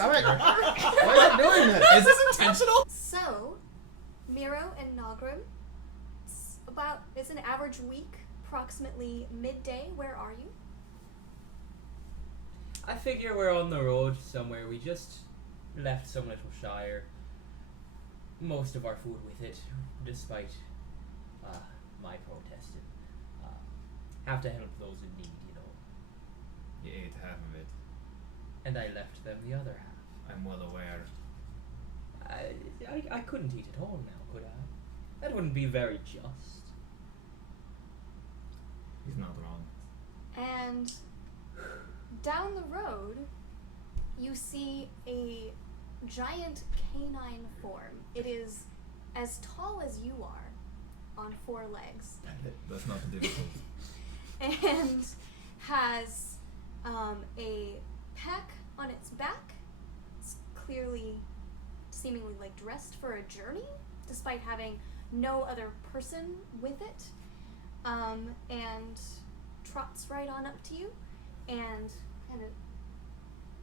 Stop it! Why is it doing this? Is this intentional? So, Miro and Nagrim, it's an average week, approximately midday. Where are you? I figure we're on the road somewhere. We just left some little shire. Most of our food with it, despite my protesting. Have to help those in need, you know. You ate half of it. And I left them the other half. I'm well aware. I couldn't eat it all now, could I? That wouldn't be very just. He's not wrong. And down the road, you see a giant canine form. It is as tall as you are, on 4 legs. That's not difficult. And has a pack on its back. It's clearly, seemingly like dressed for a journey, despite having no other person with it. And trots right on up to you and kind of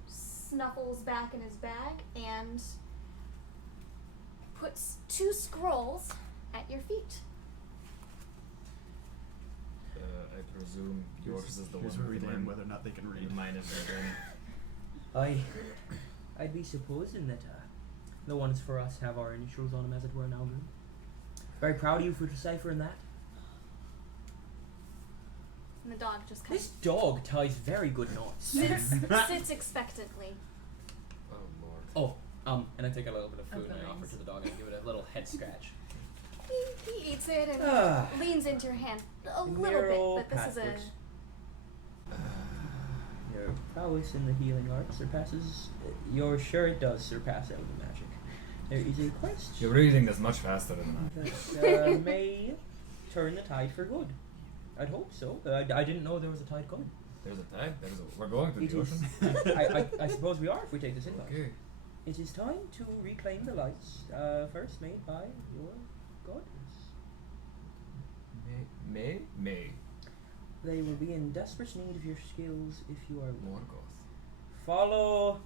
snuffles back in his bag and puts 2 scrolls at your feet. I presume yours is the Here's one where we with learn him. whether or not they can read. Mine is the one. I'd be supposing that the ones for us have our initials on them, as it were, now. Very proud of you for deciphering that. And the dog just kind This dog ties very good knots. of sits expectantly. Oh lord. Oh, and I take a little bit of food and I Okay. offer it to the dog and I give it a little head scratch. He eats it and leans into your hand a little bit, but this is a... Your prowess in the healing art surpasses... You're sure it does surpass elven magic. There is a quest You're reading this much faster than I. that may turn the tide for good. I'd hope so. I didn't know there was a tide coming. There's a tide. We're going to It the is- ocean. I suppose we are if we take this invite. Okay. It is time to reclaim the lights, first made by your goddess. May. They will be in desperate need of your skills if you are willing. Morgoth.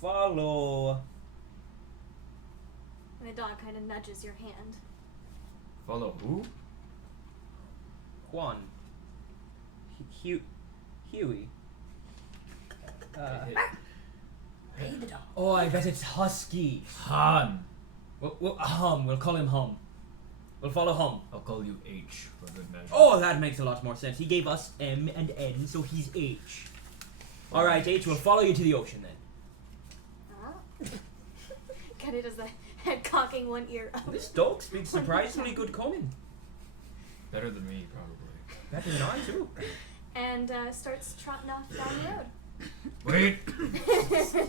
Follow. And the dog kind of nudges your hand. Follow who? Juan. Huey. Hey, the dog. Oh, I bet it's Husky. Han. We'll call him Hum. We'll follow Hum. I'll call you H for good measure. Oh, that makes a lot more sense. He gave us M and N, so he's H. Alright, H, we'll follow you to the ocean then. Kind of does the head cocking one ear up. This dog speaks surprisingly good common. Better than me, probably. Better than I, too. And starts trotting off down the road. Wait!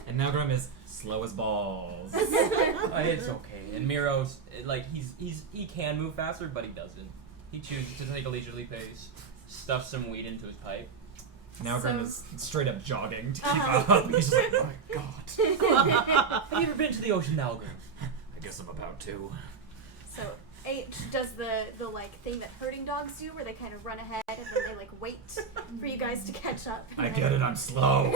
And now Grum is slow as balls. It's okay. And Miro's like he can move faster, but he doesn't. He chooses to take a leisurely pace, stuff some weed into his pipe. Now Grum So- is straight up jogging to keep Uh-huh. up. He's just like, oh my god. Have you ever been to the ocean, Nalgrim? I guess I'm about to. So H does the like thing that herding dogs do, where they kind of run ahead and then they like wait for you guys to catch up. I get it, I'm slow.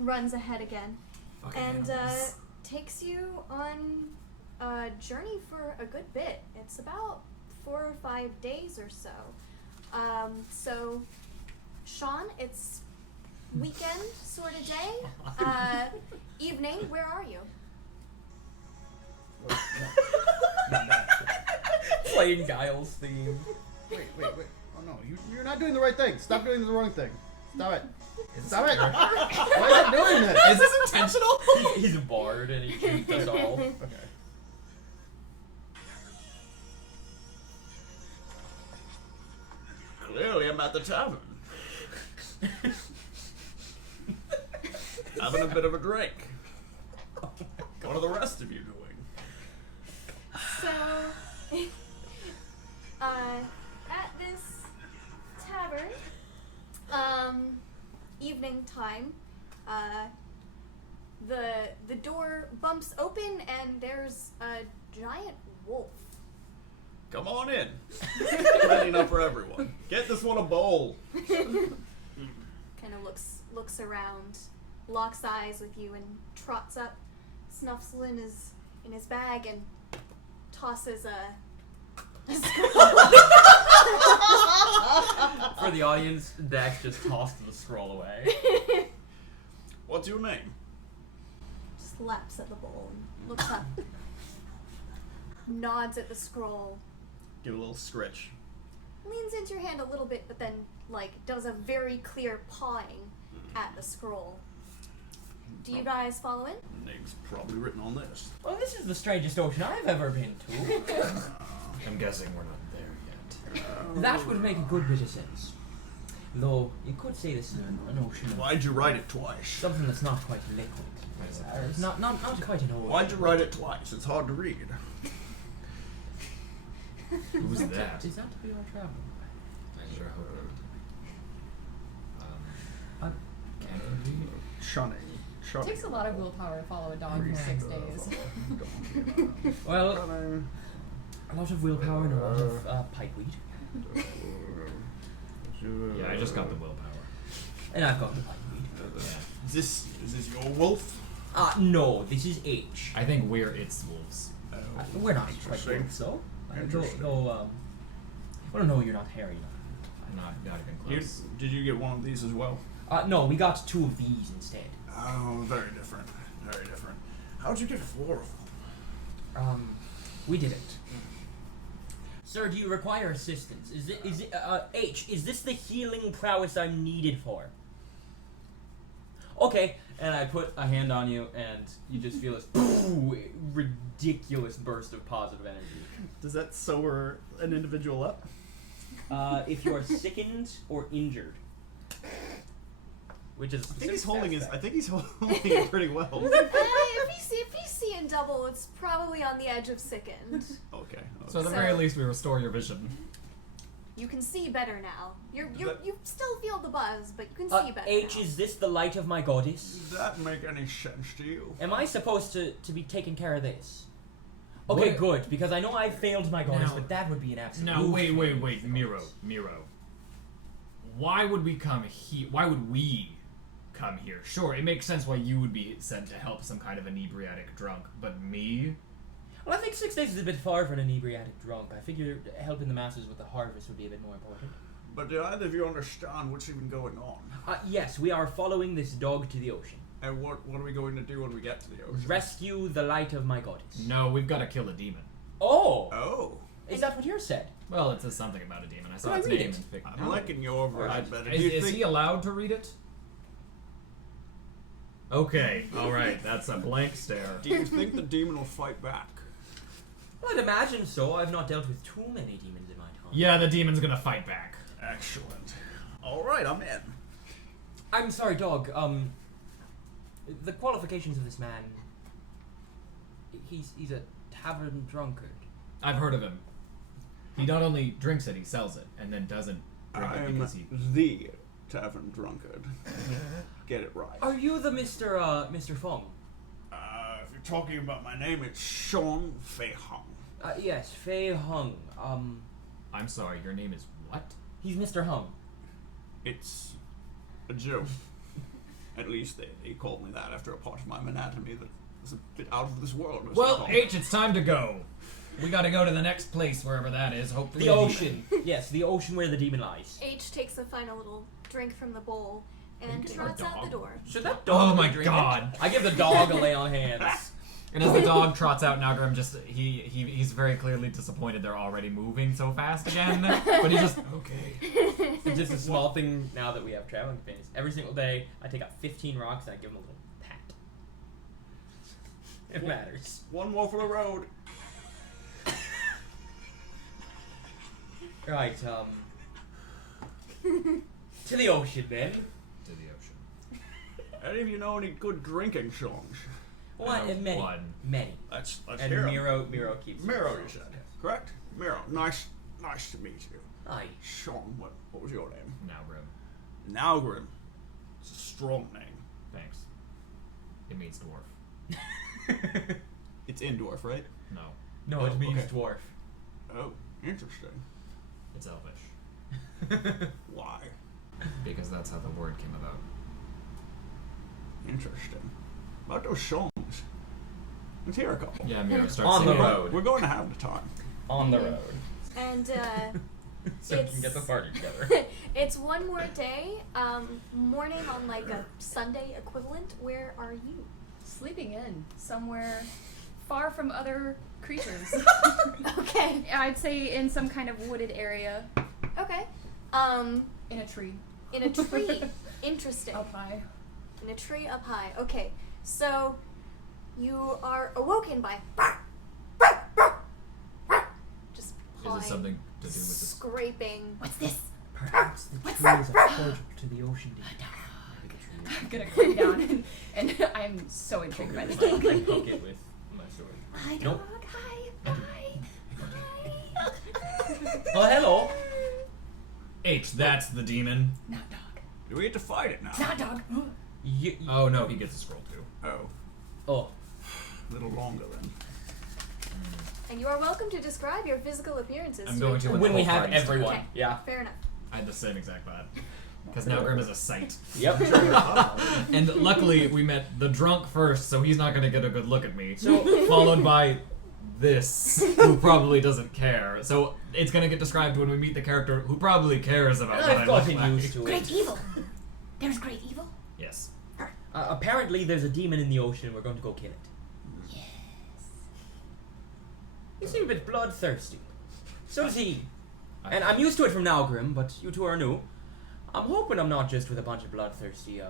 Runs ahead again. Fucking And animals. takes you on a journey for a good bit. It's about 4 or 5 days or so. So, Sean, it's weekend sort of day. Evening, where are you? Playing Giles theme. Wait. Oh no, you're not doing the right thing. Stop doing the wrong thing. Stop it. Is Stop this it. weird? Why is it doing this? Is this intentional? He's a bard and he shoots us all. Okay. Clearly, I'm at the tavern. Having a bit of a drink. What are the rest of you doing? So, at this tavern, evening time, the door bumps open and there's a giant wolf. Come on in. Plenty enough for everyone. Get this one a bowl. Kind of looks around locks eyes with you and trots up, snuffs in his bag, and tosses a scroll. For the audience, Dax just tossed the scroll away. What's your name? Slaps at the bowl and looks up, nods at the scroll, Give it a little scritch. leans into your hand a little bit, but then does a very clear pawing at the scroll. Do you guys follow in? The name's probably written on this. Well, this is the strangest ocean I've ever been to. I'm guessing we're not there yet. That would make a good bit of sense. Though, you could say this is an ocean of Why'd you write it twice? something that's not quite liquid. It's not quite an ocean. Why'd you write it twice? It's hard to read. Who's that? Is that to be our travel? I sure hope Um, can it be? Shunning. It takes a lot of willpower to follow a dog for 6 days. Well, a lot of willpower and a lot of pipeweed. Yeah, I just got the willpower. And I've got the pipeweed. Yeah. Is this your wolf? No, this is H. I think we're its wolves. We're not quite Interesting. so. Interesting. Well, no, you're not hairy enough. Not even You, close. did you get one of these as well? No, we got 2 of these instead. Oh, very different. Very different. How'd you get 4 of them? We didn't. Sir, do you require assistance? H, is this the healing prowess I'm needed for? Okay, and I put a hand on you, and you just feel this ridiculous burst of positive energy. Does that sober an individual up? If you are sickened or injured. Which is I think he's holding it pretty well. If he's seeing double, it's probably on the edge of sickened. Okay. So at the So- very least, we restore your vision. You can see better now. You still feel the buzz, but you can see better H, now. is this the light of my goddess? Does that make any sense to you? Am I supposed to be taking care of this? Okay, What- good, because I know I failed my goddess, Now- but that would be an absolute. Now, wait, Miro. Why would we come here? Why would we come here? Sure, it makes sense why you would be sent to help some kind of inebriatic drunk, but me? Well, I think 6 days is a bit far for an inebriatic drunk. I figured helping the masses with the harvest would be a bit more important. But do either of you understand what's even going on? Yes, we are following this dog to the ocean. And what are we going to do when we get to the ocean? Rescue the light of my goddess. No, we've got to kill a demon. Oh! Oh. Is that what yours said? Well, it says something about a demon. I saw Could I its read name it? and figured. I'm liking your version better. Do you Is think he allowed to read it? Okay, alright, that's a blank stare. Do you think the demon will fight back? Well, I'd imagine so. I've not dealt with too many demons in my time. Yeah, the demon's gonna fight back. Excellent. Alright, I'm in. I'm sorry, dog. The qualifications of this man. He's a tavern drunkard. I've heard of him. He not only drinks it, he sells it, and then doesn't drink it I'm because he... the tavern drunkard. Get it right. Are you the Mr. Fong? If you're talking about my name, it's Sean Fei Hong. Yes, Fei Hung. I'm sorry, your name is what? He's Mr. Hung. It's a joke. At least they called me that after a part of my anatomy that was a bit out of this world. Mr. Well, Hong. H, it's time to go. We gotta go to the next place, wherever that is, hopefully. The ocean. Yes, the ocean where the demon lies. H takes a final little drink from the bowl and Look at our trots out the dog. door. Should that Oh dog my be drinking? God. I give the dog a lay on hands. And as the dog trots out, Nagrim just, he's very clearly disappointed they're already moving so fast again. But he's just, okay. It's just a small thing now that we have traveling companions. Every single day, I take out 15 rocks and I give them a little pat. It matters. One more for the road. Right, to the ocean then. To the ocean. Any of you know any good drinking songs? What? have Many. one. Many. Let's And hear 'em. Miro keeps Miro, you said. Correct? Miro. Nice to meet you. Aye. Sean, what was your name? Nagrim. Nalgrim. It's a strong name. Thanks. It means dwarf. It's in dwarf, right? No, No, Oh, it means okay. dwarf. Oh, interesting. it's elvish. Why? Because that's how the word came about. Interesting. About those songs. Let's hear a couple. Yeah, Miro starts On the singing. road. We're going to have the time. On the road. And So we can get the party together. it's one more day, morning on like a Sunday equivalent. Where are you? Sleeping in somewhere far from other creatures. Okay. I'd say in some kind of wooded area. Okay. In a tree. In a tree. Interesting. Up high. In a tree up high. Okay. So you are awoken by just Is pawing, it something to do with this? scraping. What's this? Perhaps the What's tree that? is a portal to the ocean deep. I'm gonna climb down and I'm so intrigued by this I dog. can poke it with my sword. Hi, dog. Nope. Hi. Hi. Oh, hello. H, that's the demon. Not dog. Do we get to fight it now? Not dog. Oh no, he gets a scroll too. Oh, Oh. a little longer then. And you are welcome to describe your physical appearances. I'm going to when When the we whole have party's everyone. Okay. Yeah. Fair enough. I had the same exact vibe. Because now Grim is a sight. Yep. And luckily, we met the drunk first, so he's not going to get a good look at me. So- followed by this, who probably doesn't care. So it's going to get described when we meet the character who probably cares about what I I've look gotten like. used to it. Great evil. There's great evil. Yes. Apparently, there's a demon in the ocean, and we're going to go kill it. Yes. You seem a bit bloodthirsty. So does he. I- And I'm used to it from now, Grim, but you two are new. I'm hoping I'm not just with a bunch of bloodthirsty,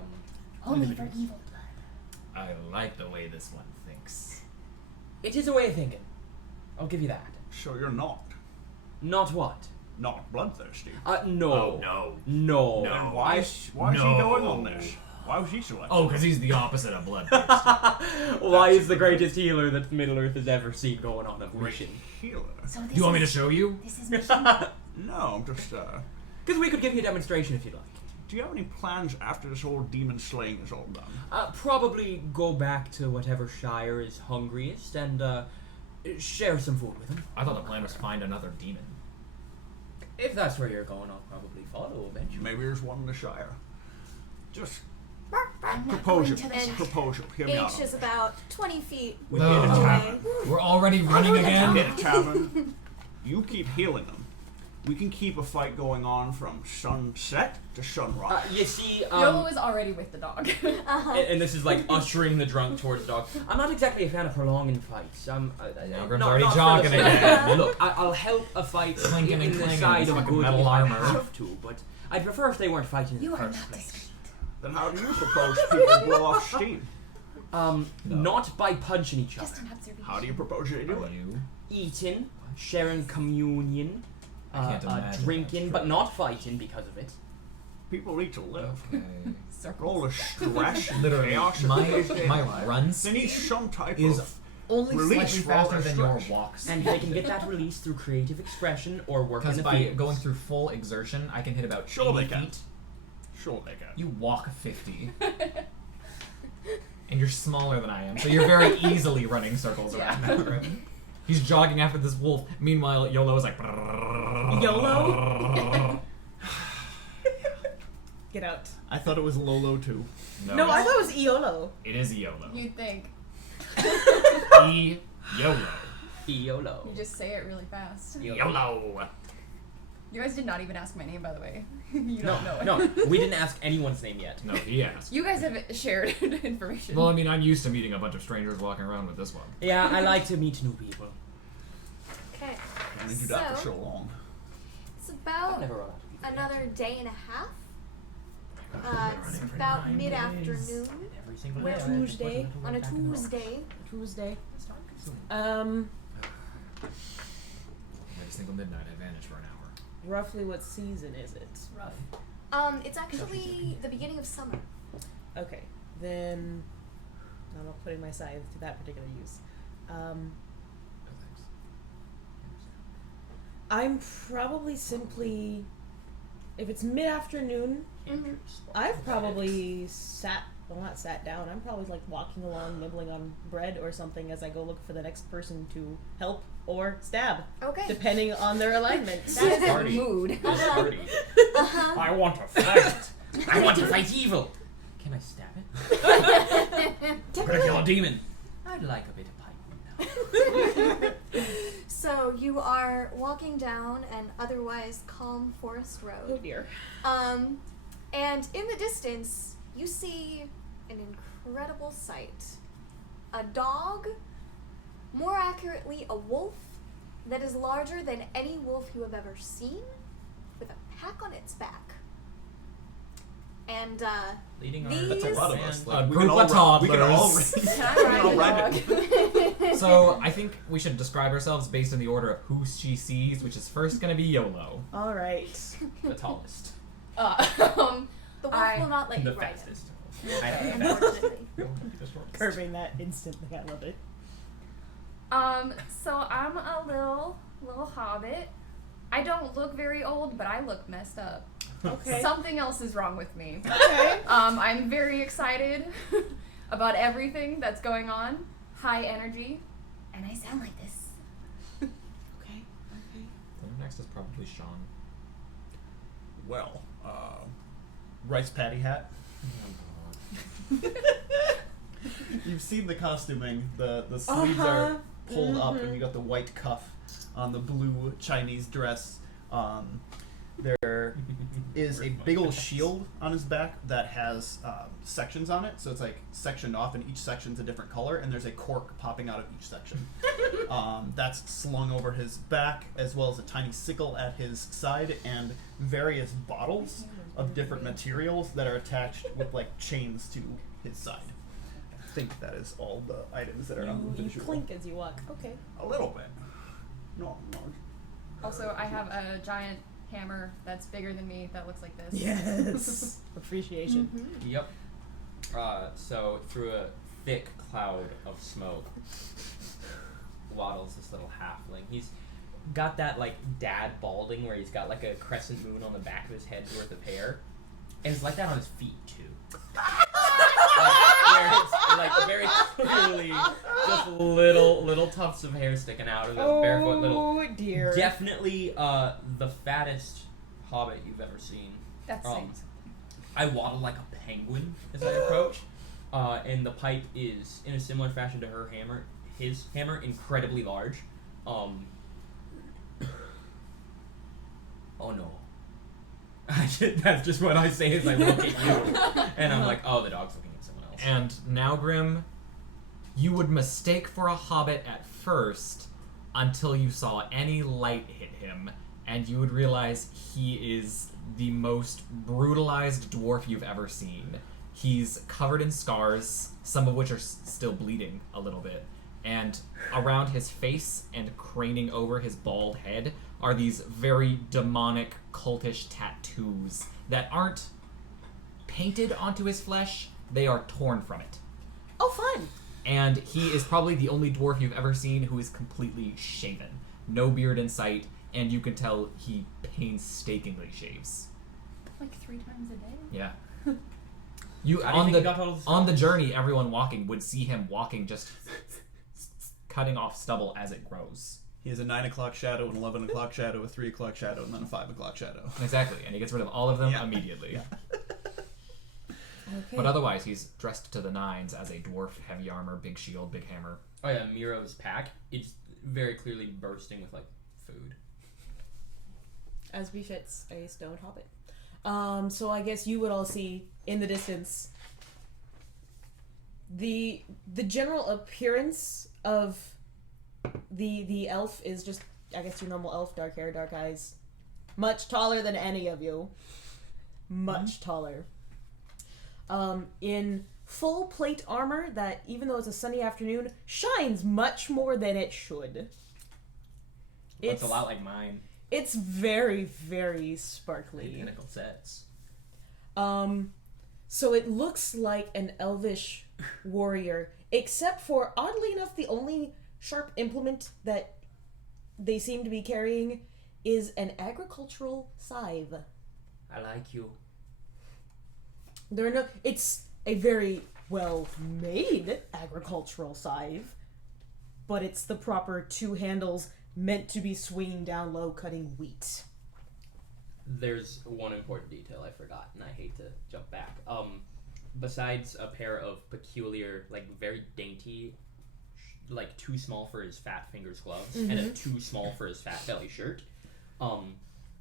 Only for evil blood. I like the way this one thinks. It is a way of thinking. I'll give you that. So you're not What? not bloodthirsty. No. Oh, no. No. No. Then why is he going on this? Why was he selected? Oh, because he's the opposite of bloodthirsty. Why is the greatest healer that Middle Earth has ever seen going on a mission? Healer. So this Do you want me to is- show you? This is mission. No, I'm just Because we could give you a demonstration if you'd like. do you have any plans after this whole demon slaying is all done? Probably go back to whatever Shire is hungriest and share some food with them. I thought the plan was to find another demon. If that's where you're going, I'll probably follow eventually. Maybe there's one in the Shire. Just I'm not proposal. going to the And- shop. Proposal. Hear me out. H is about 20 feet We hit a Oh. tavern. We're already running again? Hit a tavern. You keep healing them. We can keep a fight going on from sunset to sunrise. You see, Yolo is already with the dog. and this is like ushering the drunk towards the dog. I'm not exactly a fan of prolonging fights. Now Not Grim's already for the jogging sake of again. it. Look, I'll help a fight Clinking and in the clanging side with of fucking good metal if I armor. have to, but I'd prefer if they weren't fighting in You the are first not place. discreet. Then how do you propose people blow off steam? No. Not by punching each other. Just an observation. How do you propose they do Are it? you? Eating, sharing communion, I can't imagine drinking, that's but true. not fighting because of it. People need to live. Okay. All the stress, Literally, chaos, my they run They need speed some type is of only release slightly for all faster their than your stress. walk speed. And they can get that release through creative expression or work in Because the by fields. going through full exertion, I can hit about Sure 80 they can. feet. Sure they can. You walk 50. And you're smaller than I am, so you're very easily running circles around that room. He's jogging after this wolf. Meanwhile, YOLO is like... YOLO? Get out. I thought it was Lolo too. No, I thought it was Iolo. It is YOLO. You'd think. YOLO. YOLO. You just say it really fast. YOLO. You guys did not even ask my name, by the way. You No, don't know it. no, we didn't ask anyone's name yet. No, he asked. You guys have shared information. Well, I mean, I'm used to meeting a bunch of strangers walking around with this one. Yeah, I like to meet new people. Okay. I only do that for so long. It's I've about never run out of people. another day and a half. It's running for about 9 mid-afternoon Every single Where- day. Tuesday. on a Tuesday. Tuesday. Every single midnight, I vanish for an hour. Roughly what season is it? Rough. It's actually the beginning of summer. Okay, then I'm not putting my scythe to that particular use. No thanks. I'm probably simply, if it's mid-afternoon, I've probably not sat down, I'm probably like walking along, nibbling on bread or something as I go look for the next person to help or stab, Okay. depending on their alignment. That is a Party. mood. This party. Uh-huh. I want to fight. I want to fight evil. Can I stab it? We're gonna kill a demon. I'd like a bit of pipe now. So you are walking down an otherwise calm forest Oh road. dear. And in the distance, you see an incredible sight. A dog, more accurately, a wolf that is larger than any wolf you have ever seen, with a pack on its back. And Leading These- That's a lot of man. us. A Like, we group could all of ride- we could all toddlers. ride- Can I we could ride all a ride it. So I think we should describe ourselves based on the order of who she sees, which is first gonna be YOLO. All right. The tallest. the wolf I- will not let The you ride fastest. him, I know that. unfortunately. Curbing that instantly. I love it. So I'm a little hobbit. I don't look very old, but I look messed up. Okay. Something else is wrong with me. Okay. I'm very excited about everything that's going on. High energy, and I sound like this. Okay. Next is probably Sean. Well, rice patty hat. You've seen the costuming. The sleeves are pulled up, and you got the white cuff on the blue Chinese dress. There is a big old shield on his back that has sections on it, so it's like sectioned off, and each section's a different color, and there's a cork popping out of each section. That's slung over his back, as well as a tiny sickle at his side, and various bottles of different materials that are attached with like chains to his side. I think that is all the items that are on the You visual. clink as you walk. Okay. A little bit. No. Also, I have a giant hammer that's bigger than me that looks like this. Yes. Appreciation. Mm-hmm. Yep. So through a thick cloud of smoke waddles this little halfling. He's got that like dad balding where he's got like a crescent moon on the back of his head's worth of hair, and it's like that on his feet too. Where it's like very clearly just little tufts of hair sticking out of his barefoot little. Oh dear. Definitely the fattest hobbit you've ever seen. That's saying something. I waddle like a penguin as I approach, and the pipe is in a similar fashion to her hammer. His hammer, incredibly large. Oh no. That's just what I say as I look at you, and I'm like, oh, the dog's looking at someone else. And now, Grim, you would mistake for a hobbit at first until you saw any light hit him, and you would realize he is the most brutalized dwarf you've ever seen. He's covered in scars, some of which are still bleeding a little bit, and around his face and craning over his bald head are these very demonic, cultish tattoos that aren't painted onto his flesh, they are torn from it. Oh, fun. And he is probably the only dwarf you've ever seen who is completely shaven. No beard in sight, and you can tell he painstakingly shaves. Like 3 times a day. Yeah. You How do you on think the he got all this on the journey, everyone walking would see him walking, just cutting off stubble as it grows. He has a 9 o'clock shadow, an 11 o'clock shadow, a 3 o'clock shadow, and then a 5 o'clock shadow. Exactly, and he gets rid of all of them Yeah. immediately. Yeah. Okay. But otherwise, he's dressed to the nines as a dwarf, heavy armor, big shield, big hammer. Oh yeah, Miro's pack. It's very clearly bursting with like food. As befits a stoned hobbit. So I guess you would all see in the distance the general appearance of the elf is just, I guess, your normal elf, dark hair, dark eyes, much taller than any of you, much taller. In full plate armor that, even though it's a sunny afternoon, shines much more than it should. It's a lot like mine. It's very, very sparkly. Identical sets. So it looks like an elvish warrior, except for, oddly enough, the only sharp implement that they seem to be carrying is an agricultural scythe. I like you. It's a very well-made agricultural scythe, but it's the proper 2 handles meant to be swinging down low, cutting wheat. There's one important detail I forgot, and I hate to jump back. besides a pair of peculiar, like very dainty, like too small for his fat fingers gloves and a too small for his fat belly shirt,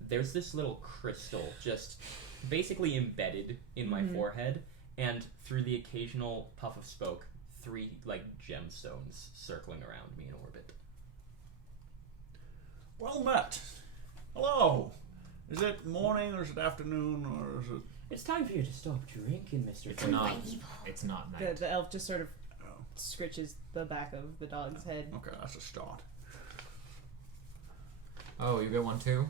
there's this little crystal just basically embedded in my forehead, and through the occasional puff of smoke, 3 like gemstones circling around me in orbit. Well met. Hello. Is it morning or is it afternoon or is it? It's time for you to stop drinking, Mr. It's not. It's not night. The elf just sort of Oh, scritches the back of the dog's head. okay, that's a start. Oh, you get one too?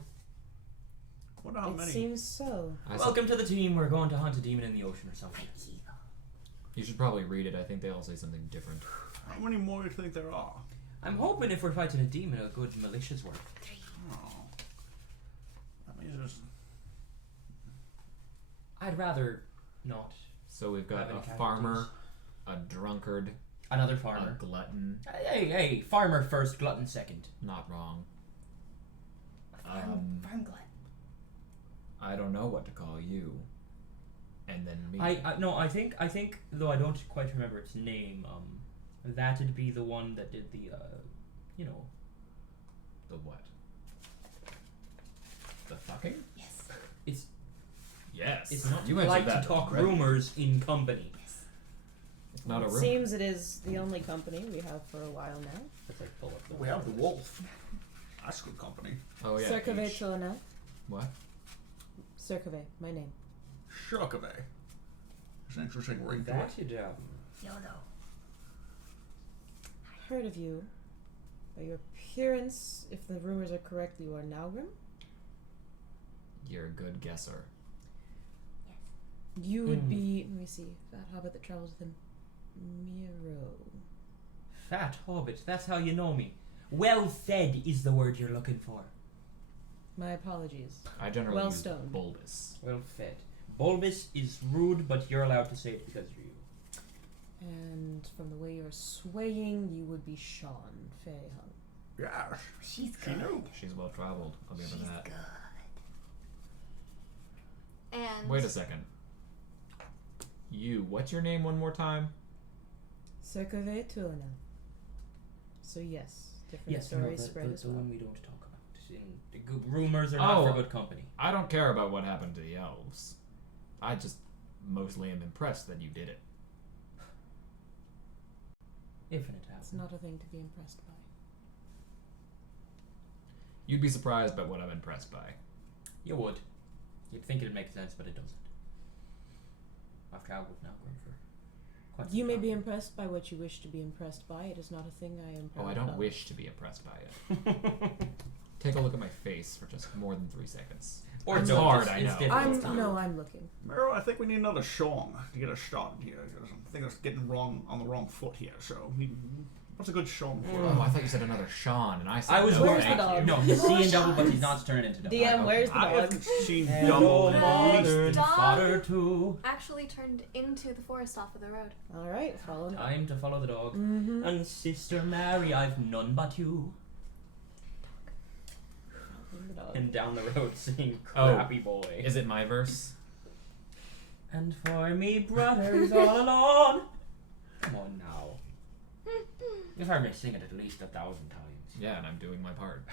Wonder how It many. seems so. Welcome to the team. We're going to hunt a demon in the ocean or something. You should probably read it. I think they all say something different. How many more do you think there are? I'm hoping if we're fighting a demon, a good malicious work. Oh. That means there's. I'd rather not. So we've got Have any a farmer, casualties? a drunkard, Another a farmer. glutton. Hey, farmer first, glutton second. Not wrong. Farm glut. I don't know what to call you. And then me. I think though I don't quite remember its name. That'd be the one that did the The what? The fucking? Yes. Yes. It's not you like answered that to talk already. rumors in company. It's not a It rumor. seems it is the only company we have for a while now. That's like pull up the We have the wolf. That's good company. Oh yeah. Circave each. Tolana. What? Circave, my name. Shokave. It's an interesting ring to it. That'd YOLO. I heard of you. By your appearance, if the rumors are correct, you are Naugrim? You're a good guesser. You would be, let me see, Fat Hobbit that travels with him. Miro. Fat hobbit. That's how you know me. Well fed is the word you're looking for. My apologies. I generally Well use stoned. bulbous. Well fed. Bulbous is rude, but you're allowed to say it because you're you. And from the way you're swaying, you would be Sean Fayhung. Yeah, She's she good. knew. She's well traveled. I'll give her She's that. good. And Wait a second. You, what's your name one more time? Circave Tulana. So yes, different Yes, no, stories spread as the well. one we don't talk about. The good rumors are not Oh. for good company. I don't care about what happened to the elves. I just mostly am impressed that you did it. If it It's happens. not a thing to be impressed by. You'd be surprised by what I'm impressed by. You would. You'd think it'd make sense, but it doesn't. I've traveled with Nalgrim for quite some You may time. be impressed by what you wish to be impressed by. It is not a thing I am proud Oh, I of. don't wish to be impressed by it. Take a look at my face for just more than 3 seconds. Or It's don't. hard, It's- I it's know. difficult. I'm looking. Miro, I think we need another song to get us started here. Because I think it's getting wrong on the wrong foot here. So, what's a good song for Oh, I thought you said another Sean, and I said I was no, Where's thank the dog? you. No, he's seeing double, but he's not turning into double. DM, where's the I dog? haven't seen Hello, double in at least. modern Dog. fodder too. actually turned into the forest off of the road. All right, follow me. Time to follow the dog. Mm-hmm. And Sister Mary, I've none but you. The dog. And down the road singing Oh. Crappy Boy. Is it my verse? And for me, brothers all alone. Come on now. You've heard me sing it at least 1,000 times. Yeah, and I'm doing my part.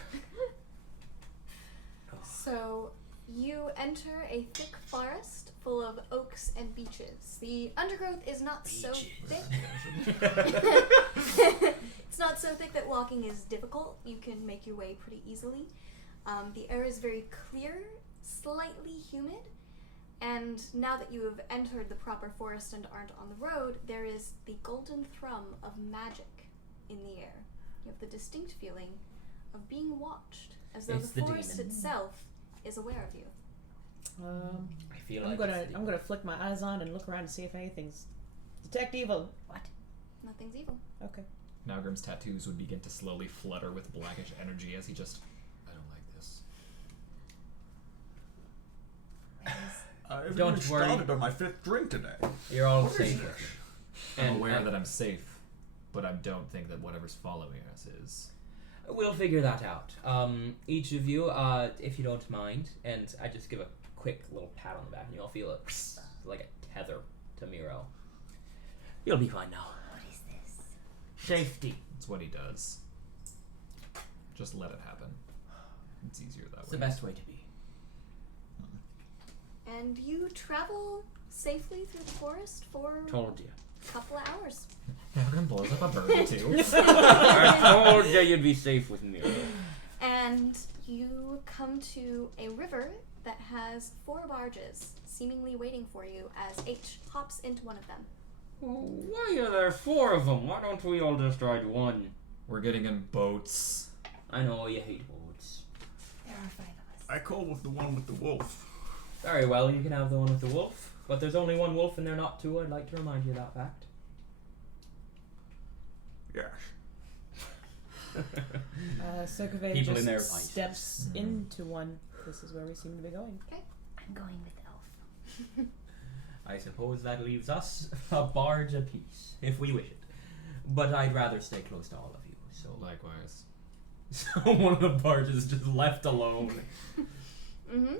So you enter a thick forest full of oaks and beeches. The undergrowth is not so thick. It's not so thick that walking is difficult. You can make your way pretty easily. The air is very clear, slightly humid, and now that you have entered the proper forest and aren't on the road, there is the golden thrum of magic in the air. You have the distinct feeling of being watched, as though It's the the forest demon. itself is aware of you. I feel I'm like gonna it's the- I'm gonna flick my eyes on and look around to see if anything's detect evil. What? Nothing's evil. Okay. Nalgrim's tattoos would begin to slowly flutter with blackish energy as he just... I don't like this. I've Don't even worry. started on my 5th drink today. You're all What is safe. this? I'm aware that I'm safe, but I don't think that whatever's following us is. We'll figure that out. Each of you, if you don't mind, and I just give a quick little pat on the back, and you all feel like a tether to Miro. You'll be fine now. What is this? Safety. That's what he does. Just let it happen. It's easier that It's way. the best way to be. And you travel safely through the forest for Told you. a couple of hours. Everyone blows up a bird too. I told you you'd be safe with Miro. And you come to a river that has 4 barges seemingly waiting for you as H hops into one of them. Why are there 4 of them? Why don't we all just ride one? We're getting in boats. I know you hate boats. There are 5 of us. I call with the one with the wolf. Very well, you can have the one with the wolf. But there's only one wolf and they're not 2. I'd like to remind you of that fact. Yes. Sokove People just in their vices. steps into one. This is where we seem to be going. I'm going with Elf. I suppose that leaves us a barge apiece, if we wish it. But I'd rather stay close to all of you, so Likewise. so one of the barges is just left alone. Mm-hmm.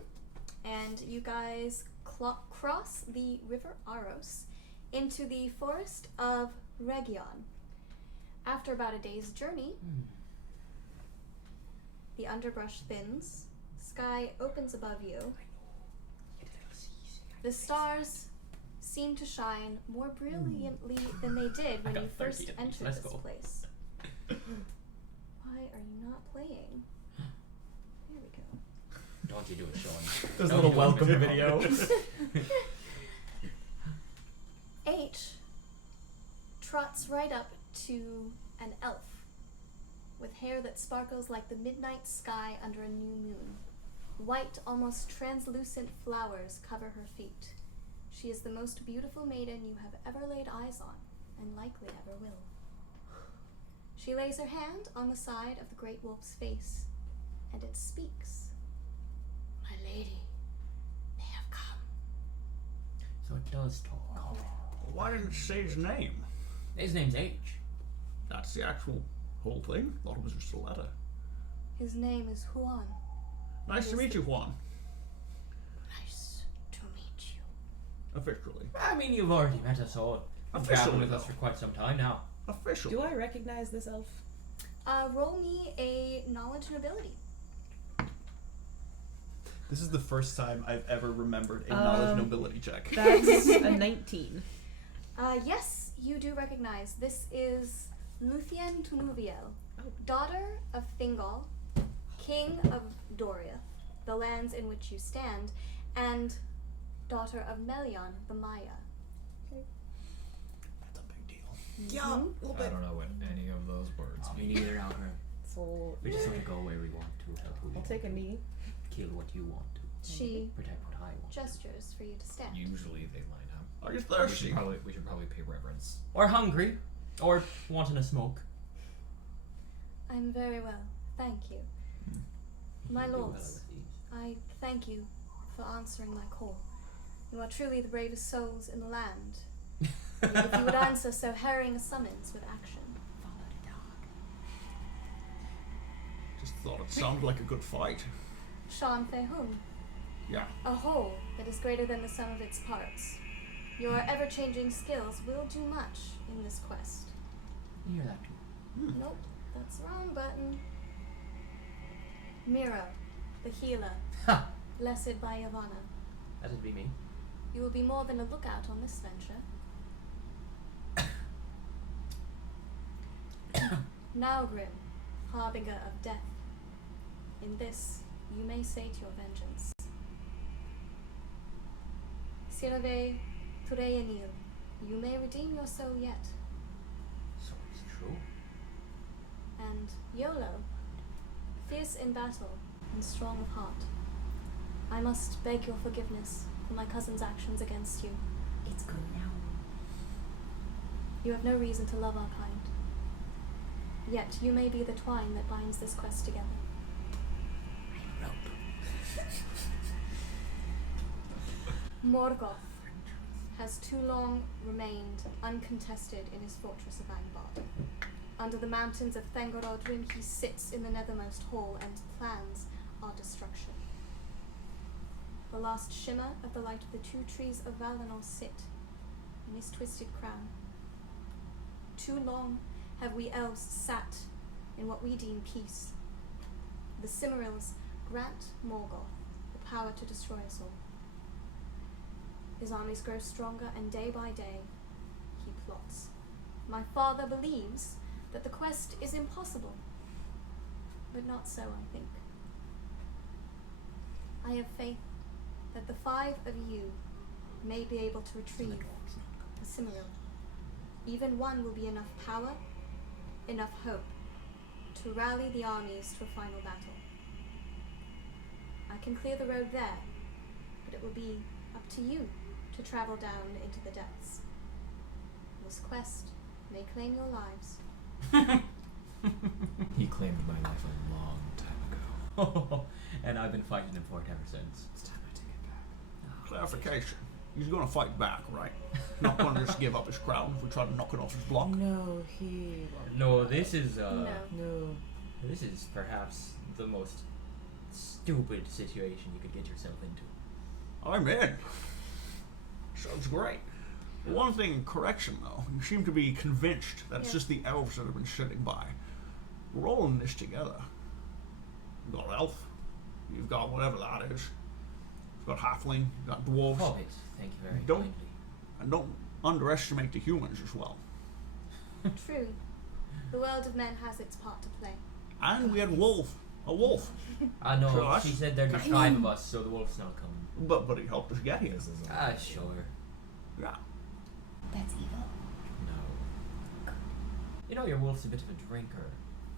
And you guys cross the River Aros into the forest of Region. After about a day's journey, the underbrush thins, sky opens above you. The stars seem to shine more brilliantly than they did when got you 30 first of these. entered Let's this go. place. Why are you not playing? There we go. Don't you do it, Sean. There's a No, little you welcome don't. video. H trots right up to an elf with hair that sparkles like the midnight sky under a new moon. White, almost translucent flowers cover her feet. She is the most beautiful maiden you have ever laid eyes on, and likely ever will. She lays her hand on the side of the great wolf's face, and it speaks. My lady, they have come. So it does talk. Why didn't it say his name? His name's H. That's the actual whole thing? Thought it was just a letter. His name is Huan. Nice to meet you, Juan. Nice to meet you. Officially. I mean, you've already met us all. You've Officially, traveled with us though. for quite some time now. Officially. Do I recognize this elf? Roll me a knowledge and ability. This is the first time I've ever remembered a knowledge nobility check. That's a 19. Yes, you do recognize. This is Luthien Tunuviel, daughter of Thingol, king of Doriath, the lands in which you stand, and daughter of Melion, the Maya. That's a big deal. Yeah, a little I bit. don't know what any of those words Me mean. neither, Alfred. So We just want to go where we want to, help who we I'll want take a to, knee. kill what you want to, She protect what I want. gestures for you to stand. Usually they line up. Are you We thirsty? should probably pay reverence. Or hungry. Or wanting a smoke. I'm very well, thank you. My You do well lords, with these. I thank you for answering my call. You are truly the bravest souls in the land. If you would answer so harrying a summons with action. Follow the dog. Just thought it sounded like a good fight. Sean Fehum, Yeah. a whole that is greater than the sum of its parts. Your ever-changing skills will do much in this quest. You hear that too? Nope, that's the wrong button. Miro, the healer, Ha! blessed by Yavanna. That'd be me. You will be more than a lookout on this venture. Naugrim, harbinger of death. In this, you may sate your vengeance. Sirave Tureyanil, you may redeem your soul yet. So it's true. And Yolo, fierce in battle and strong of heart. I must beg your forgiveness for my cousin's actions against you. It's good now. You have no reason to love our kind. Yet you may be the twine that binds this quest together. I rope. Morgoth has too long remained uncontested in his fortress of Angband. Under the mountains of Thangorodrim he sits in the nethermost hall and plans our destruction. The last shimmer of the light of the 2 trees of Valinor sit in his twisted crown. Too long have we elves sat in what we deem peace. The Silmarils grant Morgoth the power to destroy us all. His armies grow stronger, and day by day he plots. My father believes that the quest is impossible, but not so, I think. I have faith that the 5 of you may be able to retrieve the Silmaril. Even one will be enough power, enough hope, to rally the armies to a final battle. I can clear the road there, but it will be up to you to travel down into the depths. This quest may claim your lives. He claimed my life a long time ago. And I've been fighting him for it ever since. It's time I take it back. Clarification. He's gonna fight back, right? Not gonna just give up his crown if we try to knock it off his block. No, he won't. No, this is No. No. this is perhaps the most stupid situation you could get yourself into. I'm in. Sounds great. One thing in correction, though. You seem to be convinced that it's Yeah. just the elves that have been sitting by. We're all in this together. You've got elf. You've got whatever that is. You've got halfling. You've got dwarves. Hobbit, thank you very Don't- kindly. And don't underestimate the humans as well. True. The world of men has its part to play. And we had wolf. A wolf. I know, So that's- she said there'd be 5 of us, so the wolf's not coming. But he helped us get here. This is Sure. Yeah. That's evil. no. You know your wolf's a bit of a drinker,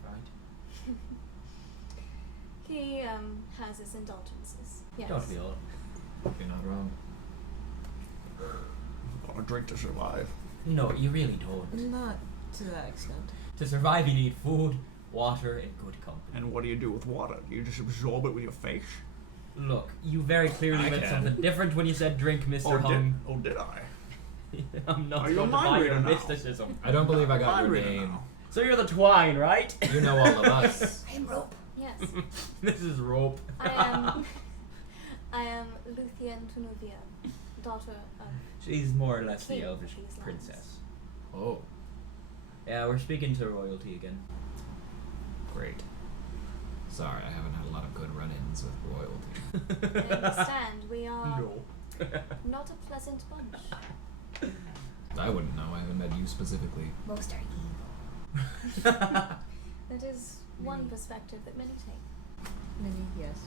right? He has his indulgences. Yes. Don't we all? You're not wrong. Gotta drink to survive. No, you really don't. Not to that extent. To survive, you need food, water, and good company. And what do you do with water? Do you just absorb it with your face? Look, you very clearly I meant can. something different when you said drink, Mr. Did I? I'm not Are you a going to buy mind your reader now? mysticism. I don't believe I got I'm your reading name. now. So you're the twine, right? You know all of us. I am rope. Yes. This is rope. I am Luthien Tunuvia, daughter of She's more or less the King elvish of these lands. princess. Oh, Yeah, we're speaking to royalty again. great. Sorry, I haven't had a lot of good run-ins with royalty. I understand we are No. not a pleasant bunch. I wouldn't know. I haven't met you specifically. Most are evil. That is one perspective that many take. Many, yes.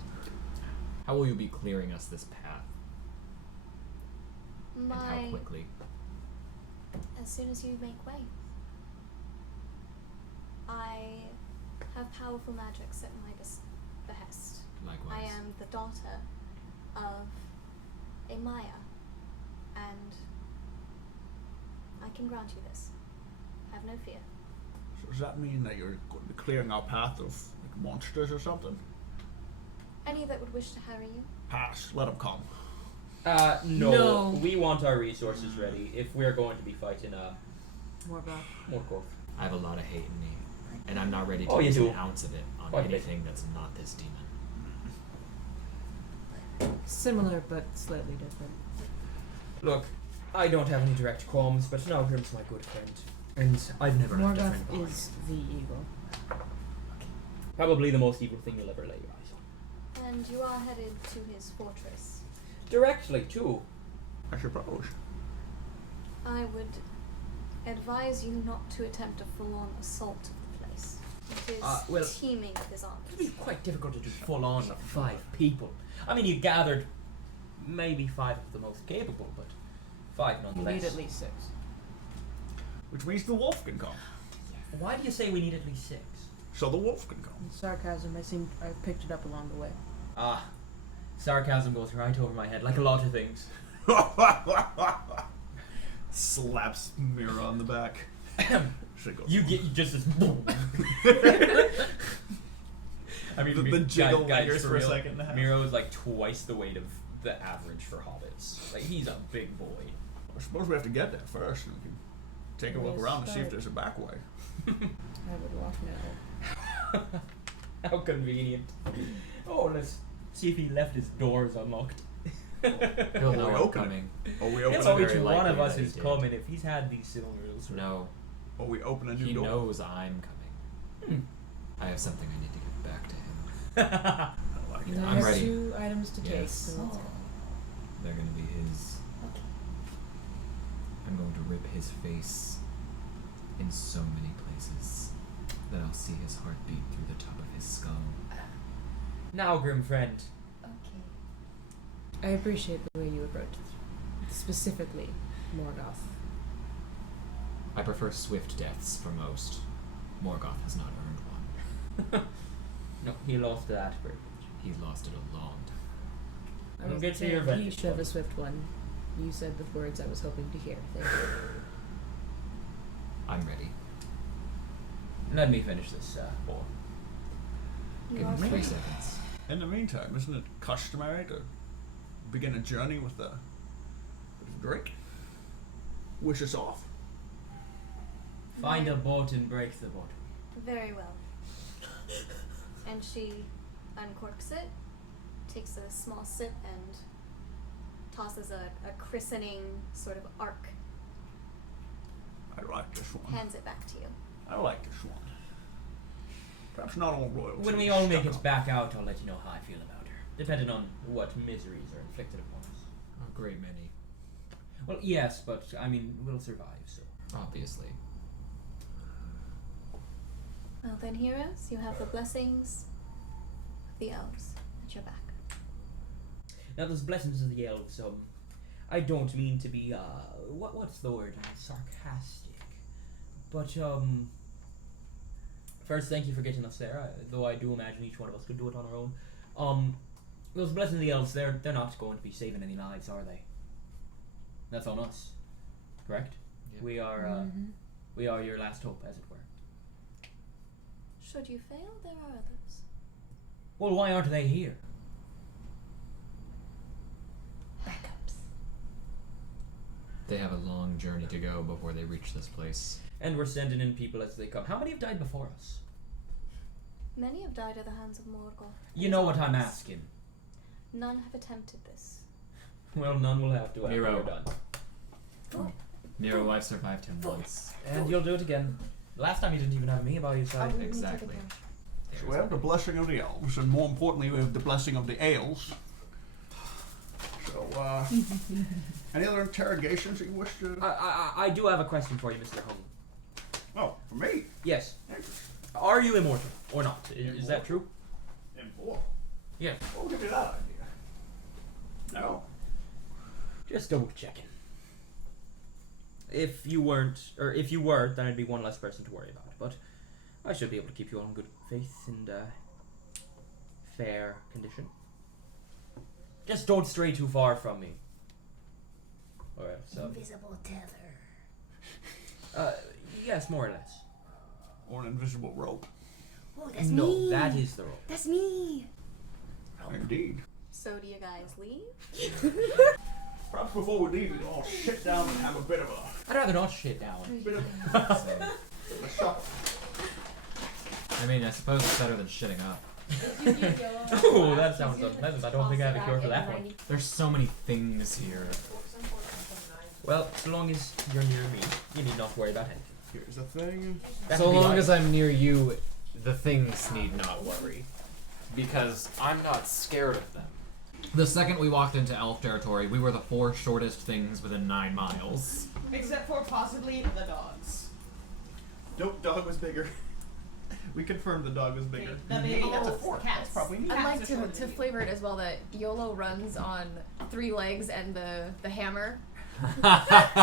How will you be clearing us this path? And how My quickly? as soon as you make way. I have powerful magics at my behest. Likewise. I am the daughter of a Maya, and I can grant you this. Have no fear. So does that mean that you're going to be clearing our path of like, monsters or something? Any that would wish to harry you? Pass. Let them come. No. No. We want our resources ready if we're going to be fighting Morgoth. I have a lot of hate in me, and I'm not ready to Oh, you use do. an ounce of it on Quite a bit. anything that's not this demon. Similar, but slightly different. Look, I don't have any direct qualms, but now Grim's my good friend. And I've never left a friend Morgoth behind. is the evil. Probably the most evil thing you'll ever lay your eyes on. And you are headed to his fortress. Directly, too. I suppose. I would advise you not to attempt a full-on assault of the place. It is well, teeming with his It'd be armies. quite difficult to do full on with 5 people. I mean, you gathered maybe 5 of the most capable, but 5 You nonetheless. need at least 6. Which means the wolf can come. Why do you say we need at least 6? So the wolf can come. Sarcasm, I picked it up along the way. Ah, sarcasm goes right over my head, like a lot of things. Slaps Mira on the back. Shit goes You on. get just this. I mean, The guys, jiggle lingers for a real, second and a half. Miro is like twice the weight of the average for hobbits. Like, he's a big boy. I suppose we have to get there first, and we can take a look Yes, around and see if right. there's a back way. I would walk now. How convenient. Oh, let's see if he left his doors unlocked. He'll know we I'm open it? coming. Or we It's open only a very one of likely us that he is did. coming if he's had these Silmarils. No, or we open a new he door. knows I'm coming. I have something I need to get back to him. I like And it. I I'm have ready. 2 items to take, Yes. so let's go. They're gonna be his. Okay. I'm going to rip his face in so many places that I'll see his heart beat through the top of his skull. Now, grim friend. Okay. I appreciate the way you approach it. Specifically, Morgoth. I prefer swift deaths for most. Morgoth has not earned one. No, he lost that privilege. He's lost it a long time. I We'll was get to saying your you vantage should have a point. swift one. You said the words I was hoping to hear. Thank you. I'm ready. Let me finish this bowl. Give him 3 seconds. In the meantime, isn't it customary to begin a journey with a bit of drink? Wish us off. Find a boat and break the boat. Very well. And she uncorks it, takes a small sip, and tosses a christening sort of arc, I like this one. hands it back to you. I like this one. Perhaps not all royalty. When we is all make stuck it up. back out, I'll let you know how I feel about her. Depending on what miseries are inflicted upon us. A great many, Well, yes, but I mean, we'll survive, so. obviously. Well then, heroes, you have the blessings of the elves at your back. Now, those blessings of the elves, I don't mean to be, what's the word? Sarcastic. But, first, thank you for getting us there, though I do imagine each one of us could do it on our own. Those blessings of the elves, they're not going to be saving any lives, are they? That's on us. Correct? Yep. We are your last hope, as it were. Should you fail, there are others. Well, why aren't they here? Backups. They have a long journey to go before they reach this place. And we're sending in people as they come. How many have died before us? Many have died at the hands of Morgoth. You know what I'm asking. None have attempted this. Well, none will have to after Miro. we're done. Miro, I've survived him once. And you'll do it again. Last time you didn't even have me by your side. Exactly. So we have the blessing of the elves, and more importantly, we have the blessing of the ales. So, any other interrogations that you wish to? I do have a question for you, Mr. Hung. Oh, for me? Yes. Thanks. Are you immortal or not? Is that true? Immortal. Yeah. What would give you that idea? No. Just double checking. If you weren't, or if you were, then I'd be one less person to worry about. But I should be able to keep you on good faith and fair condition. Just don't stray too far from me. Or else, Invisible tether. yes, more or less. Or an invisible rope. Oh, that's No, me. that is the rule. That's me. Indeed. So do you guys leave? Perhaps before we leave, we'd all sit down and have a bit of a I'd rather not shit down. bit of a shuffle. I mean, I suppose it's better than shitting up. Oh, that sounds unpleasant. I don't think I have a cure for that one. There's so many things here. Well, so long as you're near me, you need not worry about anything. Here's the thing. That So would be long life. as I'm near you, the things need not worry. Because I'm not scared of them. The second we walked into elf territory, we were the 4 shortest things within 9 miles. Except for possibly the dogs. Nope, dog was bigger. We confirmed the dog was bigger. That's a four. Cats. That's probably me. I'd like to flavor it as well that YOLO runs on 3 legs and the hammer.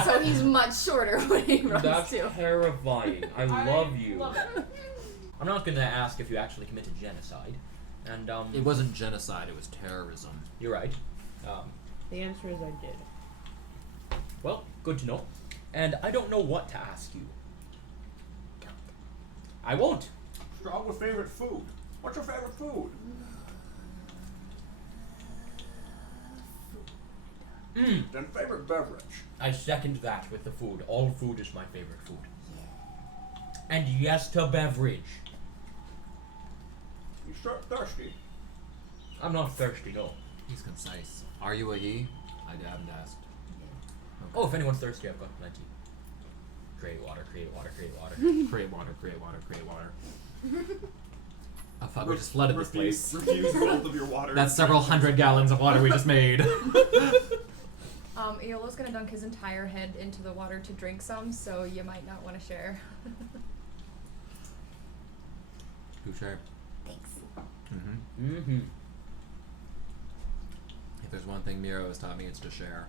So he's much shorter when he runs That's too. terrifying. I love you. Love it. I'm not going to ask if you actually committed genocide. And, It wasn't genocide, it was terrorism. you're right. The answer is I did. Well, good to know. And I don't know what to ask you. I won't. Start with favorite food. What's your favorite food? Then favorite beverage. I second that with the food. All food is my favorite food. And yes to beverage. You start thirsty. I'm not thirsty, no. He's concise. Are you a he? I haven't asked. Oh, if anyone's thirsty, I've got plenty. Create water, create water, create water. Create water, create water, create water. Oh fuck, we just flooded this place. Refuse both of your water. That's several hundred gallons of water we just made. Iolo's gonna dunk his entire head into the water to drink some, so you might not want to share. Do share. Thanks. Mm-hmm. Mm-hmm. If there's one thing Miro has taught me, it's to share.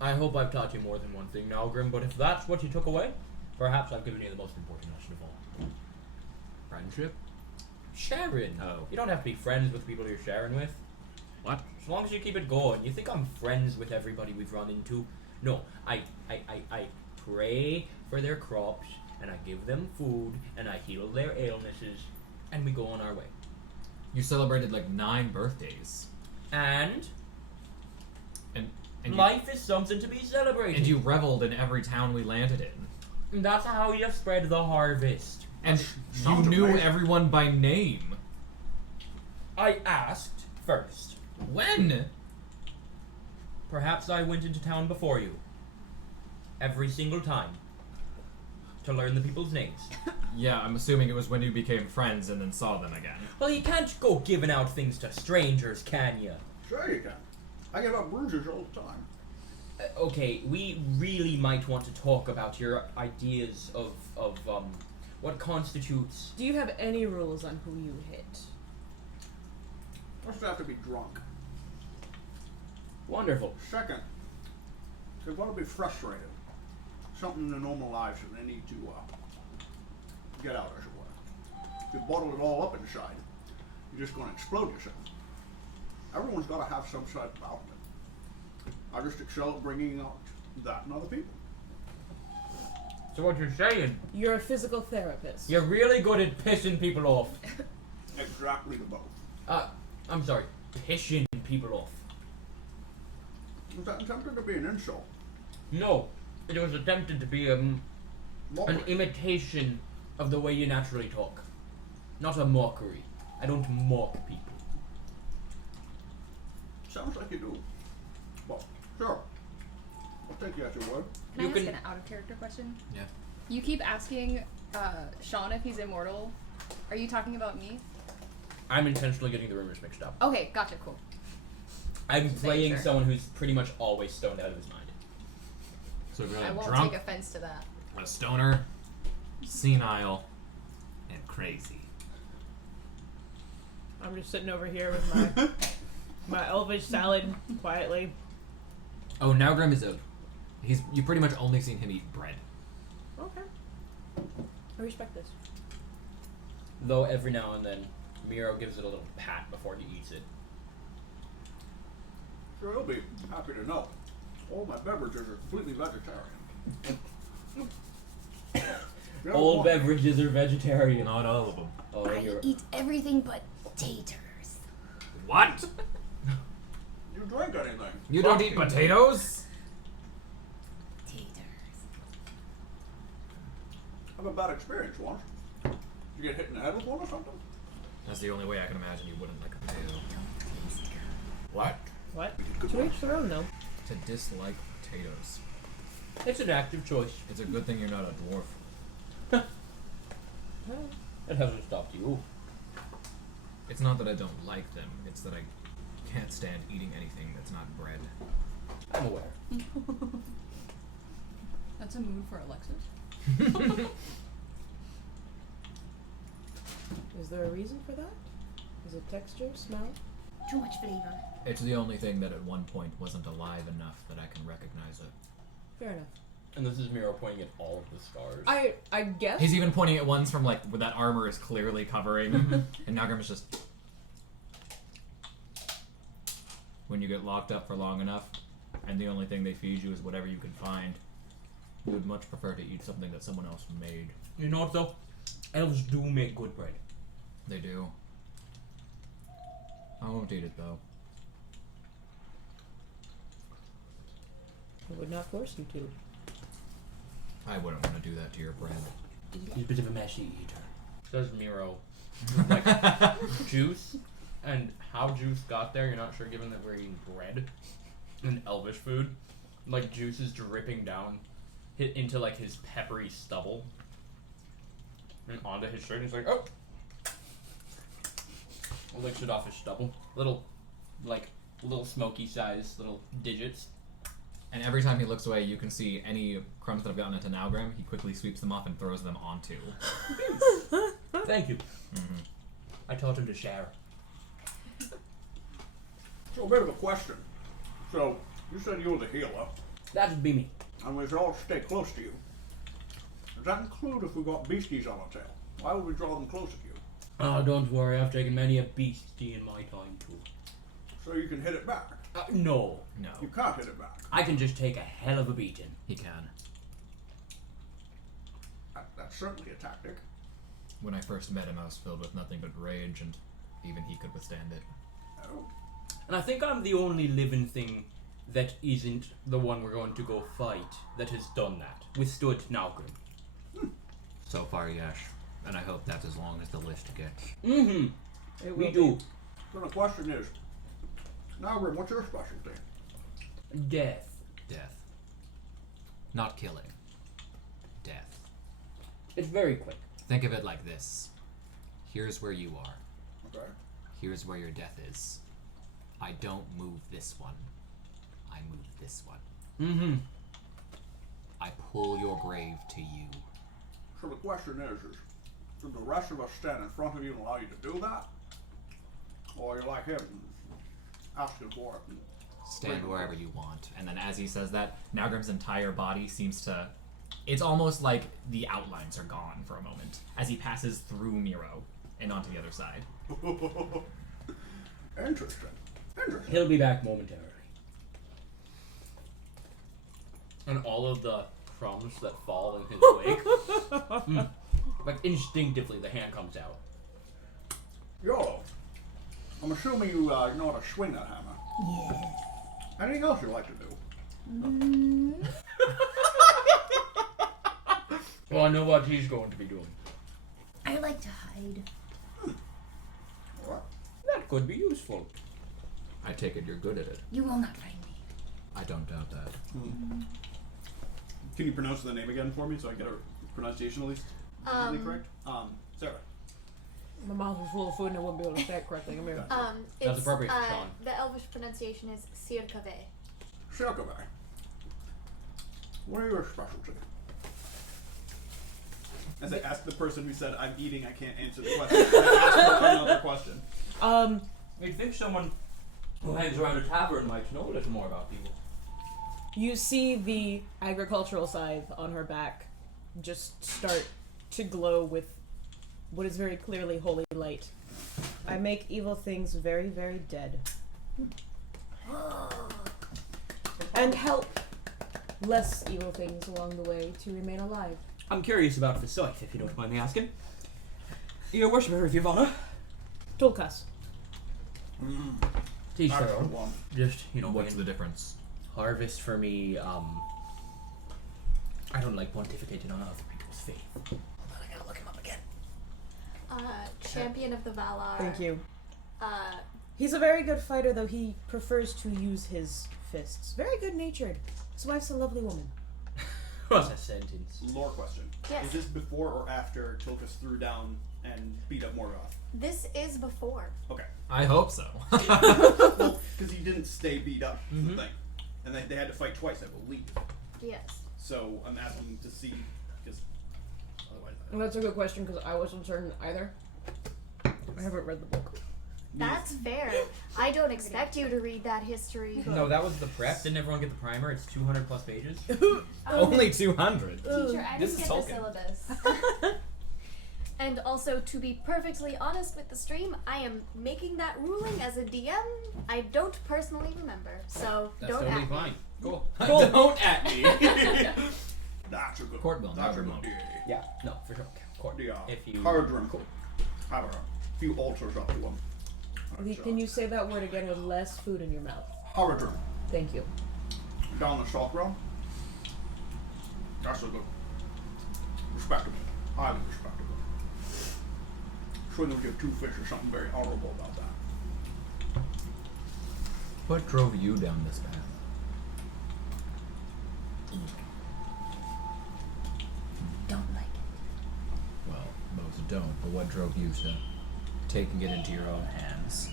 I hope I've taught you more than one thing, Nalgrim, but if that's what you took away, perhaps I've given you the most important lesson of all. Friendship? Sharing. Oh. You don't have to be friends with people you're sharing with. What? As long as you keep it going. You think I'm friends with everybody we've run into? No, I pray for their crops, and I give them food, and I heal their illnesses, and we go on our way. You celebrated like 9 birthdays. And And life is something to be celebrated. and you reveled in every town we landed in. And that's how you spread the harvest. And you Sounds knew amazing. everyone by name. I asked first. When? Perhaps I went into town before you. Every single time. To learn the people's names. Yeah, I'm assuming it was when you became friends and then saw them again. Well, you can't go giving out things to strangers, can you? Sure you can. I give out bruises all the time. Okay, we really might want to talk about your ideas of what constitutes. Do you have any rules on who you hit? First, they have to be drunk. Wonderful. Second, they're going to be frustrated. Something in their normal lives that they need to get out, as it were. If you bottle it all up inside, you're just going to explode yourself. Everyone's got to have some sort of outlet. I just excel at bringing out that in other people. So what you're saying, You're a physical therapist. you're really good at pissing people off. Exactly the both. I'm sorry, pissing people off. Was that attempted to be an insult? No, it was attempted to be an Mockery. imitation of the way you naturally talk. Not a mockery. I don't mock people. Sounds like you do. Well, sure. I'll take you at your word. Can You I can- ask an out of character question? Yeah. You keep asking Sean if he's immortal. Are you talking about me? I'm intentionally getting the rumors mixed up. Okay, gotcha, cool. I'm Just playing making sure. someone who's pretty much always stoned out of his mind. So if you're I like won't drunk, take offense to that. a stoner, senile, and crazy. I'm just sitting over here with my elvish salad quietly. Oh, now Grim is you pretty much only seen him eat bread. Okay. I respect this. Though every now and then, Miro gives it a little pat before he eats it. Sure, he'll be happy to know. All my beverages are completely vegetarian. You ever All want- beverages are vegetarian. Not all of them. Oh, I you're... eat everything but taters. What? You drink anything? You don't eat potatoes? Taters. I have a bad experience once. Did you get hit in the head with one or something? That's the only way I can imagine you wouldn't like a potato. Don't taste good. What? What? Good To one. each their own, though. To dislike potatoes. It's an active choice. It's a good thing you're not a dwarf. Well, It hasn't stopped you. It's not that I don't like them, it's that I can't stand eating anything that's not bread. I'm aware. That's a mood for Alexis. is there a reason for that? Is it texture, smell? Too much flavor. It's the only thing that at one point wasn't alive enough that I can recognize it. Fair enough. And this is Miro pointing at all of the scars. I guess. He's even pointing at ones from like where that armor is clearly covering, and Nagrim is just. When you get locked up for long enough, and the only thing they feed you is whatever you can find, you would much prefer to eat something that someone else made. You know what though? Elves do make good bread. They do. I won't eat it though. I would not force you to. I wouldn't want to do that to your bread. He's a bit of a messy eater. Says Miro. Like juice And how juice got there, you're not sure, given that we're eating bread and elvish food. Like, juice is dripping down into, like, his peppery stubble. And onto his shirt, and he's like, oh! Licks it off his stubble. Little smoky size little digits. And every time he looks away, you can see any crumbs that have gotten into Nalgrim. He quickly sweeps them off and throws them onto. Thank you. Mm-hmm. I taught him to share. So a bit of a question. So, you said you were the healer, That'd be me. and we should all stay close to you. Does that include if we got beasties on our tail? Why would we draw them closer to you? Oh, don't worry, I've taken many a beastie in my time too. So you can hit it back. No. No, You can't hit it back. I can just take a hell of a beating. he can. That's certainly a tactic. When I first met him, I was filled with nothing but rage, and even he could withstand it. Oh. And I think I'm the only living thing that isn't the one we're going to go fight that has done that. Withstood Nalgrim. So far, yes. And I hope that's as long as the list gets. Mm-hmm. It We will do. So the question is, Nalgrim, what's your specialty? Death. Death. Not killing. Death. It's very quick. Think of it like this. Here's where you are. Okay. Here's where your death is. I don't move this one. I move this one. Mm-hmm. I pull your grave to you. So the question is should the rest of us stand in front of you and allow you to do that? Or you're like him, asking for it? And Stand wherever you want. And then as he says that, Nalgrim's entire body seems to... It's almost like the outlines are gone for a moment as he passes through Miro and onto the other side. Interesting. Interesting. He'll be back momentarily. And all of the crumbs that fall in his wake, like instinctively the hand comes out. Yolo, I'm assuming you know how to swing that hammer. Yes. Anything else you like to do? Well, I know what he's going to be doing. I like to hide. Alright. That could be useful. I take it you're good at it. You will not find me. I don't doubt that. Can you pronounce the name again for me so I get a pronunciation at least? Is it correct? Sarah. My mouth was full of food and I wouldn't be able to say it correctly. Come here. It's, appropriate for Sean. The Elvish pronunciation is Sirkave. Shirkavai. What are your specialty? As I asked the person who said, I'm eating, I can't answer the question. I asked another question. You'd think someone who hangs around a tavern might know a little more about people. You see the agricultural scythe on her back just start to glow with what is very clearly holy light. I make evil things very, very dead. And help less evil things along the way to remain alive. I'm curious about the scythe, if you don't mind me asking. Your worship, if you've honor. Tolkas. Teach their Excellent own. one. Just, What's being the difference? harvest for me, I don't like pontificating on other people's faith. Hold on, I gotta look him up again. Champion of the Valar. Thank you. Uh, He's a very good fighter, though he prefers to use his fists. Very good-natured. His wife's a lovely woman. What's a sentence? Lore question. Yes. Is this before or after Tilkas threw down and beat up Morgoth? this is before. Okay. I hope so. Well, because he didn't stay beat up, is Mhm. the thing. And they had to fight twice, I believe. Yes. So I'm asking to see, because otherwise... Well, that's a good question, because I wasn't certain either. I haven't read the book. That's fair. I don't expect you to read that history. No, that was the prep. Didn't everyone get the primer? It's 200 plus pages. Only 200. Teacher, I This didn't is get Tolkien. the syllabus. And also, to be perfectly honest with the stream, I am making that ruling as a DM. I don't personally remember, so That's don't totally at me. fine. Cool. Don't at me. That's a good Court will That's never a good know. DA. Yeah, no, for sure. Court. The If you- Cardrum have a few altars up to them. Can you say that word again with less food in your mouth? Haradrum. Thank you. Down the South Realm. That's a good. Respectable. Highly respectable. Sure they'll give two fish or something very honorable about that. What drove you down this path? Don't like it. Well, most don't, but what drove you to taking it into your own hands?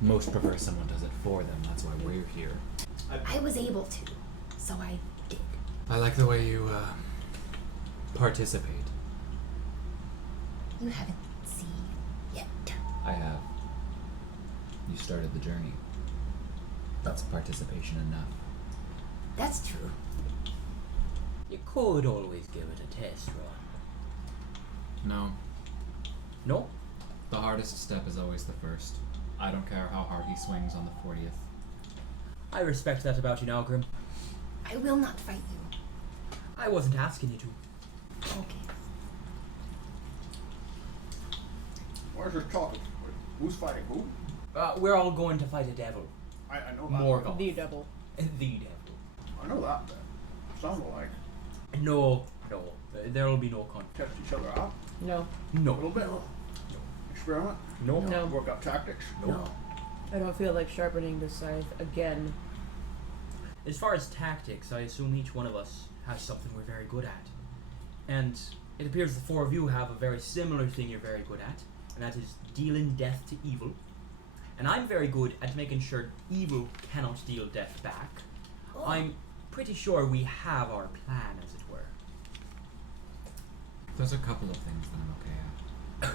Most prefer someone does it for them, that's why we're here. I was able to, so I did. I like the way you, participate. You haven't seen yet. I have. You started the journey. That's participation enough. That's true. You could always give it a test run. No. No? The hardest step is always the first. I don't care how hard he swings on the 40th. I respect that about you now, Grim. I will not fight you. I wasn't asking you to. Okay. Where's this talking? Who's fighting who? We're all going to fight a devil. I know that. Morgoth. The devil. The devil. I know that. Then. Sounds like No. There will be no conflict. test each other out No. a No. little bit. Experiment. No. No. Work out tactics. No. I don't feel like sharpening the scythe again. As far as tactics, I assume each one of us has something we're very good at. And it appears the four of you have a very similar thing you're very good at, and that is dealing death to evil. And I'm very good at making sure evil cannot deal death back. Oh. I'm pretty sure we have our plan, as it were. There's a couple of things that I'm okay at.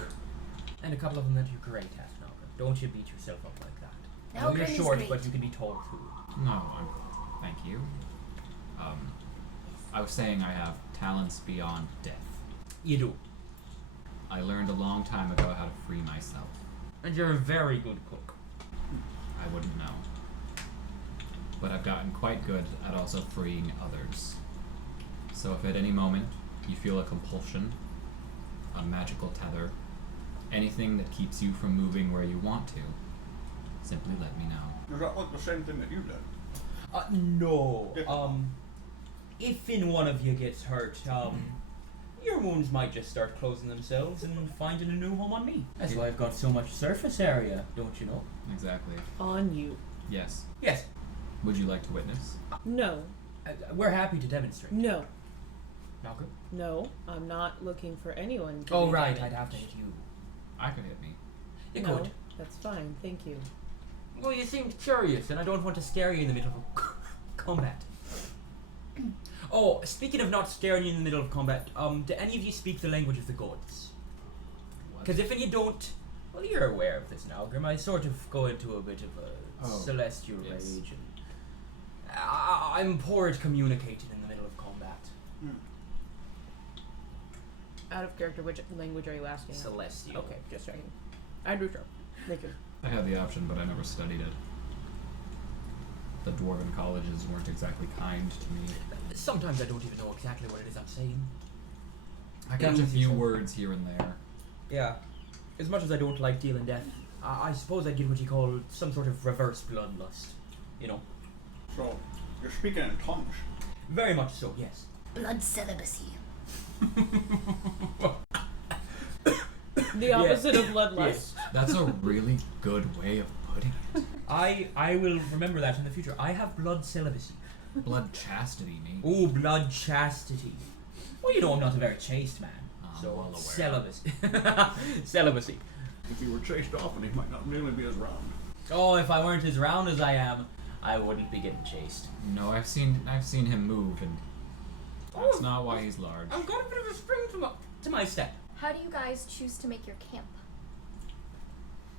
And a couple of them that you're great at, Malcolm. Don't you beat yourself up like that. I know Malcolm you're is short, great. but you can be tall too. No, thank you. I was saying I have talents beyond death. You do. I learned a long time ago how to free myself. And you're a very good cook. I wouldn't know. But I've gotten quite good at also freeing others. So if at any moment you feel a compulsion, a magical tether, anything that keeps you from moving where you want to, simply let me know. Is that like the same thing that you did? No. Different. If in one of you gets hurt, your wounds might just start closing themselves and finding a new home on me. That's why I've got so much surface area, don't you know? Exactly. On you. Yes. Yes. Would you like to witness? No. We're happy to demonstrate. No. Malcolm? No. I'm not looking for anyone to Oh, do right. damage. I'd have to hit you. I could hit me. You No. could. That's fine. Thank you. Well, you seemed curious, and I don't want to scare you in the middle of combat. Oh, speaking of not scaring you in the middle of combat, do any of you speak the language of the gods? Because if you don't, well, you're aware of this now, Grim. I sort of go into a bit of a celestial yes. rage, and I'm poor at communicating in the middle of combat. Out of character, which language are you asking? Celestial. Okay, just checking. I do sure. Thank you. I had the option, but I never studied it. The dwarven colleges weren't exactly kind to me. Sometimes I don't even know exactly what it is I'm saying. I got a few words here and there. Yeah. As much as I don't like dealing death, I suppose I get what you call some sort of reverse bloodlust. You know? So, you're speaking in tongues. Very much so, yes. Blood celibacy. The opposite of bloodlust. Yes. That's a really good way of putting it. I will remember that in the future. I have blood celibacy. Blood chastity, maybe. Oh, blood chastity. Well, you know I'm not a very chaste man. I'm So, well aware. celibacy. Celibacy. If you were chased off, and he might not really be as round. Oh, if I weren't as round as I am, I wouldn't be getting chased. No, I've seen him move, and that's not why he's large. I've got a bit of a spring to my step. How do you guys choose to make your camp?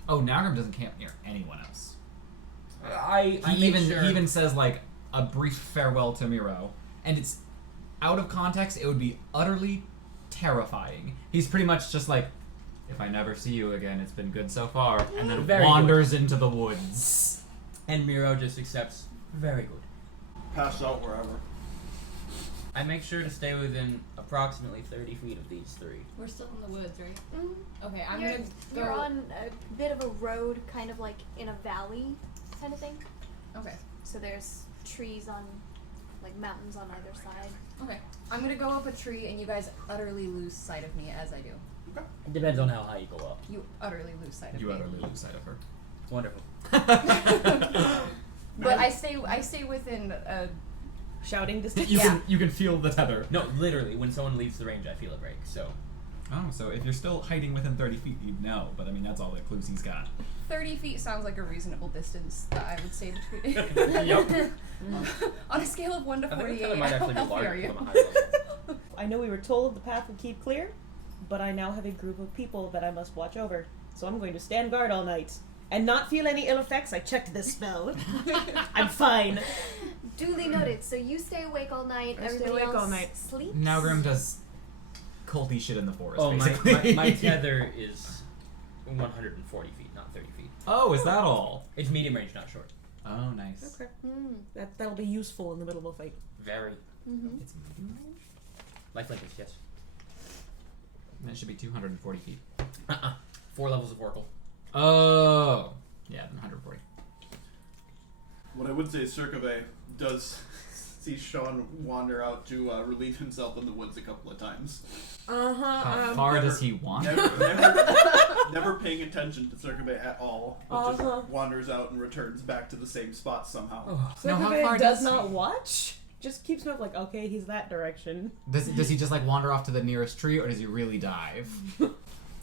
Oh, Nagrim doesn't camp near anyone else. I He make sure- even says like a brief farewell to Miro, and it's out of context. It would be utterly terrifying. He's pretty much just like, if I never see you again, it's been good so far, and then Very wanders into the woods. And Miro just accepts. Very good. Pass out wherever. I make sure to stay within approximately 30 feet of these three. We're still in the woods, right? Okay, I'm you're, gonna go. you're on a bit of a road, kind of like in a valley kind of thing. Okay. So there's trees on, like mountains on either side. Okay. I'm gonna go up a tree, and you guys utterly lose sight of me as I do. It depends on how high you go up. You utterly lose sight of You me. utterly lose sight of her. Wonderful. But I stay within a Shouting distance. You can feel the tether. No, literally, when someone leaves the range, I feel a break. So Oh, so if you're still hiding within 30 feet, you'd know. But I mean, that's all the clues he's got. 30 feet sounds like a reasonable distance that I would say between. Yep. On a scale of 1 to I think 48, that might how actually be healthy are larger you? from a high level. I know we were told the path would keep clear, but I now have a group of people that I must watch over. So I'm going to stand guard all night. And not feel any ill effects. I checked this spell. I'm fine. Duly noted. So you stay awake all night. I stay Everybody awake else all night. sleeps. Now Grim does culty shit in the forest, Oh, basically. my tether is 140 feet, not 30 feet. Oh, is that all? It's medium range, not short. Oh, nice. Okay. Mm. That'll be useful in the middle of a fight. Very. Mm-hmm. It's medium range? Lifelink is, yes. Then it should be 240 feet. 4 levels of Oracle. Oh. Yeah, then 140. What I would say is Circave does see Sean wander out to relieve himself in the woods a couple of times. How far does he want? Never paying attention to Circave at all, but Uh-huh. just wanders out and returns back to the same spot somehow. Now, how Circave far does does not he? watch. Just keeps me like, okay, he's that direction. Does he just like wander off to the nearest tree, or does he really dive?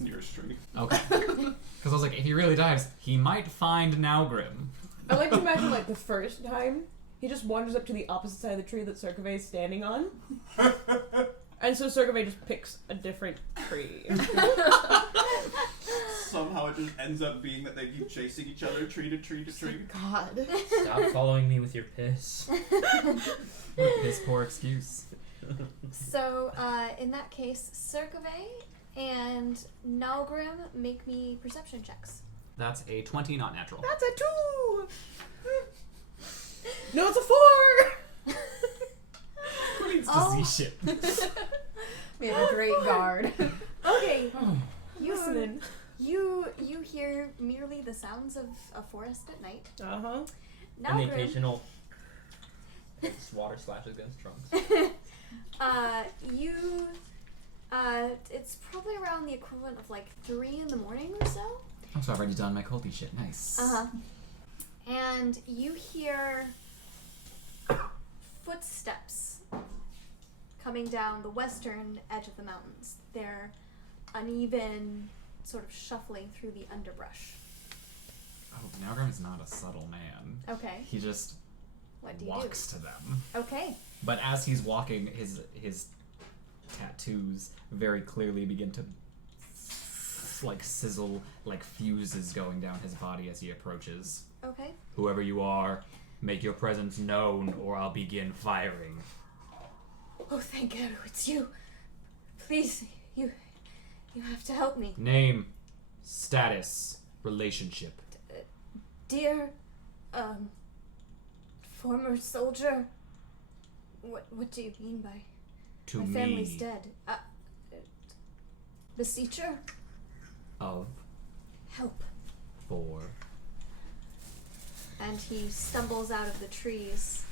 Nearest tree. Okay. Because I was like, if he really dives, he might find Now Grim. I like to imagine like the first time he just wanders up to the opposite side of the tree that Circave is standing on, and so Circave just picks a different tree. Somehow it just ends up being that they keep chasing each other tree to tree to tree. God. Stop following me with your piss. His poor excuse. So, in that case, Circave and Nalgrim make me perception checks. That's a 20, not natural. That's a 2. No, it's a 4. Who needs to Oh. see shit? We have a great guard. Okay, Listening. you hear merely the sounds of a forest at night. Uh huh. And the Nalgrim, occasional water splashes against trunks. it's probably around the equivalent of like 3 in the morning or so. Oh, so I've already done my culty shit. Nice. And you hear footsteps coming down the western edge of the mountains. They're uneven, sort of shuffling through the underbrush. Oh, Now Grim is not a subtle man. Okay, He just what do you walks to them. do? Okay. But as he's walking, his tattoos very clearly begin to like sizzle, like fuses going down his body as he approaches. Okay. Whoever you are, make your presence known, or I'll begin firing. Oh, thank God, it's you. Please, you have to help me. Name, status, relationship. Dear, former soldier. What do you mean by To my me family's dead? Beseecher? of Help. for. And he stumbles out of the trees.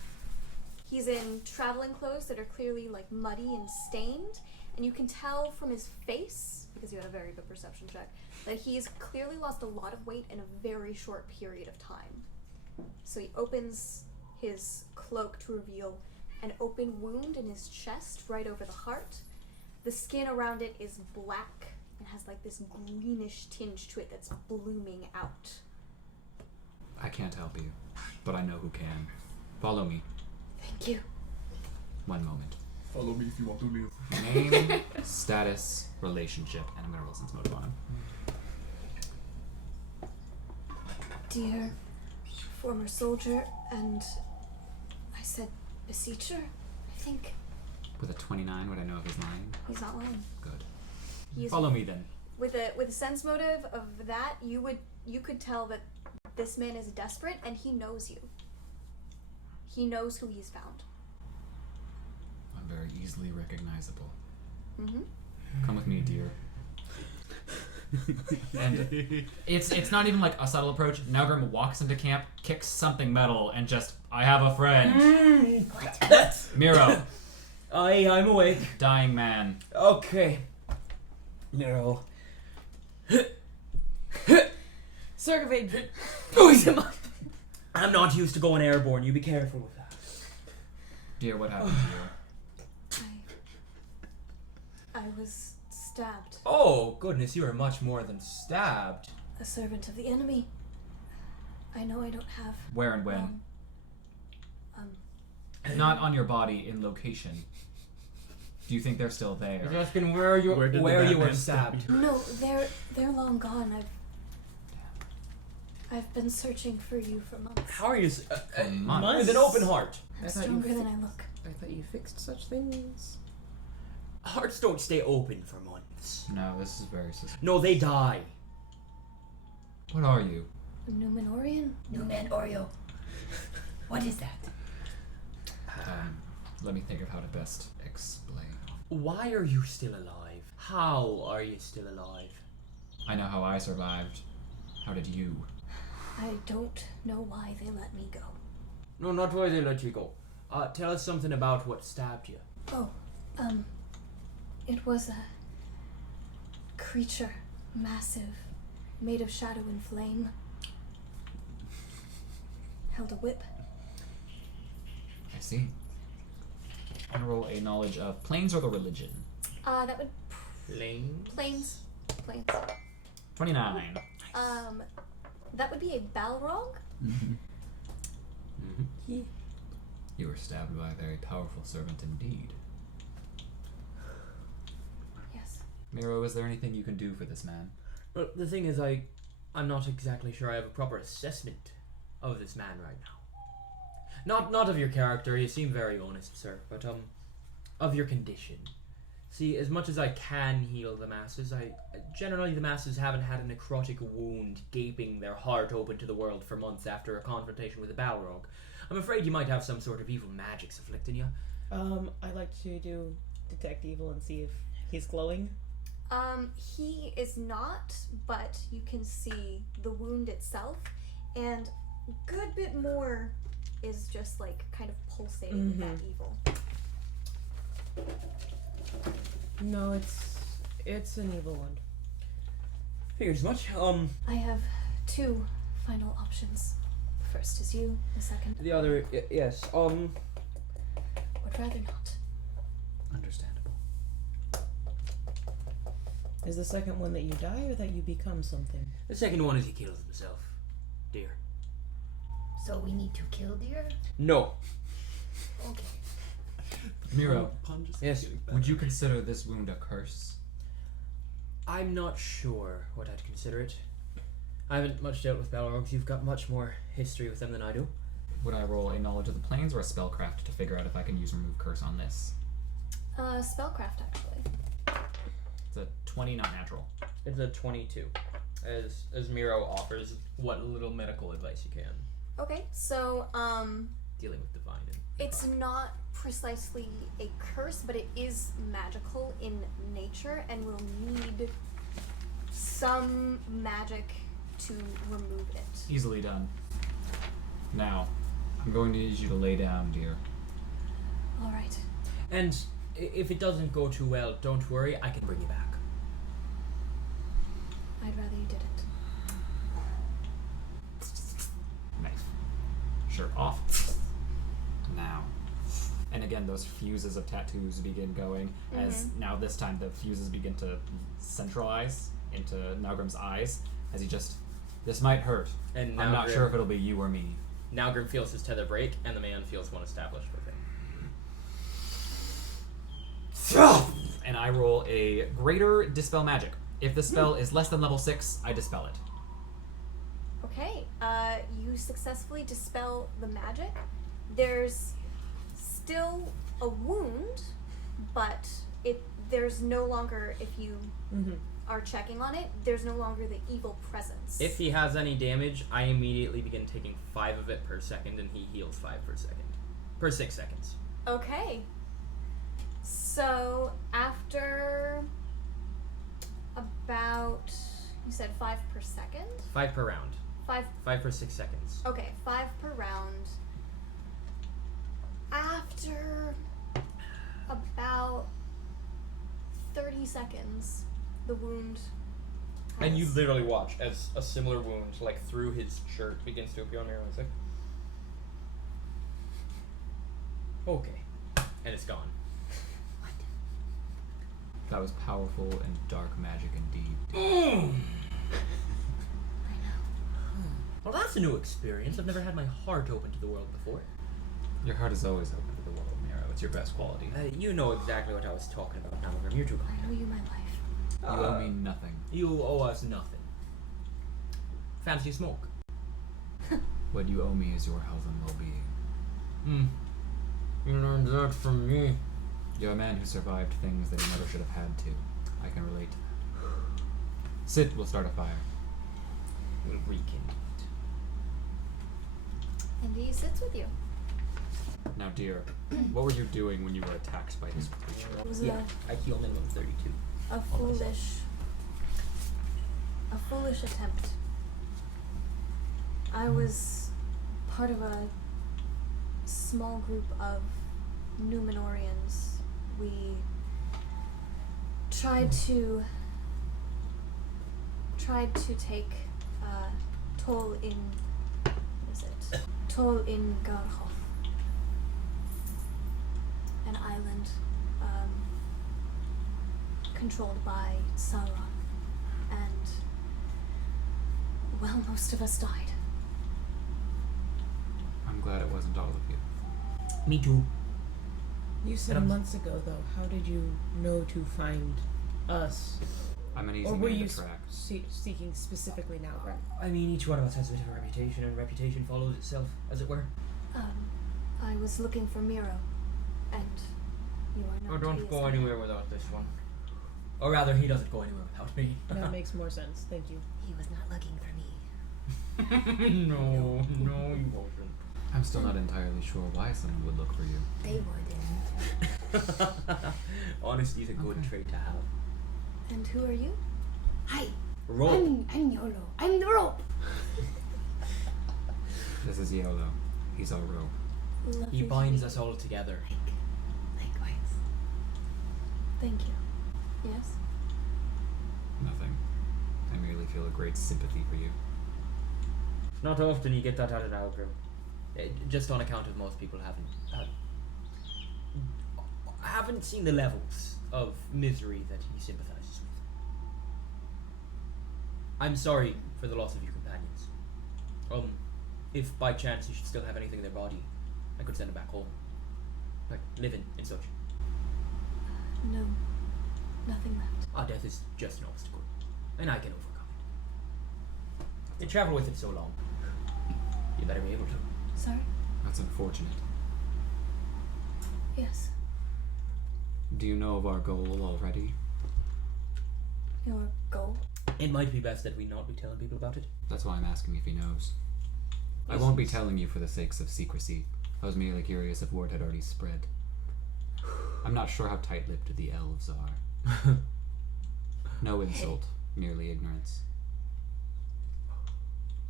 He's in traveling clothes that are clearly like muddy and stained, and you can tell from his face, because you had a very good perception check, that he's clearly lost a lot of weight in a very short period of time. So he opens his cloak to reveal an open wound in his chest right over the heart. The skin around it is black and has like this greenish tinge to it that's blooming out. I can't help you, but I know who can. Follow me. Thank you. One moment. Follow me if you want to live. Name, status, relationship, and I'm gonna roll sense motive on him. Dear former soldier, and I said beseecher, I think. With a 29, would I know if he's lying? He's not lying. Good. He's Follow me then. with a sense motive of that, you could tell that this man is desperate and he knows you. He knows who he's found. I'm very easily recognizable. Mm-hmm. Come with me, dear. And it's not even like a subtle approach. Now Grim walks into camp, kicks something metal, and just, I have a friend. Miro, I'm awake. dying man. Okay. No. Circave pulls him up. I'm not used to going airborne. You be careful with that. Dear, what happened to you? I was stabbed. Oh, goodness, you are much more than stabbed. A servant of the enemy. I know I don't have. Where and when? long. Not on your body, in location. Do you think they're still there? You're asking where you Where did the were Batman stabbed. No, they're long gone. I've been searching for you for months. How are you? For months. With an open heart. I'm I thought you stronger than I look. I thought you fixed such things. Hearts don't stay open for months. No, this is very suspicious. No, they die. What are you? A Numenorian? Newman Oreo. What is that? Let me think of how to best explain. Why are you still alive? How are you still alive? I know how I survived. How did you? I don't know why they let me go. No, not why they let you go. Tell us something about what stabbed you. Oh, it was a creature, massive, made of shadow and flame. Held a whip. I see. I'm gonna roll a knowledge of planes or the religion. That would Lane? plains. 29. That would be a Balrog. Mm-hmm. Mm-hmm. You were stabbed by a very powerful servant indeed. Yes. Miro, is there anything you can do for this man? Well, the thing is, I'm not exactly sure I have a proper assessment of this man right now. Not of your character, you seem very honest, sir, but of your condition. See, as much as I can heal the masses, generally the masses haven't had a necrotic wound gaping their heart open to the world for months after a confrontation with a Balrog. I'm afraid you might have some sort of evil magics afflicting you. I like to do detect evil and see if he's glowing. He is not, but you can see the wound itself, and a good bit more is just like kind of pulsating with that evil. No, it's an evil one. Figures as much. I have two final options. The first is you, the second The other, yes, would rather not. Understandable. Is the second one that you die or that you become something? the second one is he kills himself. Dear. So we need to kill deer? No. Okay. Miro, Yes. would you consider this wound a curse? I'm not sure what I'd consider it. I haven't much dealt with Balrogs. You've got much more history with them than I do. Would I roll a knowledge of the planes or a spellcraft to figure out if I can use remove curse on this? Spellcraft, actually. It's a 20, not natural. It's a 22. As Miro offers what little medical advice you can. Okay, so, Dealing with divine and it's not precisely a curse, but it is magical in nature and will need some magic to remove it. Easily done. Now, I'm going to need you to lay down, dear. Alright. And if it doesn't go too well, don't worry, I can bring you back. I'd rather you didn't. Nice. Shirt off. Now. And again, those fuses of tattoos begin going as now this time the fuses begin to centralize into Nalgrim's eyes as he just, this might hurt. And I'm not Nalgrim- sure if it'll be you or me. Nalgrim feels his tether break, and the man feels one established with him. And I roll a greater dispel magic. If the spell is less than level 6, I dispel it. Okay, you successfully dispel the magic. There's still a wound, but there's no longer, if you are checking on it, there's no longer the evil presence. If he has any damage, I immediately begin taking 5 of it per second, and he heals 5 per second. Per 6 seconds. Okay. So, after about, you said 5 per second? 5 per round. 5 per 6 seconds. Okay, 5 per round. After about 30 seconds, the wound And you has- literally watch as a similar wound, like through his shirt, begins to appear on your eyes. Like, Okay. And it's gone. That was powerful and dark magic indeed. Well, that's a new experience. I've never had my heart open to the world before. Your heart is always open to the world, Miro. It's your best quality. You know exactly what I was talking about, Nalgrim. You're too I kind. owe you my life. You owe me nothing. You owe us nothing. Fancy smoke. What you owe me is your health and well-being. You learned that from me. You're a man who survived things that he never should have had to. I can relate. Sit, we'll start a fire. We'll rekindle it. And he sits with you. Now, dear, what were you doing when you were attacked by this creature? It was I heal minimum 32. a foolish attempt. I was part of a small group of Numenorians. We tried to take Tol in Garhof, an island controlled by Sauron, and well, most of us died. I'm glad it wasn't all of you. Me too. You said months ago, though. How did you know to find us? I'm an easy Or were man you to track. seeking specifically now, Brent? I mean, each one of us has a bit of a reputation, and reputation follows itself, as it were. I was looking for Miro, and you are not. Oh, to don't be go assigned. anywhere without this one. Or rather, he doesn't go anywhere without me. That makes more sense. Thank you. He was not looking for me. No, he wasn't. I'm still not entirely sure why someone would look for you. They wouldn't. Honesty's a good trait to have. And who are you? Hi. Rope. I'm Yolo. I'm the rope. This is Yolo. He's our rope. Lovely He to binds meet us all together. Likewise. Thank you. Yes. Nothing. I merely feel a great sympathy for you. Not often you get that out of Nalgrim. Just on account of most people haven't seen the levels of misery that he sympathizes with. I'm sorry for the loss of your companions. If by chance you should still have anything in their body, I could send them back home. Like, living and such. No. Nothing left. Our death is just an obstacle, and I can overcome it. You travel with it so long. You better be able to. Sorry? That's unfortunate. Yes. Do you know of our goal already? Your goal? It might be best that we not be telling people about it. That's why I'm asking if he knows. I won't be telling you for the sakes of secrecy. I was merely curious if word had already spread. I'm not sure how tight-lipped the elves are. No insult, merely ignorance.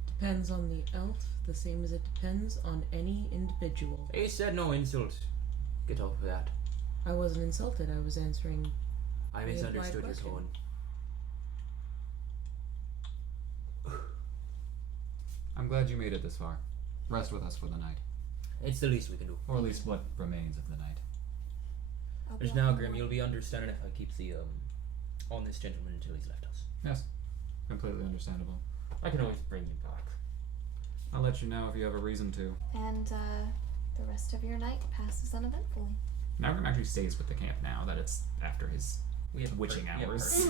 Depends on the elf, the same as it depends on any individual. He said no insult. Get off of that. I wasn't insulted. I was answering. I The misunderstood implied your question. tone. I'm glad you made it this far. Rest with us for the night. It's the least we can do. Or at least what remains of the night. I'll There's be now, off Grim, tomorrow. you'll be understanding if I keep the on this gentleman until he's left us. Yes. Completely understandable. I can always bring you back. I'll let you know if you have a reason to. And the rest of your night passes uneventfully. Nalgrim actually stays with the camp now that it's after his We have witching we have hours.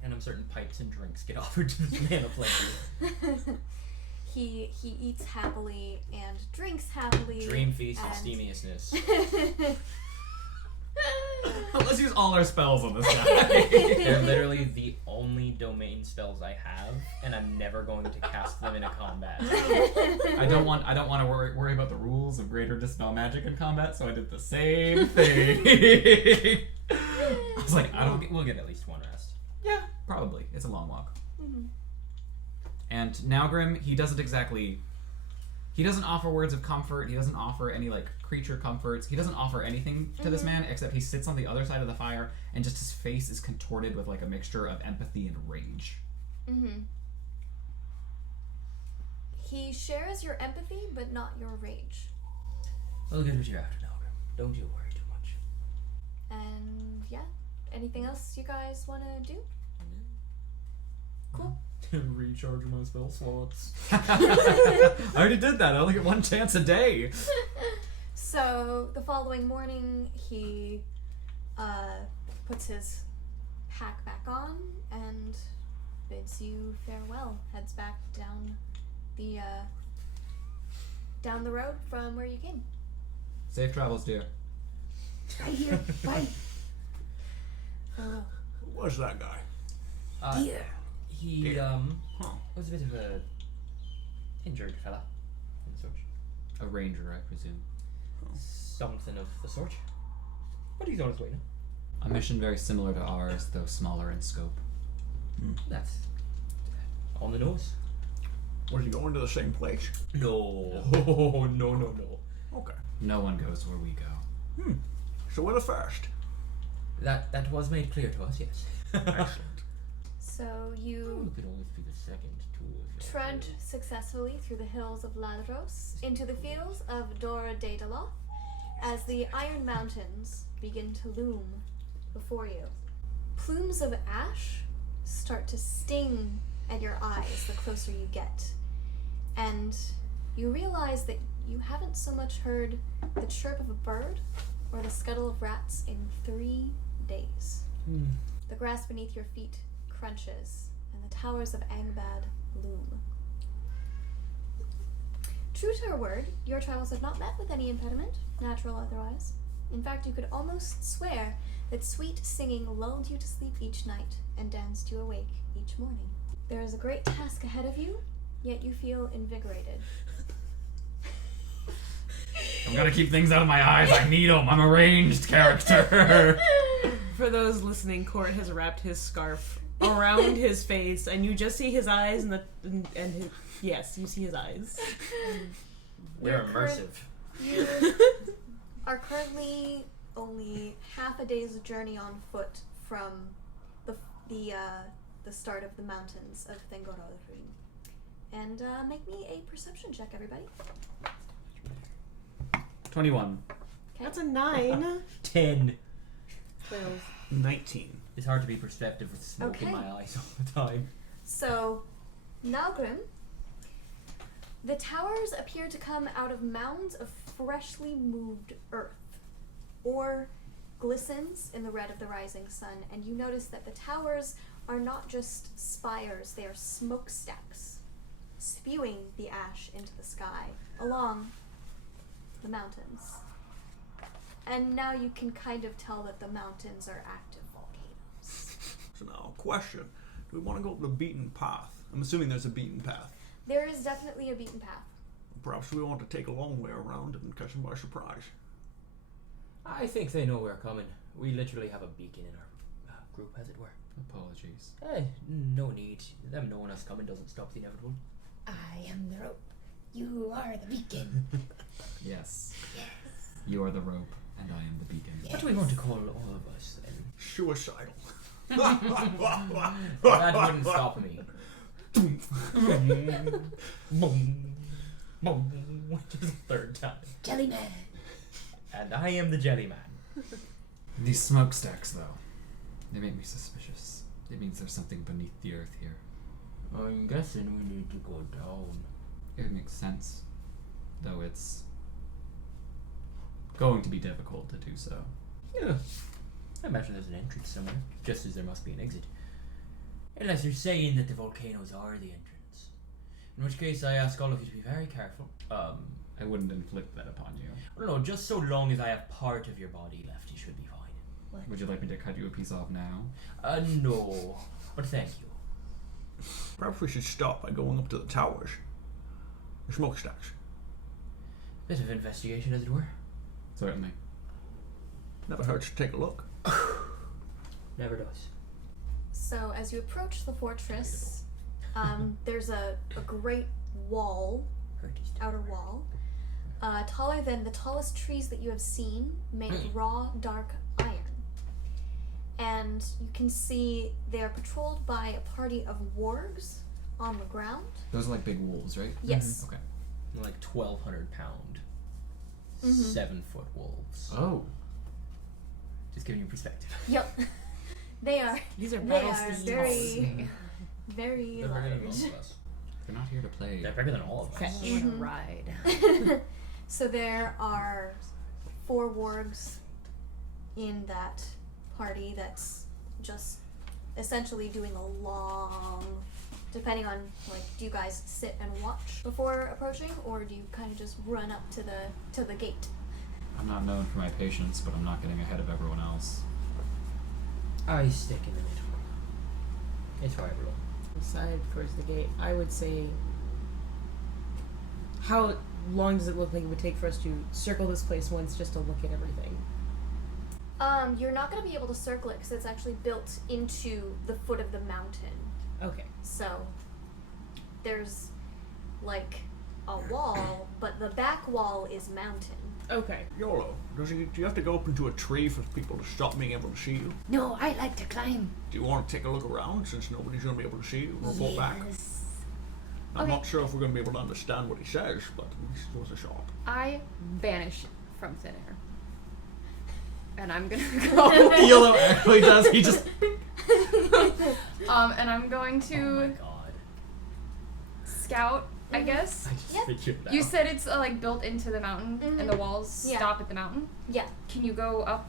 And I'm certain pipes and drinks get offered to this man of plenty. He eats happily and drinks happily. Dream feast of and steamiousness. Let's use all our spells on this guy. They're literally the only domain spells I have, and I'm never going to cast them in a combat. I don't want to worry about the rules of greater dispel magic in combat, so I did the same thing. I was like, We'll get at least one rest. yeah, probably. It's a long walk. Mhm. And Nalgrim, he doesn't offer words of comfort. He doesn't offer any like creature comforts. He doesn't offer anything to this man except he sits on the other side of the fire and just his face is contorted with like a mixture of empathy and rage. Mm-hmm. He shares your empathy, but not your rage. I'll get what you're after now. Don't you worry too much. And yeah, anything else you guys want to do? Cool. Recharge my spell slots. I already did that. I only get one chance a day. So the following morning, he puts his pack back on and bids you farewell. Heads back down the road from where you came. Safe travels, dear. Right here. Bye. Farewell. Who was that guy? Dear. He Huh. was a bit of a injured fella, and such. A ranger, I presume. Something of the sort. But he's on his way now. A mission very similar to ours, though smaller in scope. That's on the nose. Was he going to the same place? No. No. Okay. No one goes where we go. So we're the first. That was made clear to us, yes. Excellent. So you could always be the second too. trudge successfully through the hills of Ladros into the fields of Dora Daedaloth as the Iron Mountains begin to loom before you. Plumes of ash start to sting at your eyes the closer you get, and you realize that you haven't so much heard the chirp of a bird or the scuttle of rats in 3 days. The grass beneath your feet crunches, and the towers of Angbad loom. True to her word, your travels have not met with any impediment, natural or otherwise. In fact, you could almost swear that sweet singing lulled you to sleep each night and danced you awake each morning. There is a great task ahead of you, yet you feel invigorated. I'm gonna keep things out of my eyes. I need them. I'm a ranged character. For those listening, Court has wrapped his scarf around his face, and you just see his eyes and his, yes, you see his eyes. We're You're immersive. You are currently only half a day's journey on foot from the start of the mountains of Thengorolfrin. And make me a perception check, everybody. 21. Okay. That's a 9. 10. 12. 19. It's hard to be perceptive with smoke in Okay. my eyes all the time. So, Nalgrim, the towers appear to come out of mounds of freshly moved earth. Ore glistens in the red of the rising sun, and you notice that the towers are not just spires, they are smokestacks, spewing the ash into the sky along the mountains. And now you can kind of tell that the mountains are active volcanoes. So now, question. Do we want to go up the beaten path? I'm assuming there's a beaten path. There is definitely a beaten path. Perhaps we want to take a long way around and catch them by surprise. I think they know we're coming. We literally have a beacon in our group, as it were. Apologies. No need. Them knowing us coming doesn't stop the inevitable. I am the rope. You are the beacon. Yes. Yes. You are the rope, and I am the beacon. What do we want to call all of us then? Suicidal. That wouldn't stop me. Which is the third time. Jellyman. And I am the Jelly Man. These smokestacks, though, they make me suspicious. It means there's something beneath the earth here. I'm guessing we need to go down. It makes sense, though it's going to be difficult to do so. Yeah. I imagine there's an entrance somewhere, just as there must be an exit. Unless you're saying that the volcanoes are the entrance. In which case, I ask all of you to be very careful. I wouldn't inflict that upon you. I don't know, just so long as I have part of your body left, you should be fine. Would you like me to cut you a piece off now? No. But thank you. Perhaps we should stop by going up to the towers. The smokestacks. Bit of investigation, as it were. Certainly. Never hurts to take a look. Never does. So as you approach the fortress, there's a great wall, outer wall, taller than the tallest trees that you have seen, made of raw, dark iron. And you can see they are patrolled by a party of wargs on the ground. Those are like big wolves, right? Yes. Okay. Like 1,200 pound 7-foot wolves. Oh. Just giving you perspective. Yep. They are. These are They battle are steeds. very, very They're bigger than most large. of us. They're not here to play. They're bigger than all of us. I Fetch. want to Mhm. ride. So there are 4 wargs in that party that's just essentially doing a long, depending on, like, do you guys sit and watch before approaching, or do you kind of just run up to the gate? I'm not known for my patience, but I'm not getting ahead of everyone else. I stick in the middle. It's where I roll. Side towards the gate. I would say. How long does it look like it would take for us to circle this place once just to look at everything? You're not going to be able to circle it because it's actually built into the foot of the mountain. Okay. So there's like a wall, but the back wall is mountain. Okay. YOLO, do you have to go up into a tree for people to stop being able to see you? No, I like to climb. Do you want to take a look around since nobody's going to be able to see you? Report back. Yes. I'm Okay. not sure if we're going to be able to understand what he says, but this was a shot. I vanish from thin air. And I'm gonna go. Yellow actually does. He just. And I'm going Oh my to god. scout, I guess. I just Yep. figured that You out. said it's like built into the mountain, and the walls Yeah. stop at the mountain. Yeah. Can you go up,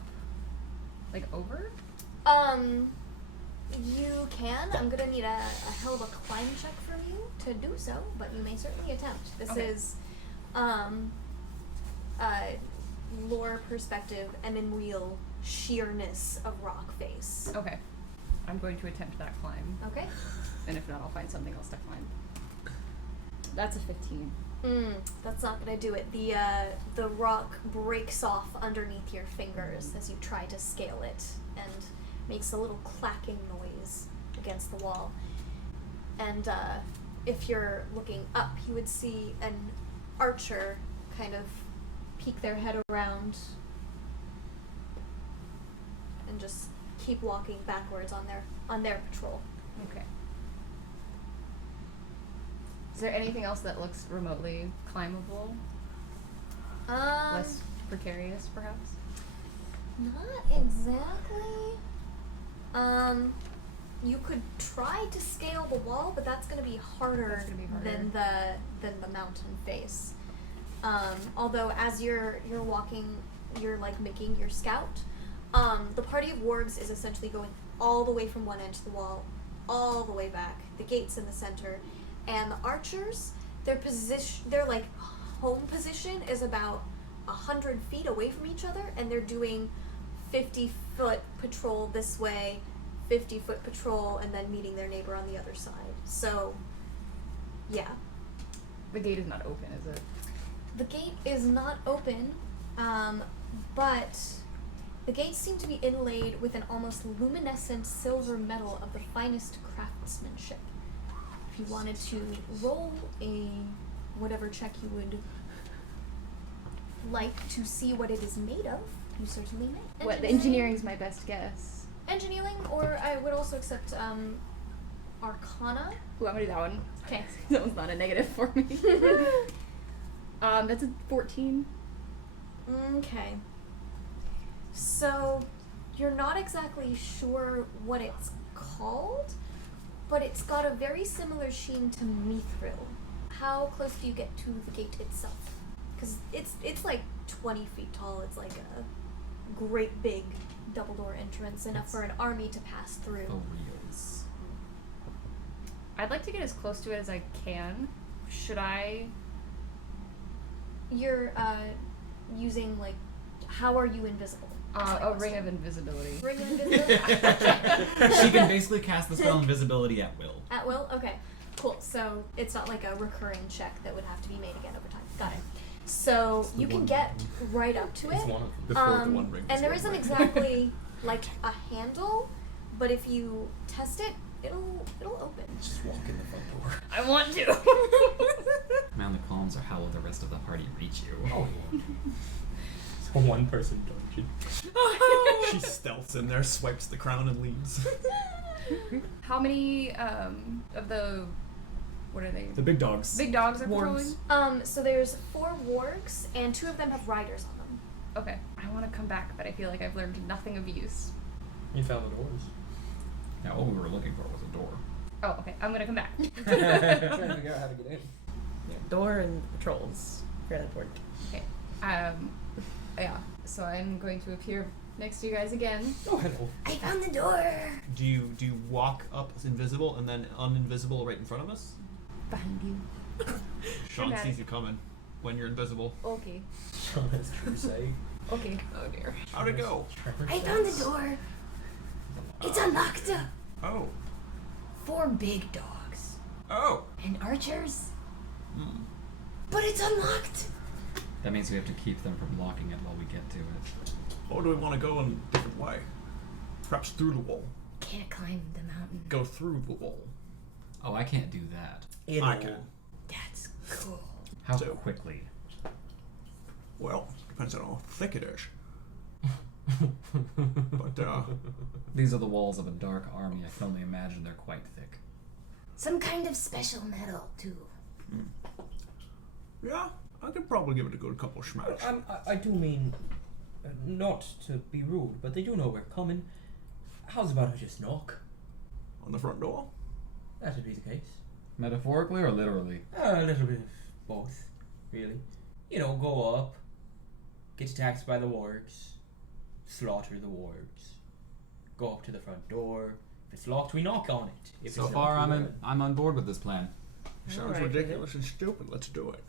like over? You can. I'm gonna need a hell of a climb check from you to do so, but you may certainly attempt. This Okay. is, lore perspective and in real sheerness of rock face. Okay. I'm going to attempt that climb, Okay. and if not, I'll find something else to climb. That's a 15. That's not gonna do it. The rock breaks off underneath your fingers as you try to scale it and makes a little clacking noise against the wall. And if you're looking up, you would see an archer kind of peek their head around and just keep walking backwards on their patrol. Okay. Is there anything else that looks remotely climbable? Less precarious, perhaps? Not exactly. You could try to scale the wall, but that's going to be harder, That's gonna be harder. than the mountain face. Although as you're walking, you're like making your scout. The party of wargs is essentially going all the way from one end to the wall, all the way back. The gate's in the center, and the archers, their like home position is about 100 feet away from each other, and they're doing 50-foot patrol this way, 50-foot patrol, and then meeting their neighbor on the other side. So, yeah. The gate is not open, is it? The gate is not open, but the gates seem to be inlaid with an almost luminescent silver metal of the finest craftsmanship. If you wanted to roll a whatever check you would like to see what it is made of, you certainly may. What, the engineering's my best guess. Engineering, or I would also accept Arcana. Ooh, I'm gonna do that one. Okay. That one's not a negative for me. That's a 14. Okay. So, you're not exactly sure what it's called, but it's got a very similar sheen to Mithril. How close do you get to the gate itself? Because it's like 20 feet tall. It's like a great big double door entrance, enough for an army to pass through. For reals. I'd like to get as close to it as I can. Should I? You're using like, how are you invisible? That's my A ring question. of invisibility. Ring of invisibility. She can basically cast the spell invisibility at will. At will? Okay. Cool. So it's not like a recurring check that would have to be made again over time. Got it. So It's the you can one get ring. right up to it. It's one of them. Before the one ring. And is there one isn't ring. exactly like a handle, but if you test it, it'll open. Just walk in the front door. I want to. Man, the qualms are how will the rest of the party reach you? Oh yeah. It's a one-person dungeon. She stealths in there, swipes the crown, and leaves. How many of the What are they? The big dogs. Big dogs are Wargs. patrolling? So there's 4 wargs, and 2 of them have riders on them. Okay. I want to come back, but I feel like I've learned nothing of use. You found the doors. Now, what we were looking for was a door. Oh, okay. I'm gonna come back. Trying to figure out how to get in. Yeah, door and patrols. Fairly important. Okay. Yeah. So I'm going to appear next to you guys again. Oh, hello. I found the door. Do you walk up invisible and then uninvisible right in front of us? Behind you. Sean Dramatic. sees you coming when you're invisible. Okay. That's true say. Okay. Oh dear. How'd it go? I found the door. It's unlocked. Oh. 4 big dogs Oh. and archers. Hmm. But it's unlocked. That means we have to keep them from locking it while we get to it. Or do we want to go in a different way? Perhaps through the wall. Can't climb the mountain. Go through the wall. Oh, I can't do that. I can. That's cool. How So- quickly? Well, depends on how thick it is. But, These are the walls of a dark army. I can only imagine they're quite thick. Some kind of special metal, too. yeah, I could probably give it a good couple smacks. I do mean, not to be rude, but they do know we're coming. How's about I just knock? On the front door? That'd be the case. Metaphorically or literally? A little bit of both, really. You know, go up, get attacked by the wargs, slaughter the wargs, go up to the front door. If it's locked, we knock on it. If So it's far, locked, I'm on board with this plan. Sounds Alright, ridiculous and stupid. Let's do it.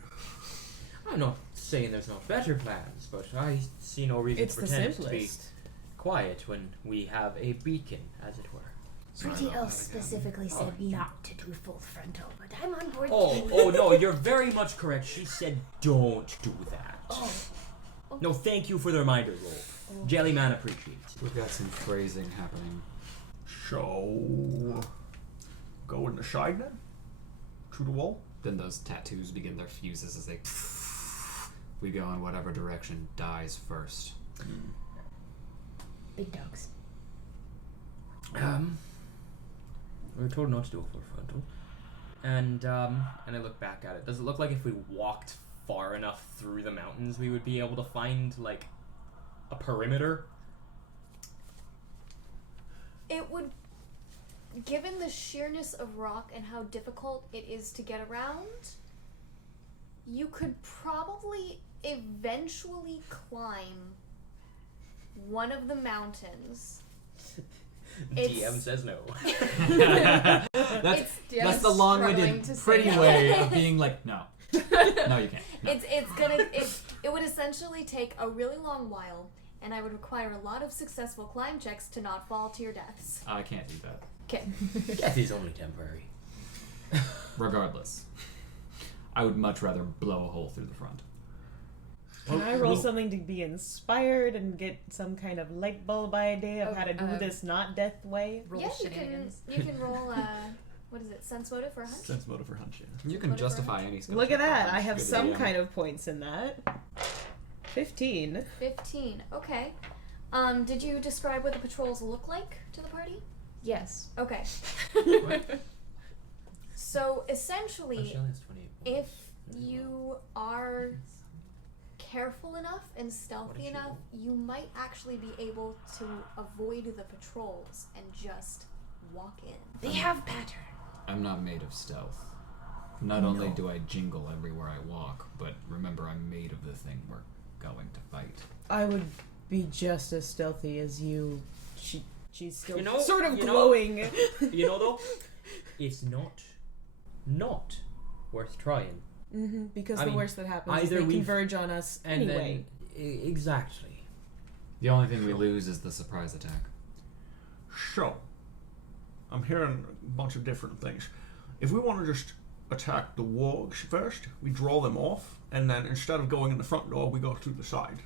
I'm not saying there's not better plans, but I see no reason It's to the pretend to be simplest. quiet when we have a beacon, as it were. Pretty Elf specifically said not to do full frontal, but I'm on board. Oh no, you're very much correct. She said don't do that. Oh. No, thank you for the reminder, Roll. Jellyman appreciates it. We've got some phrasing happening. So, go in the side then? Through the wall? Then those tattoos begin their fuses as they. We go in whatever direction dies first. Big dogs. We were told not to do a full frontal. And I look back at it. Does it look like if we walked far enough through the mountains we would be able to find, like, a perimeter? It would, given the sheerness of rock and how difficult it is to get around, you could probably eventually climb one of the mountains. DM says no. That's Yes, the long-winded, struggling to say pretty no. way of being like, no. No, you can't. No. It would essentially take a really long while, and I would require a lot of successful climb checks to not fall to your deaths. I can't do that. Okay. Death is only temporary. Regardless. I would much rather blow a hole through the front. Can I roll something to be inspired and get some kind of light bulb idea of how to do this not death way? Roll Yeah, shenanigans. you can roll what is it, sense motive for a hunch? Sense motive for hunch, yeah. You can What if justify any skill Look check at that. for I hunch. have Good some DM. kind of points in that. 15. 15. Okay. Did you describe what the patrols look like to the party? Yes. Okay. So essentially, if you are careful enough and stealthy enough, you might actually be able to avoid the patrols and just walk in. They have pattern. I'm not made of stealth. Not only do I jingle everywhere I walk, but remember I'm made of the thing we're going to fight. I would be just as stealthy as you. She's still You know- sort of you know- glowing. You know, though, it's not worth trying. Because I the mean, worst that happens is either they we converge on us And anyway. then, exactly. The only thing we lose is the surprise attack. So, I'm hearing a bunch of different things. If we want to just attack the wargs first, we draw them off, and then instead of going in the front door, we go through the side.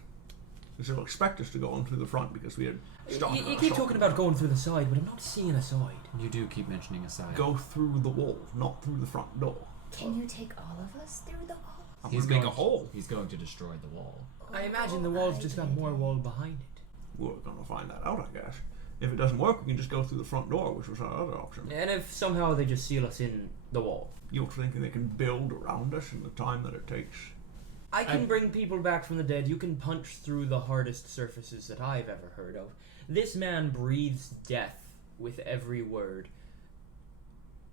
Because they'll expect us to go in through the front because we had started You on a keep short talking about going through the side, but I'm not seeing a side. You do keep mentioning a side. Go through the wall, not through the front door. Can you take all of us through the wall? I'm He's gonna make going a hole. He's going to destroy the wall. I imagine the wall's just got more wall behind it. We're gonna find that out, I guess. If it doesn't work, we can just go through the front door, which was our other option. And if somehow they just seal us in the wall? You're thinking they can build around us in the time that it takes? I can bring people back from the dead. You can punch through the hardest surfaces that I've ever heard of. This man breathes death with every word.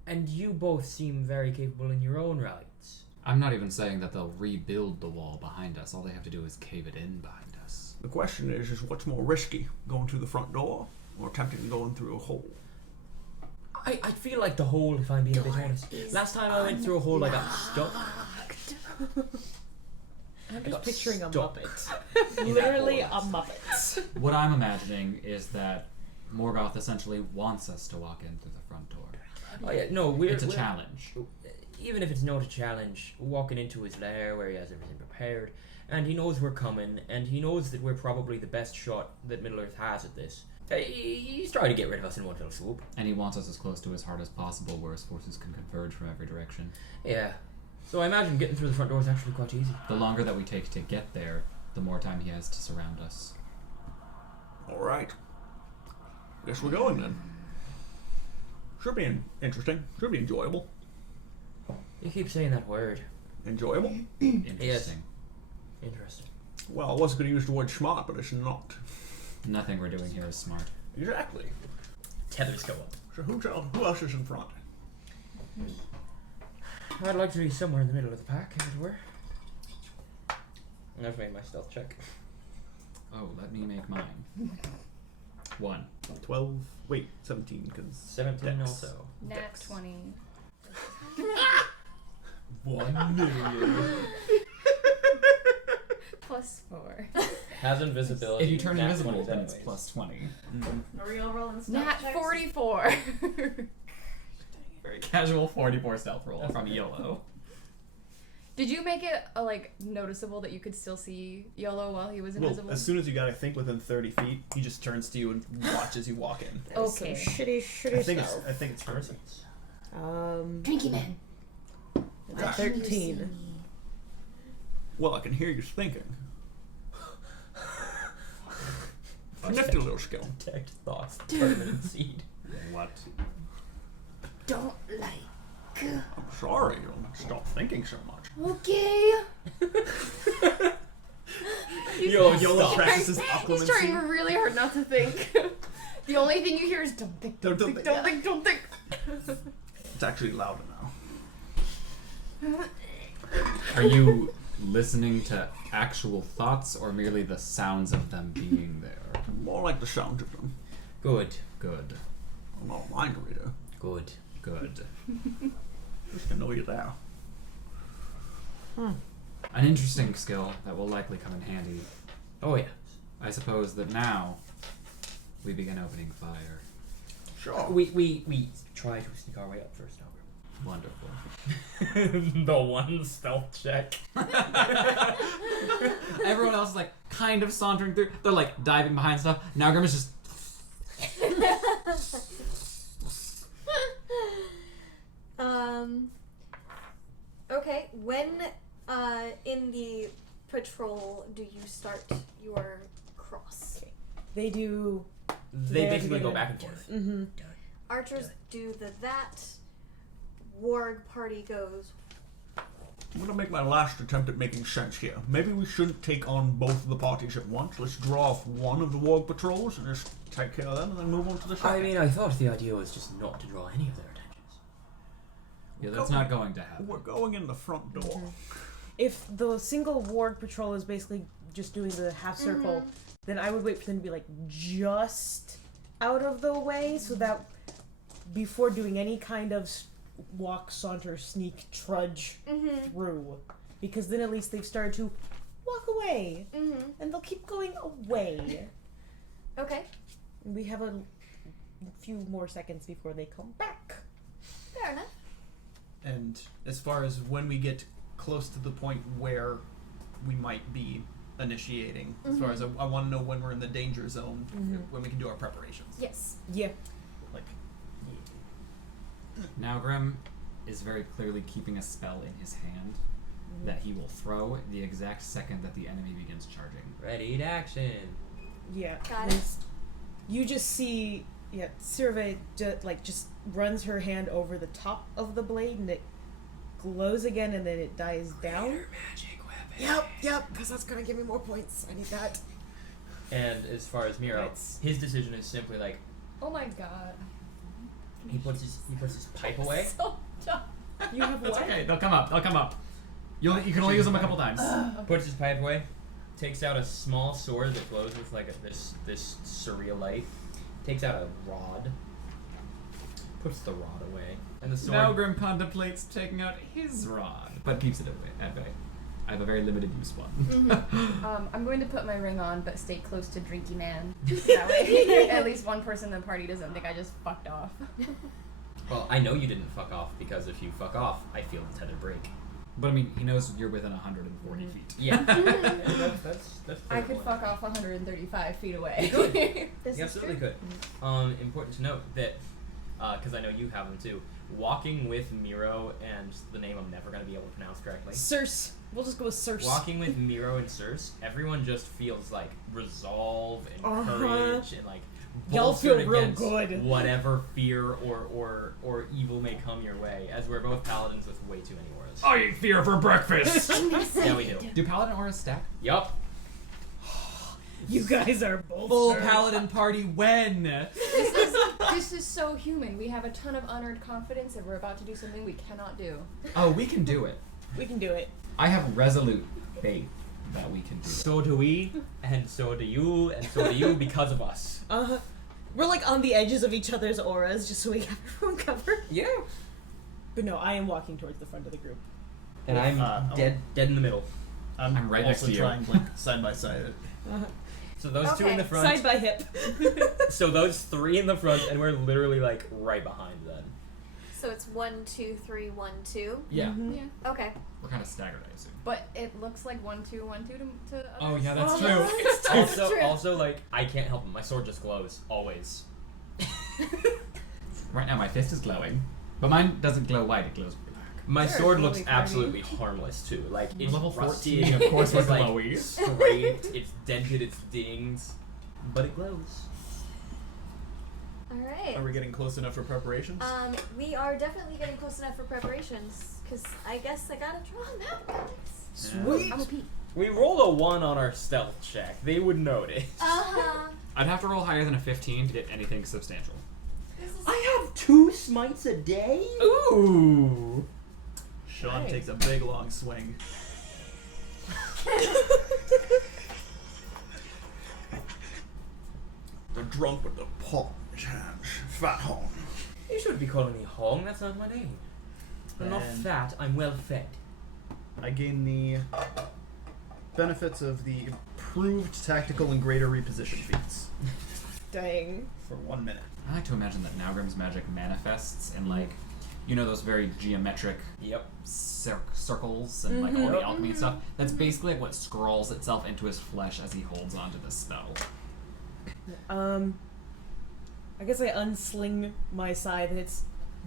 And you both seem very capable in your own rights. I'm not even saying that they'll rebuild the wall behind us. All they have to do is cave it in behind us. The question is what's more risky, going through the front door or attempting going through a hole? I feel like the hole, if I'm being a bit honest. Last time I went through a hole, I got stuck. I'm just picturing a stuck. Muppet. Literally a Muppet. What I'm imagining is that Morgoth essentially wants us to walk in through the front door. Oh yeah, no, It's a challenge. Even if it's not a challenge, walking into his lair where he has everything prepared, and he knows we're coming, and he knows that we're probably the best shot that Middle-earth has at this. He's trying to get rid of us in one fell swoop. And he wants us as close to his heart as possible, where his forces can converge from every direction. Yeah. So I imagine getting through the front door is actually quite easy. The longer that we take to get there, the more time he has to surround us. Alright. Guess we're going then. Should be interesting. Should be enjoyable. You keep saying that word. Enjoyable? Interesting. Interesting. Well, I was going to use the word smart, but it's not. Nothing we're doing here is smart. Exactly. Tethers go up. So who else is in front? I'd like to be somewhere in the middle of the pack, if it were. I've made my stealth check. Oh, let me make mine. 1. 12. Wait, 17, because 17 Dex. also. Nat Dex. 20. 1 million. Plus 4. Has invisibility. If you turn nat invisible, 20s then it's anyways. plus 20. Are we all rolling stuff? Nat 44. Very casual 44 stealth roll from YOLO. Did you make it noticeable that you could still see YOLO while he was invisible? Well, as soon as you got, I think, within 30 feet, he just turns to you and watches you walk in. Okay. Shitty I think stuff. it's persons. Drinky man. That's 13. Well, I can hear you thinking. Nifty little skill. Detect thoughts. Permanent seed. What? Don't like. I'm sorry, you'll stop thinking so much. Okay. YOLO practices He's occlumency. trying really hard not to think. The only thing you hear is don't think, Don't don't think, think, yeah. don't think, don't think. It's actually louder now. Are you listening to actual thoughts or merely the sounds of them being there? More like the sound of them. Good. Good. I'm not a mind reader. Good. Good. Just to know you're there. An interesting skill that will likely come in handy. Oh yeah. I suppose that now we begin opening fire. Sure. We try to sneak our way up first, don't Wonderful. we? The one stealth check. Everyone else is kind of sauntering through. They're diving behind stuff. Now Grim is just Okay, when in the patrol do you start your cross? They do. They They're basically go together. back and forth. Mm-hmm. Archers do the that. Warg party goes. I'm gonna make my last attempt at making sense here. Maybe we shouldn't take on both of the parties at once. Let's draw off one of the warg patrols and just take care of them and then move on to the second. I mean, I thought the idea was just not to draw any of their attentions. yeah, that's not going to happen. We're going in the front door. If the single warg patrol is basically just doing the half circle, then I would wait for them to be just out of the way so that before doing any kind of walk, saunter, sneak, trudge through, because then at least they've started to walk away, and they'll keep going away. Okay, We have a few more seconds before they come back. fair enough. And as far as when we get close to the point where we might be initiating, as far as I want to know when we're in the danger zone, when we can do our preparations. Yes. Yeah. Like, Now Grim is very clearly keeping a spell in his hand that he will throw the exact second that the enemy begins charging. Ready to action. Yeah. Got it. you just see, Survey just runs her hand over the top of the blade, and it glows again, and then it dies down. Magic weapon. Yep, because that's gonna give me more points. I need that. And as far as Miro, his decision is simply like, Oh my god. he puts his pipe away. So dumb. You have That's what? okay. They'll come up. You can only use them a couple times. Puts his pipe away, takes out a small sword that glows with like this surreal light, takes out a rod, puts the rod away, and the sword. Now Grim contemplates taking out his rod, but keeps it at bay. I have a very limited use one. I'm going to put my ring on, but stay close to Drinky Man. That way, at least one person in the party doesn't think I just fucked off. Well, I know you didn't fuck off because if you fuck off, I feel the tether break. But I mean, he knows you're within 140 feet. Yeah, that's I could pretty fuck off 135 feet away. You could. This You is absolutely true. could. Important to note that, because I know you have them too, walking with Miro and the name I'm never going to be able to pronounce correctly. Circe. We'll just go with Circe. Walking with Miro and Circe, everyone just feels like resolve and courage and like Y'all feel bolstered real against good. whatever fear or evil may come your way, as we're both paladins with way too many auras. I eat fear for breakfast. Yeah, we do. Do paladin auras stack? Yup. You guys are both Full paladin party when? This is so human. We have a ton of unearned confidence, and we're about to do something we cannot do. Oh, we can do it. We can do it. I have resolute faith that we can do it. So do we, and so do you, and so do you because of us. We're like on the edges of each other's auras just so we have everyone covered. Yeah. But no, I am walking towards the front of the group. And I'm dead in the middle. I'm right next also to you. trying like side by side. So those two in the front. Side by hip. So those three in the front, and we're literally like right behind them. So it's 1, 2, 3, 1, 2. Yeah. Mhm. Yeah. Okay. We're kind of staggered, I assume. But it looks like 1, 2, 1, 2 to others. Oh, yeah, that's Oh, true. Also, like I can't help it. My sword just glows always. Right now, my fist is glowing. But mine doesn't glow white, it glows black. My They're sword totally looks party. absolutely harmless too. Like We're it's level rusty, 14, of course it's we're like glowy. scraped, it's dented, it's dinged, but it glows. All right. Are we getting close enough for preparations? We are definitely getting close enough for preparations, because I guess I gotta draw a map, guys. Sweet. I'm a Pete. We rolled a 1 on our stealth check. They would notice. Uh-huh. I'd have to roll higher than a 15 to get anything substantial. This is I have 2 smites a day. Ooh! Sean Nice. takes a big long swing. The drunk with the paw in his hands. Fat home. You should be calling me Hong. That's not my name. I'm not And- fat. I'm well fed. I gain the benefits of the improved tactical and greater reposition feats Dang. for 1 minute. I like to imagine that Nalgrim's magic manifests in, like, you know, those very geometric Yep. circles and, like, all the Mhm. alchemy and stuff. That's basically what scrolls itself into his flesh as he holds onto this spell. I guess I unsling my side and it's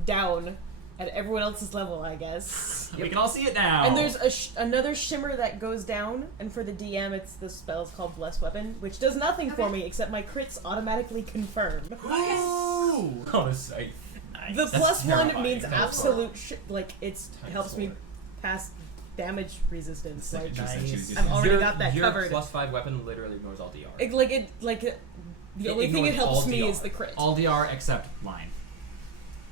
down at everyone else's level, I guess. We can all see it now! And there's another shimmer that goes down, and for the DM, it's the spell's called Blessed Weapon, which does nothing for Okay. me except my crits automatically confirm. Ooh! On a site. The That's plus one terrifying. means That's absolute like it's Times helps me 4. pass damage resistance. Like Just that Nice. choose you I've to- already your, got that your covered. plus 5 weapon literally ignores all DR. the only thing it ignores helps all me DR. is the crit. All DR except line.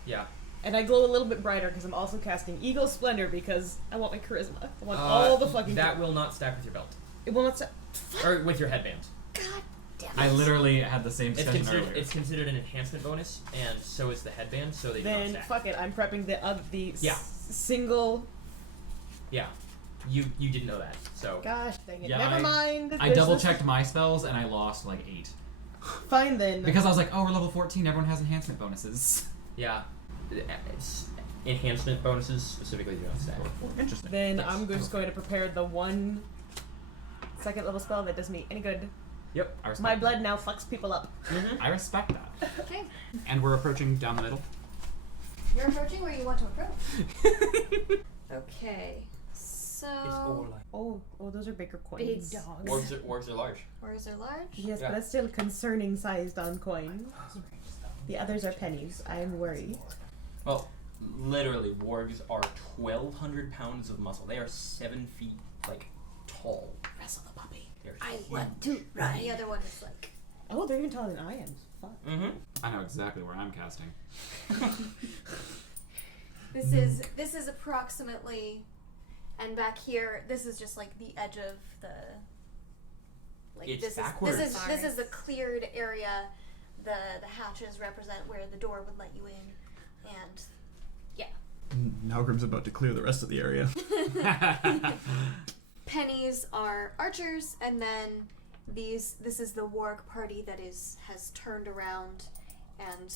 Yeah. And I glow a little bit brighter because I'm also casting Eagle Splendor because I want my charisma. I want all the fucking. That will not stack with your belt. It will not. Or with your headband. God damn it. I literally had the same It's discussion considered earlier. it's considered an enhancement bonus, and so is the headband, so they do not Then stack. fuck it. I'm prepping the Yeah. single. Yeah. You didn't know that, so. Gosh dang it. Yeah, Never mind. I There's double this- checked my spells and I lost like 8. Fine then. Because I was like, oh, we're level 14, everyone has enhancement bonuses. Yeah. It's enhancement bonuses specifically do not stack. Interesting. Then Yes. I'm just going to prepare the one second level spell that does me any good. Yep. I respect My that. blood now fucks people up. I respect that. Okay. And we're approaching down the middle. You're approaching where you want to approach. Okay. So It's all like Oh, those are bigger coins. Big dogs. Wargs are large. Wargs are large. Yes, Yeah. but that's still concerning sized on coins. The others are pennies. I'm worried. Well, literally, wargs are 1,200 pounds of muscle. They are 7 feet, like, tall. Wrestle the puppy. They're I huge. want to The ride. other one is like. Oh, they're even taller than I am. Fuck. Mm-hmm. I know exactly where I'm casting. This is approximately, and back here, this is just like the edge of the. Like It's this backwards. is this is the cleared area. The hatches represent where the door would let you in, and Nalgrim's about to clear the rest of the area. pennies are archers, and then this is the warg party that has turned around, and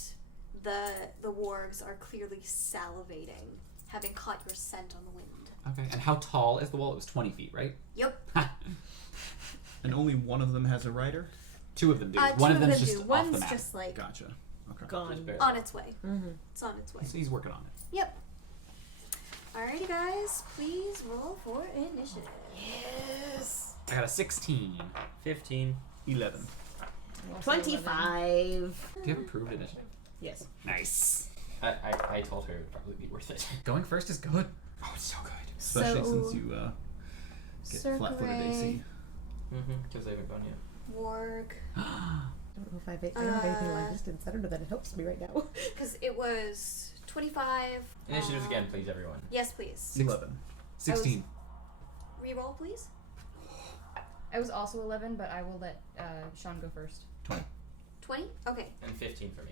the wargs are clearly salivating, having caught your scent on the wind. Okay, and how tall is the wall? It was 20 feet, right? Yep. And only one of them has a rider? Two of them do. Two One of them them's just do. off One's the map. just like Gotcha. Okay. Gone. on its way. Mm-hmm. It's on its way. So he's working on it. Yep. Alrighty, guys, please roll for initiative. Yes. I got a 16. 15. 11. 25. Do you have improved initiative? Yes. Nice. I told her it would probably be worth it. Going first is good. Oh, it's so good. Especially So, since you get flat-footed AC. Mm-hmm. Because they haven't gone yet. Warg, I don't know if I don't have anything long distance. I don't know that it helps me right now. because it was 25. Initiatives again, please, everyone. Yes, please. 11. 16. Reroll, please. I was also 11, but I will let Sean go first. 20? Okay. And 15 for me.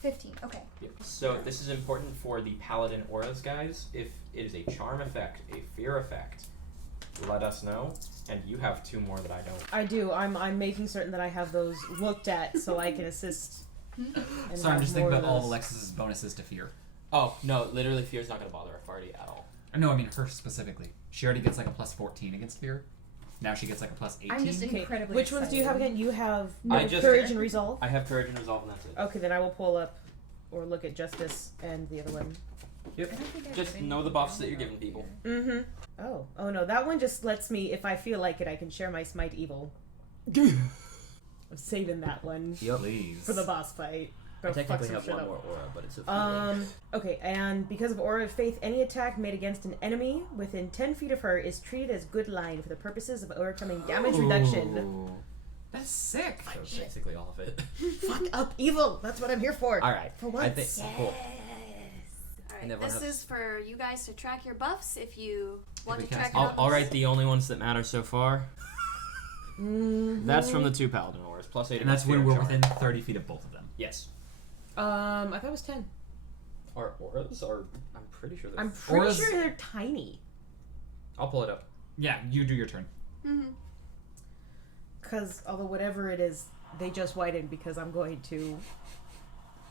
15. Okay. Yep. So this is important for the paladin auras, guys. If it is a charm effect, a fear effect, let us know. And you have 2 more that I don't. I do. I'm making certain that I have those looked at so I can assist. and Sorry, I'm have just thinking more about all of those. Alexis's bonuses to fear. Oh, no, literally fear's not going to bother a party at all. No, I mean her specifically. She already gets like a plus 14 against fear. Now she gets like a plus 18. I'm just Okay, incredibly which ones do you have excited. again? You have I just- courage and resolve. I have courage and resolve, and that's it. Okay, then I will pull up or look at justice and the other one. Yep. I don't think I've Just been know the buffs wrong that you're about giving people. fear. Mm-hmm. Oh no, that one just lets me, if I feel like it, I can share my smite evil. I'm saving that one Please. for the boss fight. I Go fuck technically some have shit one up. more aura, but it's a feeling. Okay, and because of Aura of Faith, any attack made against an enemy within 10 feet of her is treated as good line for the purposes of overcoming damage reduction. Ooh. That's sick. So basically all of it. Fuck up evil! That's what I'm here for. Alright. For once. I think, cool. Alright, everyone this has- is for you guys to track your buffs if you want we to cast- track your I'll buffs. write the only ones that matter so far. Mhm. That's from the 2 paladin auras, plus 8 And that's against when fear we're and charm. within 30 feet of both of them. Yes. I thought it was 10. Our auras are, I'm pretty sure they're... I'm pretty Auras- sure they're tiny. I'll pull it up. Yeah, you do your turn. Mm-hmm. Because, although whatever it is, they just widen because I'm going to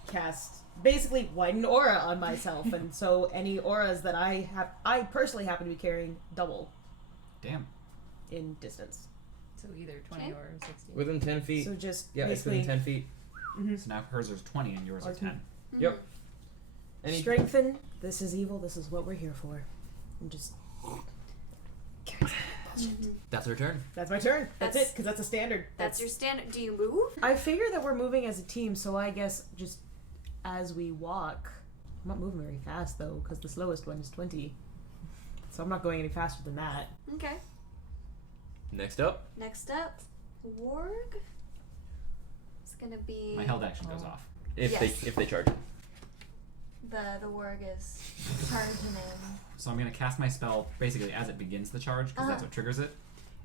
cast basically widen aura on myself. And so any auras that I personally happen to be carrying double Damn. in distance. So either 20 Okay. or 60. Within 10 feet. So just Yeah, it's basically within 10 feet. So now hers is 20 and yours Or are 10. Yep. Any... strengthen. This is evil. This is what we're here for. And just That's our turn. that's my turn. That's That's- it. Because that's a standard. That's your standard. Do you move? I figure that we're moving as a team, so I guess just as we walk. I'm not moving very fast though, because the slowest one is 20. So I'm not going any faster than that. Okay. Next up. Next up, warg. It's gonna be My held action goes off. If Yes. they charge it. the warg is charging in. So I'm going to cast my spell basically as it begins the charge, because that's Uh-huh. what triggers it.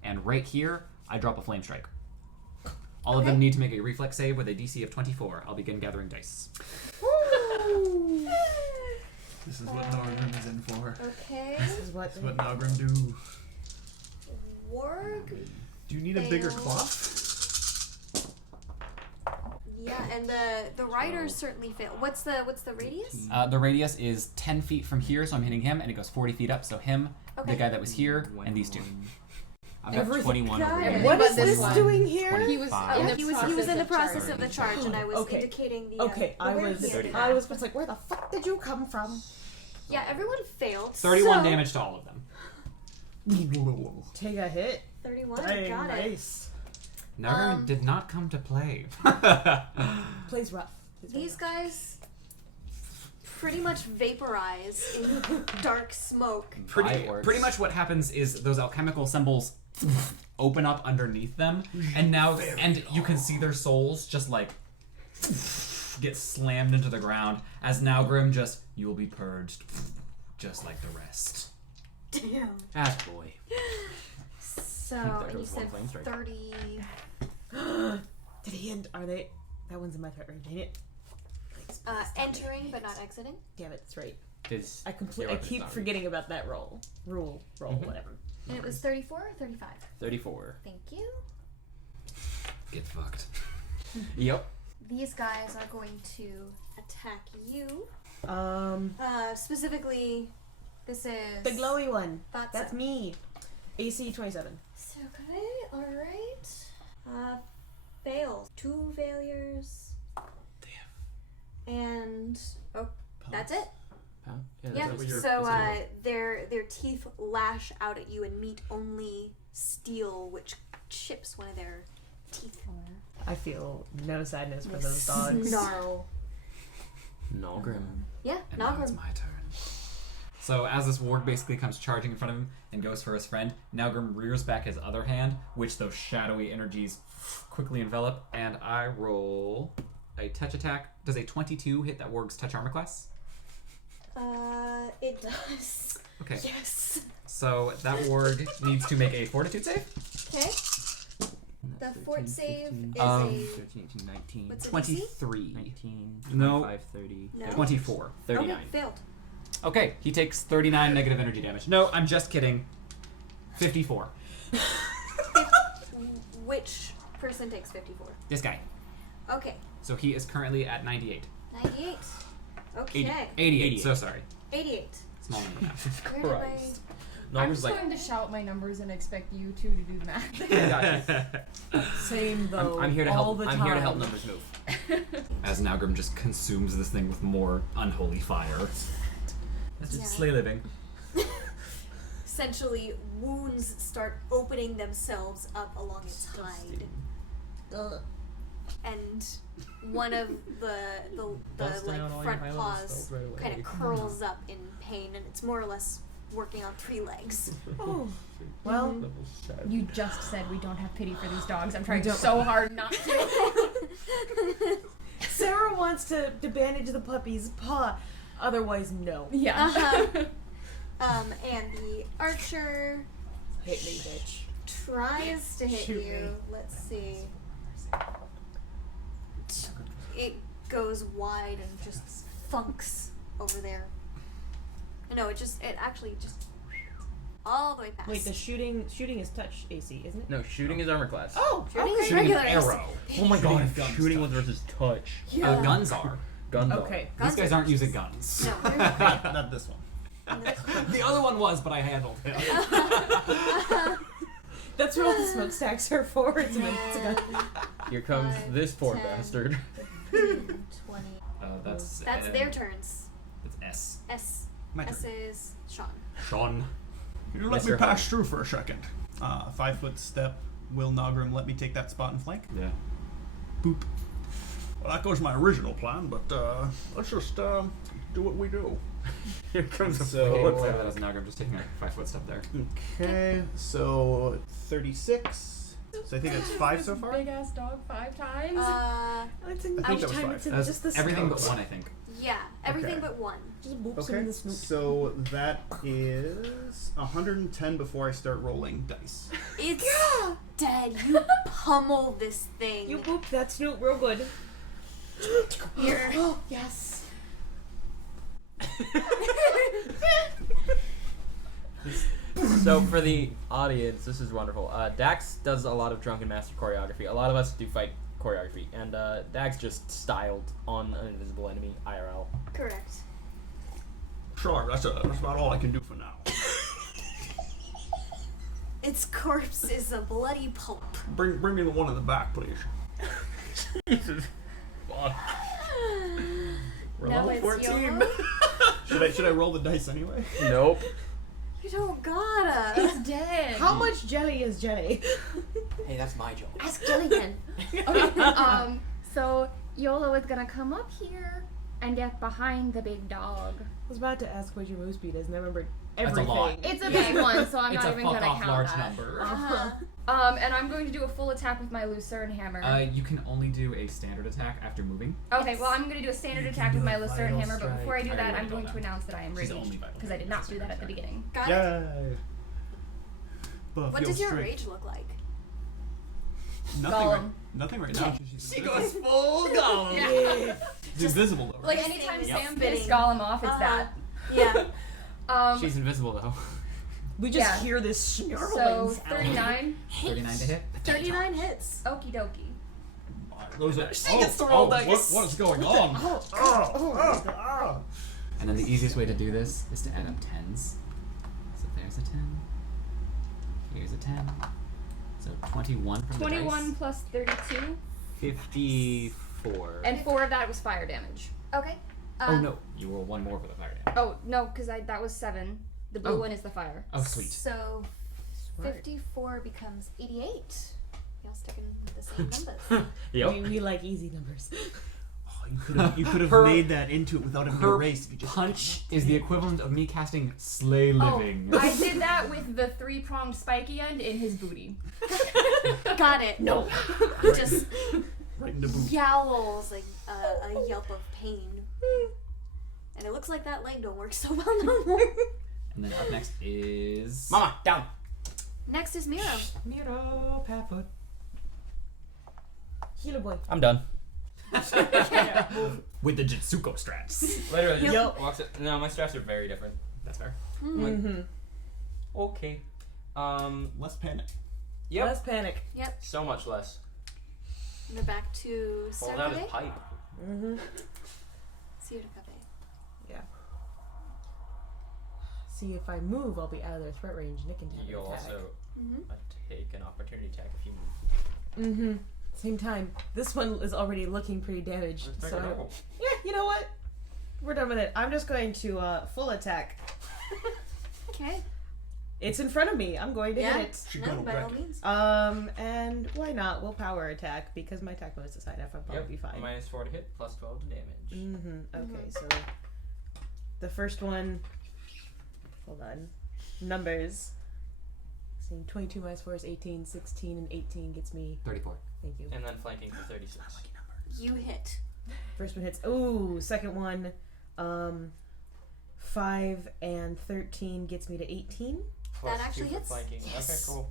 And right here, I drop a flame strike. All of Okay. them need to make a reflex save with a DC of 24. I'll begin gathering dice. This is what Nalgrim is in for. Okay. This is what. This is what Nalgrim do. Warg. Do you need a bigger Fail. cloth? Yeah, and the riders certainly fail. What's the radius? The radius is 10 feet from here, so I'm hitting him, and it goes 40 feet up. So him, Okay. the guy that was here, and these two. I've got Everything- 21 over Everything here. What but is this this one. doing here? He was Five. in the He was process in the of process charging. of the charge, and I was Okay. indicating the. Okay, the I where was he ended I at. was just like, where the fuck did you come from? Yeah, everyone failed. 31 so, damage to all of them. Take a hit. 31. Dang, Got it. nice. Nagarin did not come to play. Plays rough. These guys pretty much vaporize in dark smoke. Pretty much what happens is those alchemical symbols open up underneath them, and you can see their souls just like get slammed into the ground as now Grim you will be purged just like the rest. Damn. Ass boy. So, That and you was one said flame strike. 30. Did he end? Are they? That one's in my threat range, ain't it? Entering but not exiting. Damn it, that's right. Is I keep forgetting about that rule, whatever. And it was 34 or 35? 34. Thank you. Get fucked. Yep. These guys are going to attack you. Specifically, this is... The glowy one. Thought That's so. me. AC 27. Okay, alright. Fails. 2 failures. Damn. And... Oh, that's it. Huh? Yeah, that's what you're- so that's their teeth lash out at you and meet only steel, which chips one of their teeth. I feel no sadness for those dogs. Snarl. No, Grim. Yeah, And now it's Nagrim. my turn. So as this warg basically comes charging in front of him and goes for his friend, Nalgrim rears back his other hand, which those shadowy energies quickly envelop, and I roll a touch attack. Does a 22 hit that warg's touch armor class? It does. Okay. Yes. So that warg needs to make a fortitude save. Okay. The fort save is 13, 18, 19. What's it, 23. 19, No. 25, 30, No. 24. 39. Okay, failed. Okay, he takes 39 negative energy damage. No, I'm just kidding. 54. Which person takes 54? This guy. Okay. So he is currently at 98. 98. Okay. 88. So sorry. 88. Small number now. Where did Christ. No, I'm was just like, going to shout my numbers and expect you two to do the math. Same though. I'm here to all help. The I'm time. here to help numbers move. As Nalgrim just consumes this thing with more unholy fire. That's just Yeah. slay living. Essentially, wounds start opening themselves up along its hide. And one of the Bust like down all your front high-level paws spells right away. kind of curls up in pain, and it's more or less working on 3 legs. Oh, well, You just said we don't have pity for these dogs. I'm trying don't. so hard not to. Sarah wants to bandage the puppy's paw. Otherwise, no. Yeah. And the archer Hit me, bitch. tries to hit Shoot you. me. Let's see. It goes wide and just funks over there. No, it actually just all the way past. Wait, the shooting is touch AC, isn't it? No, shooting is armor class. Oh, Shooting is Shooting regular. an arrow. Oh my god, if guns shooting touch. was versus touch. Yeah. Guns are. Guns are. Okay. These guys aren't using guns. No, they're not. Not this one. The other one was, but I handled him. That's what all the smokestacks are for. It's a gun. Here comes 5, this poor 10. bastard. 15, 20. That's Their turns. That's S. S. My S turn. is Sean. Sean. You let me Mr. pass through for a second. 5-foot step. Will Nagrim let me take that spot and flank? Yeah. Boop. Well, that goes my original plan, but let's just do what we do. Here comes So that was Nalgrim just taking a 5-foot step there. Okay, so 36. So I think that's 5 so far. Big ass dog 5 times. It's in I think that was time. 5. It's in That's just the everything but snout. one, I think. Yeah, everything Okay. but 1. Just boops him Okay, in the snoot. so that is 110 before I start rolling dice. It's dead. You pummel this thing. You boop that snoot real good. Here. Oh, yes. So for the audience, this is wonderful. Dax does a lot of drunken master choreography. A lot of us do fight choreography, and Dax just styled on an invisible enemy IRL. Correct. Sure, that's about all I can do for now. Its corpse is a bloody pulp. Bring me the one in the back, please. Jesus. Fuck. We're Now level it's 14. YOLO. Should I roll the dice anyway? Nope. You don't gotta. He's dead. How much jelly is jelly? Hey, that's my job. Ask Jillian. Okay. So YOLO is gonna come up here and get behind the big dog. I was about to ask what your move speed is, and I remembered That's a everything. lot. It's a big one, so I'm It's not a even fuck gonna off count large that. number. Uh-huh. And I'm going to do a full attack with my Lucerne Hammer. You can only do a standard attack after moving. Okay, well, I'm going to do a standard attack with my Lucerne vital Hammer, but before I do strike. that, I I'm already going know to that. announce that I am She's raged, only vital because I did not do that at the beginning. Got it. Yay! Buff What your does your strength. rage look like? Nothing Gollum. right, nothing right now. She goes full Gollum. Yeah. She's invisible though, right? Like, anytime Yep. Sam Spitting. pissed Gollum off, it's Uh-huh. that. Yeah. She's invisible though. We just Yeah. hear this snarling So, sound. 39. 39 to hit. 39 hits. Okie dokie. She gets to roll dice. What is going on? Oh. And then the easiest way to do this is to add up tens. So there's a 10. Here's a 10. So 21 from the 21 dice. plus 32, 54. and 4 of that was fire damage. Okay. Oh no, you roll one more for the fire damage. Oh, no, because that was 7. The blue Oh. one is the fire. Oh sweet. So 54 becomes 88. Y'all sticking with the same numbers. We like easy numbers. Oh, you could have Her- made that into it without having to Her erase. If you just punch is the equivalent of me casting Slay Living. I did that with the 3-pronged spiky end in his booty. Got it. No. Just right in the boot. yowls like a yelp of pain. And it looks like that leg don't work so well no more. And then up next is Mama, down. Next is Miro. Miro Pepper. Healer boy. I'm done. With the Jitsuko strats. Literally, just Yep. walks it. No, my straps are very different. That's fair. Mm-hmm. Okay. Less panic. Yep. Less panic. So much less. And we're back to Pulled out his Serkabe. pipe. Mm-hmm. Serkabe. See, if I move, I'll be out of their threat range. Nick can have You'll an attack. also Mm-hmm. take an opportunity attack if you move. Mm-hmm. Same time. This one is already looking pretty damaged. Let's So make I it don't- roll. yeah, you know what? We're done with it. I'm just going to full attack. Okay. It's in front of me. I'm going to Yeah. hit She No, got by all wrecked. means. it. And why not? We'll power attack because my attack bonus is high enough. I'll probably be fine. -4 to hit, plus 12 to damage. Mm-hmm. Okay, so the first one. Hold on. Numbers. Seeing 22 minus 4 is 18, 16, and 18 gets me. 34. Thank you. And then flanking for 36. You hit. First one hits. Ooh, second one. 5 and 13 gets me to 18. Plus actually 2 for hits. Flanking. Yes. Okay, cool.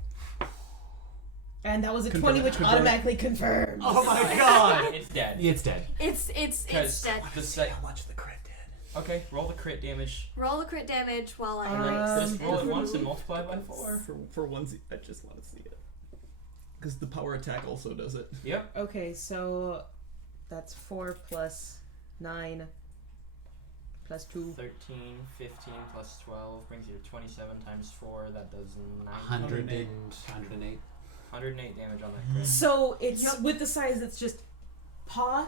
And that was a Confirm 20, it, which confirm it. automatically confirms. Oh my god! It's dead. It's dead. It's Because dead. the set. How much the crit did? Okay, roll the crit damage. Roll the crit damage while I Just roll it erase. once and multiply by 4. For once, I just want to see it. Because the power attack also does it. Yep. Okay, so that's 4 plus 9 plus 2. 13, 15 plus 12 brings you to 27 times 4. That does 108. 108 damage on that crit. So it's with the size that's just paw,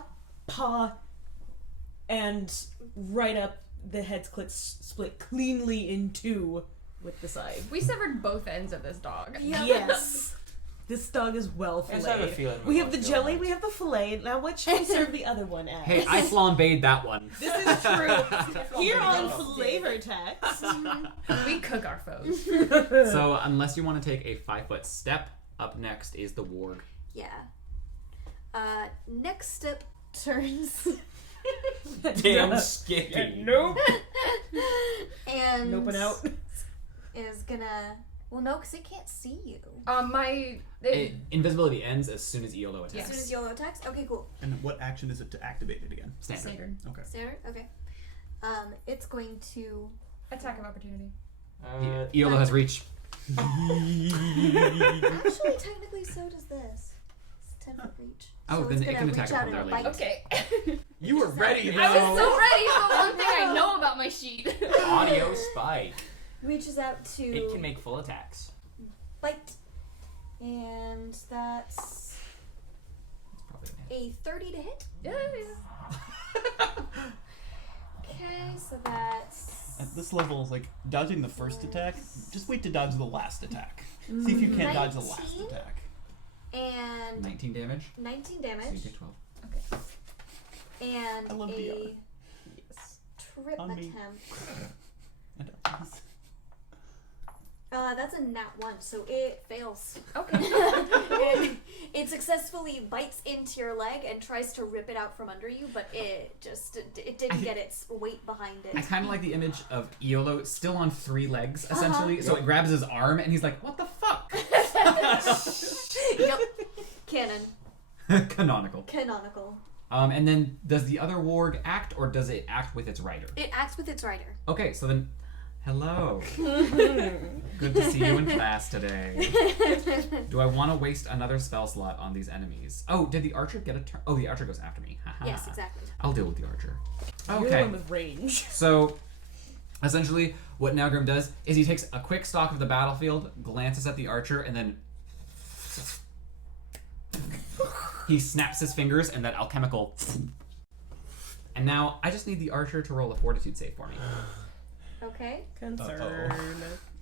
and right up the head's split cleanly in two with the side. We severed both ends of this dog. Yep. Yes. This dog is well I just have a filleted. feeling We we're have the both jelly, going we have the fillet. Now what should we serve the other one as? Hey, I flambéed that one. This is true. Here on FlavorText. We cook our foes. So unless you want to take a 5-foot step, up next is the warg. Yeah. Next step turns. Damn Skippy. Nope. And Nope and out. is gonna. Well, no, because it can't see you. Invisibility ends as soon as Eolo attacks. As soon as YOLO attacks? Okay, cool. And what action is it to activate it again? Standard. Okay. Standard? Okay. It's going to. Attack of opportunity. Eolo has reach. Actually, technically, so does this. It's 10 foot reach. Oh, so then it's it gonna can attack reach it out from and there later. bite. Okay. You were ready though. I was so ready for one thing I know about my sheet. Audio spike. Reaches out to It can make full attacks. bite. And that's Probably an hit. a 30 to hit. Yeah. Okay, so that's this level is like dodging the first attack. Just wait to dodge the last attack. See if you can't dodge the last 19. attack. And 19 damage. 19 So you damage. take 12. And I love a VR. Yes. trip On me. attempt. I don't. That's a nat 1, so it fails. Okay. And it successfully bites into your leg and tries to rip it out from under you, but it didn't get its weight behind it. I kind of like the image of Iolo still on 3 legs, essentially. So it grabs his arm, and he's like, "What the fuck?" Yep. Canon. Canonical. Canonical. And then does the other warg act, or does it act with its rider? It acts with its rider. Okay, so then, hello. Good to see you in class today. Do I want to waste another spell slot on these enemies? Oh, did the archer get a turn? Oh, the archer goes after me. Haha. Yes, exactly. I'll deal with the archer. You're the Okay. one with range. So, essentially, what Nalgrim does is he takes a quick stalk of the battlefield, glances at the archer, and then he snaps his fingers, and that alchemical. And now I just need the archer to roll a fortitude save for me. Okay. Concern.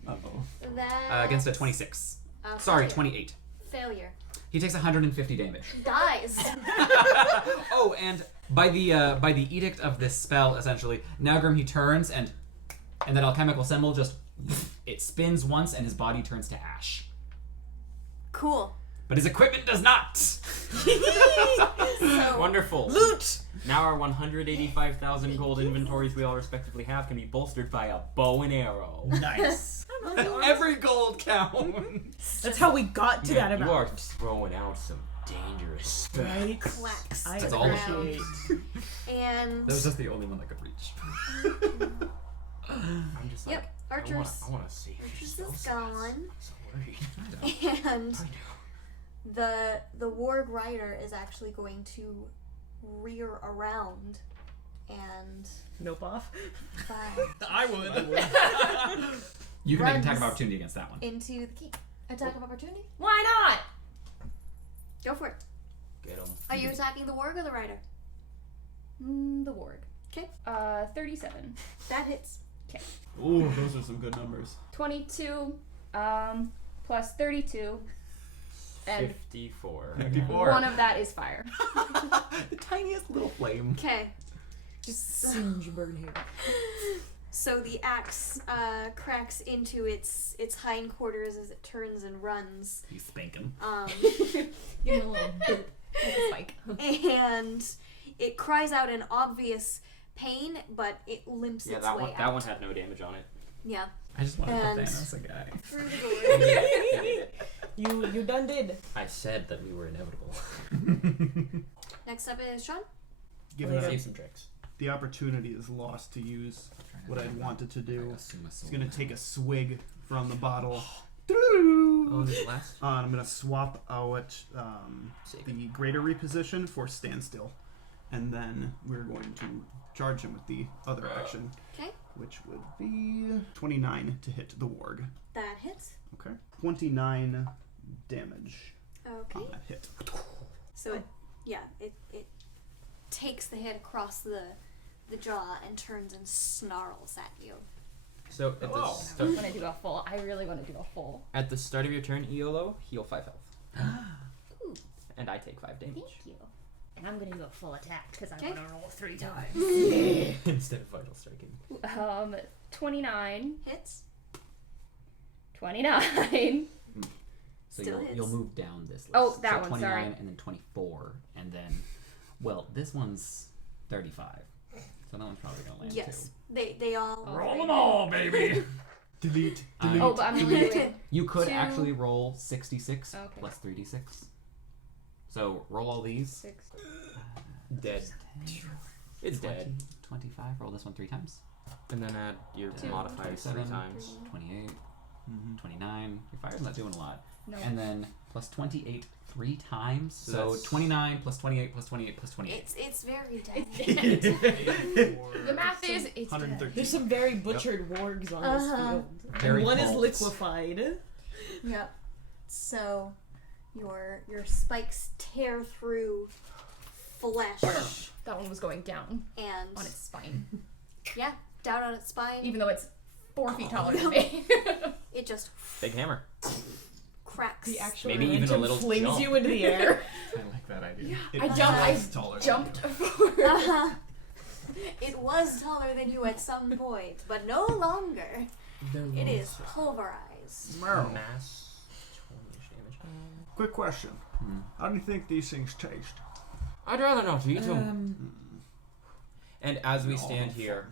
Uh-oh. That Against a 26. Sorry, failure. 28. Failure. He takes 150 damage. Dies. Oh, and by the edict of this spell, essentially, Nalgrim he turns and that alchemical symbol just it spins once and his body turns to ash. Cool. But his equipment does not. So Wonderful. Loot. Now our 185,000 gold inventories we all respectively have can be bolstered by a bow and arrow. Nice. Every gold counts. That's how we got to that You are amount. throwing out some dangerous stuff. Right? clacks. I That's all. appreciate. And That was just the only one that could reach. I'm just like, yep, Archer's I want to see. Archer's is gone. I'm so worried. And I know. the warg rider is actually going to rear around and Nope off. I would. You can make an attack of Runs. opportunity against that one. into the key. Attack of opportunity? Why not? Go for it. Get him. Are you attacking the warg or the rider? The warg. 'Kay. 37. That hits. Ooh, those are some good numbers. 22, plus 32, and 54. 54. one of that is fire. The tiniest little flame. Okay. Just singe burn hair. So the axe cracks into its hindquarters as it turns and runs. He's spanking. Give him a little boop with a spike. And it cries out in obvious pain, but it limps Yeah, its that way one. out. That one had no damage on it. Yeah. I just wanted And- to Thanos a guy. Through the door. You done did. I said that we were inevitable. Next up is Sean. Given Later. that Save some tricks. the opportunity is lost to use what I'd wanted to do, Assume a he's soul. gonna take a swig from the bottle. Oh, is it last? I'm gonna swap out Save the greater reposition for standstill, and then we're going to charge him with the other action, Okay. which would be 29 to hit the warg. That hits. Okay, 29 damage Okay. on that hit. So it takes the hit across the jaw and turns and snarls at you. So at the, Hello. start, I want to do a full. I really want to do a full. at the start of your turn, Iolo, heal 5 health. Ooh, And I take 5 damage. thank you. And I'm gonna do a full attack because I Okay. want to roll 3 times. Instead of vital striking. 29, Hits. 29. So Still you'll hits. move down this list. Oh, that so one, 29 sorry. and then 24, and then, well, this one's 35. So that one's probably gonna land Yes. They all. Oh. Roll them all, baby. Delete. Delete. Oh, but I'm only doing. You could Two. actually roll 66 Okay. plus 3d6. So roll all these. 6. Dead. 10, It's 20, dead. 25. Roll this one 3 times. And then add your Two. modifiers 3 27. times. 28, Mm-hmm. 29. Your fire's not doing a lot. No. And then plus 28 3 times. So So that's- 29 plus 28 plus 28 plus 28. It's very dead. The math is it's 113. There's some very butchered wargs on this Uh-huh. field. Very And one is bold. liquefied. Yep. So your spikes tear through flesh That one was going down and on its spine. yeah, down on its spine. Even though it's 4 feet taller than me. It just Big hammer. cracks. The actual Maybe even a momentum little flings jump. you into the air. I like that idea. It I was taller than jumped you. forward. Uh-huh. It was taller than you at some point, but no longer. It is pulverized. Merrill, Mass 20-ish damage. quick question. How do you think these things taste? I'd rather not eat them. And as we stand here,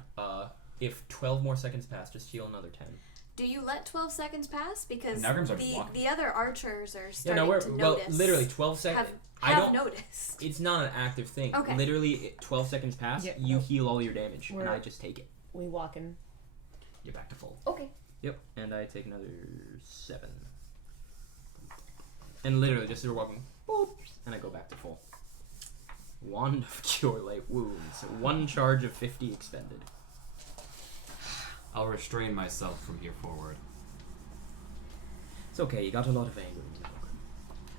if 12 more seconds pass, just heal another 10. Do you let 12 seconds pass? Because Nagram's already walking. the other archers are Yeah, starting no, we're to well, notice. literally 12 seconds. I Have don't. noticed. It's not an active thing. Okay. Literally, 12 seconds pass, Yeah. you heal all your damage, and We're- I just take it. We walking. You're back to full. Okay. Yep, and I take another 7. And literally, just as we're walking, boop, and I go back to full. Wand of Cure Light Wounds. 1 charge of 50 expended. I'll restrain myself from here forward. It's okay, you got a lot of anger in you.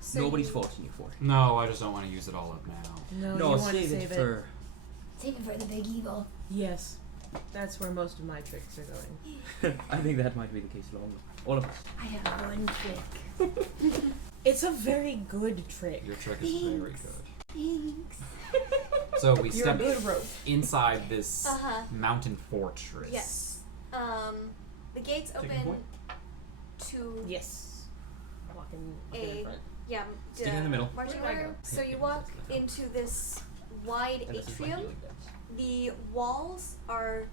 So Nobody's you- faulting you for it. No, I just don't want to use it all up now. No, No, you want to save it save it. for. Save it for the big evil. Yes. That's where most of my tricks are going. I think that might be the case for all of us. I have one trick. It's a very good trick. Your trick is very good. Thanks. So we You're a step good rope. inside this Uh-huh. mountain fortress. Yes. The gates Taking open point? to Yes. Walking up in A- front. yeah, Stick in the middle. marching Where did I order. go? So you walk into this wide And this is my atrium. healing dice. The walls are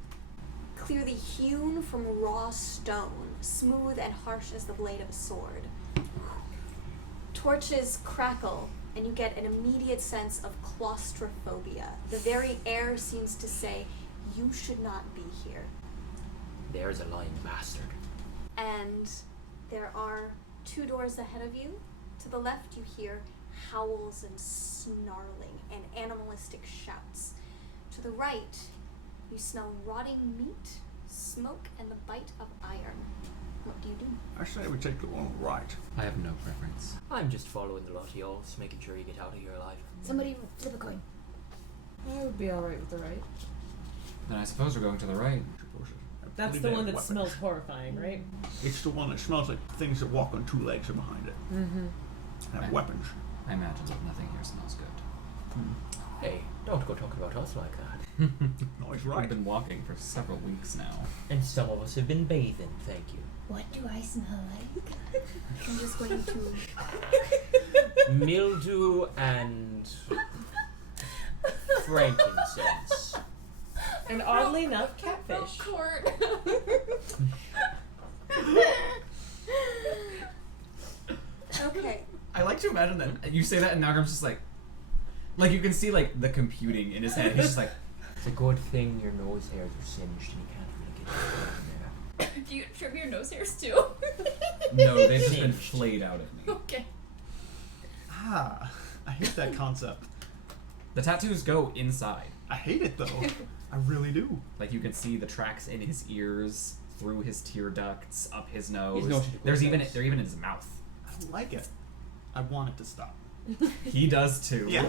clearly hewn from raw stone, smooth and harsh as the blade of a sword. Torches crackle, and you get an immediate sense of claustrophobia. The very air seems to say, you should not be here. There's a lying bastard. And there are 2 doors ahead of you. To the left, you hear howls and snarling and animalistic shouts. To the right, you smell rotting meat, smoke, and the bite of iron. What do you do? I say we take the one on the right. I have no preference. I'm just following the lot of y'all, just making sure you get out of here alive. Somebody flip a coin. I would be alright with the right. Then I suppose we're going to the right. That's Pretty the bad one that weapons. smells horrifying, right? It's the one that smells like things that walk on 2 legs are behind it. Mm-hmm. Have Right. weapons. I imagine that nothing here smells good. Hey, don't go talking about us like that. No, he's We've right. been walking for several weeks now. And some of us have been bathing, thank you. What do I smell like? I'm just going to. Mildew and frankincense. And oddly enough, catfish. Court. Okay. I like to imagine that you say that and Nagram's just like you can see like the computing in his head. He's just like, It's a good thing your nose hairs are singed and you can't really get it in there. Do you trim your nose hairs too? no, they've just been flayed out of me. Okay. Ah, I hate that concept. The tattoos go inside. I hate it though. I really do. Like you can see the tracks in his ears, through his tear ducts, up his nose. His nose should There's go even nice. they're even in his mouth. I don't like it. I want it to stop. He does too. Yeah.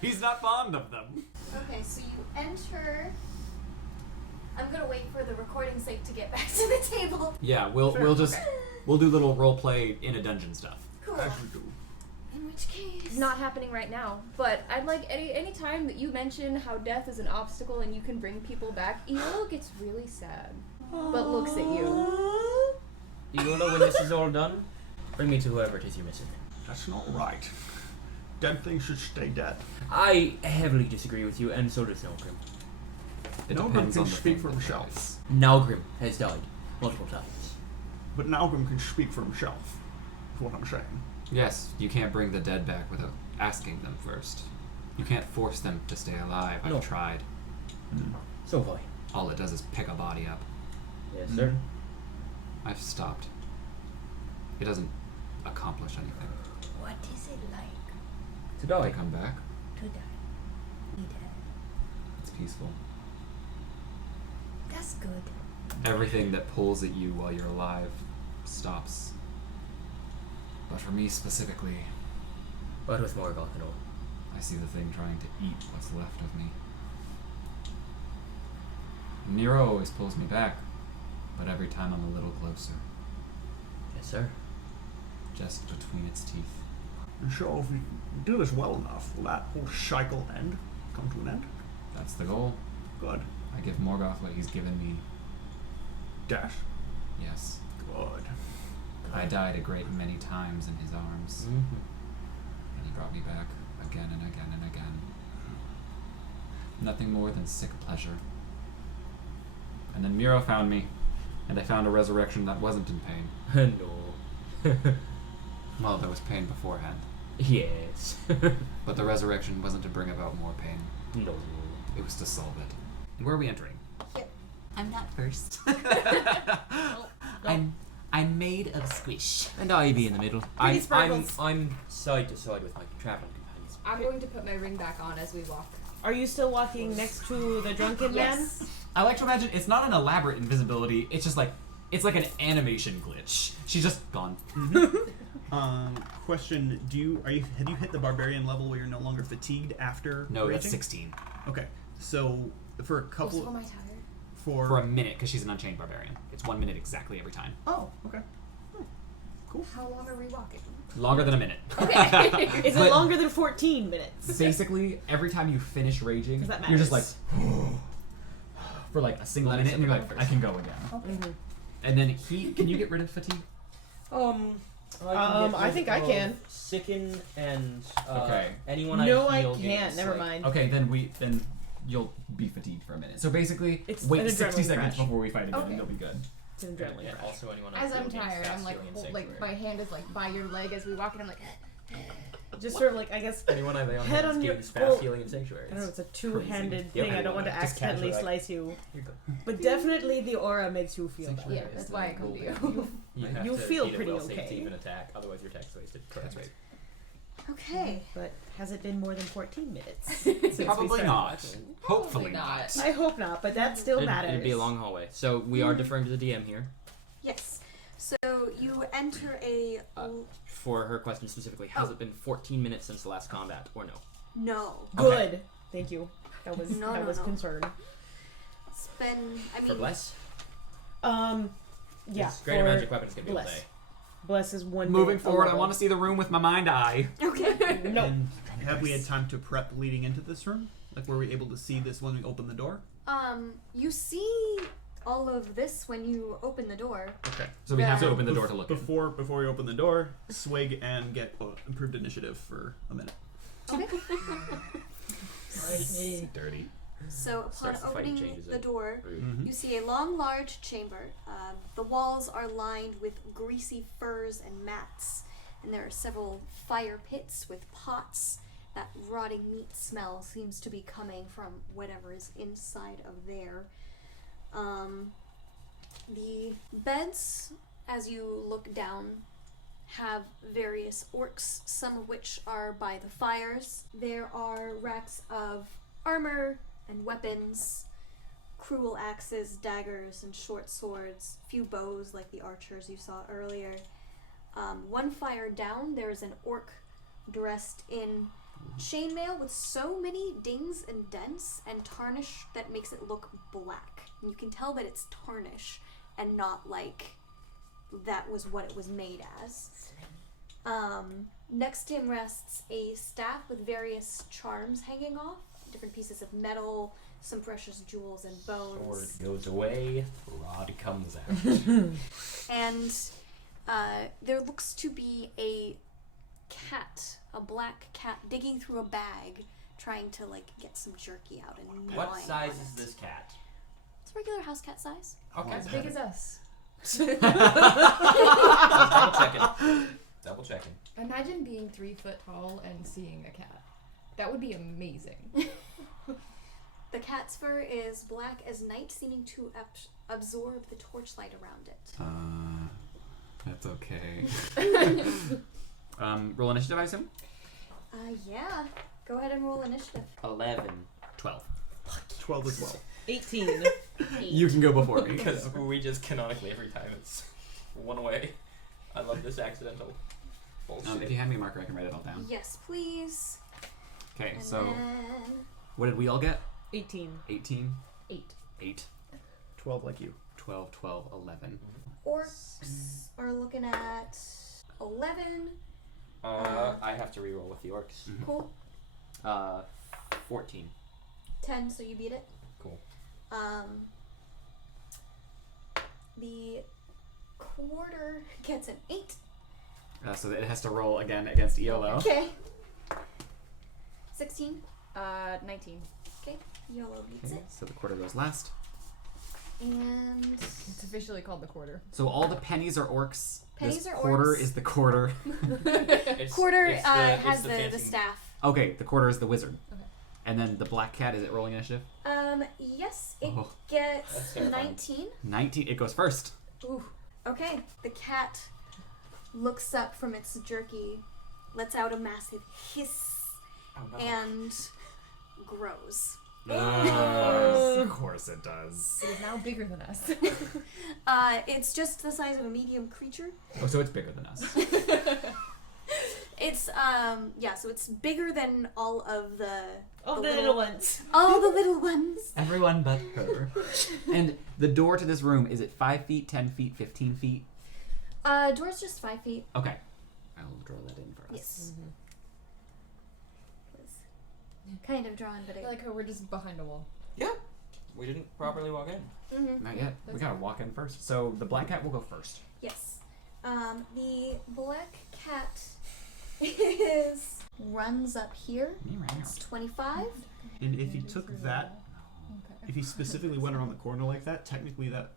He's not fond of them. Okay, so you enter. I'm gonna wait for the recording's sake to get back to the table. Yeah, we'll just we'll do little role play in a dungeon stuff. Cool. As we do. In which case. It's not happening right now, but I'd like any time that you mention how death is an obstacle and you can bring people back, Elo gets really sad, but looks at you. You know when this is all done? Bring me to whoever it is you're missing. That's not right. Dead things should stay dead. I heavily disagree with you, and so does Nalgrim. It No one depends can on the speak thing for that himself. dies. Nalgrim has died multiple times. But Nalgrim can speak for himself. Is what I'm saying. Yes, you can't bring the dead back without asking them first. You can't force them to stay alive. No. I've tried. So have I. All it does is pick a body up. Yes, sir. I've stopped. It doesn't accomplish anything. What is it like To They die. come back. to die? Be dead. It's peaceful. That's good. Everything that pulls at you while you're alive stops. But for me specifically, But with Morgoth and all. I see the thing trying to eat what's left of me. Nero always pulls me back, but every time I'm a little closer. Yes, sir. Just between its teeth. And so if we do this well enough, will that whole cycle come to an end? That's the goal. Good. I give Morgoth what he's given me. Death? Yes. Good. I died a great many times in his arms, Mm-hmm. and he brought me back again and again and again. Nothing more than sick pleasure. And then Miro found me, and I found a resurrection that wasn't in pain. No. Well, there was pain beforehand, Yes. but the resurrection wasn't to bring about more pain. No. It was to solve it. And where are we entering? I'm not first. I'm made of squish. And I be in the middle. Pretty I'm sparkles. I'm side to side with my traveling companions. I'm going to put my ring back on as we walk. Are you still walking next to the drunken Yes. I like to imagine it's not an elaborate invisibility. It's just like it's like an animation glitch. She's just gone. Question: have you hit the barbarian level where you're no longer fatigued after? No, raging? that's 16. Okay, so for a couple Am I tired? For a minute, because she's an unchained barbarian. It's 1 minute exactly every time. Oh, okay. Cool. How long are we walking? Longer than a minute. Okay. Is it But- longer than 14 minutes? Basically, every time you finish raging, 'Cause that you're just like matters. for like a single minute, and you're like, I can go again. Mhm. And then can you get rid of fatigue? I think I can. Sicken and Okay. anyone No, I I heal can't. gains, Never like- mind. Okay, then you'll be fatigued for a minute. So basically, It's wait an 60 adrenaline seconds crash. before we fight again, Okay. and you'll be good. It's an adrenaline And crash. also anyone I As heal I'm gains tired, fast I'm like healing and like sanctuary. my hand is like by your leg as we walk, and I'm like. Just sort of like, I guess, Anyone I lay on head hands on your- gains fast well, healing and sanctuary. I don't know, it's a two-handed Yeah, thing. I don't want to just accidentally casually, like- slice you. You're good. But definitely the aura makes you feel better. Yeah, that's why I come to you. You have You to feel beat a pretty will-saved okay. to even attack, otherwise your attack's wasted. That's right. Okay. But has it been more than 14 minutes? since we Probably started not. watching? Hopefully not. I hope not, but that still matters. It'd be a long hallway. So we are deferring to the DM here. Yes. So you enter a For her question specifically, has it been 14 minutes since the last combat, or no? no. Good. Thank you. That was No, that no, was no. concern. It's been. I For mean, bless? Yeah. This greater for magic weapon is going to be all bless. day. Bless is one. Moving minute, forward, I 11. want to see the room with my mind eye. okay. No. And have we had time to prep leading into this room? Like, were we able to see this when we opened the door? You see all of this when you open the door. Okay. So we have to Yeah. open the door to look in. Before we open the door, swig and get improved initiative for a minute. Okay. Dirty. So upon Starts the fighting opening changes the it. door, Mm-hmm. you see a long, large chamber. The walls are lined with greasy furs and mats, and there are several fire pits with pots. That rotting meat smell seems to be coming from whatever is inside of there. The beds, as you look down, have various orcs, some of which are by the fires. There are racks of armor and weapons, cruel axes, daggers, and short swords, few bows like the archers you saw earlier. One fire down, there is an orc dressed in chainmail with so many dings and dents and tarnish that makes it look black. And you can tell that it's tarnish and not like that was what it was made as. Next to him rests a staff with various charms hanging off, different pieces of metal, some precious jewels and bones. Sword goes away, rod comes out. And there looks to be a cat, a black cat, digging through a bag, trying to like get some jerky out and What gnawing size on is it. this cat? It's regular house cat size. Okay. As big as us. Double checking. Imagine being 3 foot tall and seeing a cat. That would be amazing. The cat's fur is black as night, seeming to absorb the torchlight around it. That's okay. Roll initiative, I assume? Yeah. Go ahead and roll initiative. 11. 12. 12 as well. 18. You can go before me. Because we just canonically every time it's one away. I love this accidental bullshit. If you hand me a marker, I can write it all down. Yes, please. Okay, And so then what did we all get? 18. 18? 8. 8. 12 like you. 12, 12, 11. Orcs are looking at 11. I have to reroll with the orcs. Cool. 14. 10, so you beat it. Cool. The quarter gets an 8. So it has to roll again against ELO. Okay. 16. 19. Okay. YOLO beats it. So the quarter goes last. And It's officially called the quarter. So all the pennies are orcs. Pennies this are quarter orcs. is the quarter. quarter it's has the the fancy- staff. Okay, the quarter is the wizard. Okay. And then the black cat, is it rolling initiative? Yes, it Oh. gets That's terrifying. 19. 19. It goes first. Ooh. Okay. The cat looks up from its jerky, lets out a massive hiss, Oh no. and grows. Of course it does. It is now bigger than us. It's just the size of a medium creature. Oh, so it's bigger than us. It's so it's bigger than all of the little ones. all the little ones. Everyone but her. And the door to this room, is it 5 feet, 10 feet, 15 feet? Door's just 5 feet. Okay. I'll draw that in for us. Yes. Was kind of drawn, but I it. like how we're just behind a wall. Yeah. We didn't properly walk in. Mm-hmm. Not yet. We That's gotta fine. walk in first. So the black cat will go first. Yes. The black cat runs up here. It's 25. And if he took that, if he specifically went around the corner like that, technically that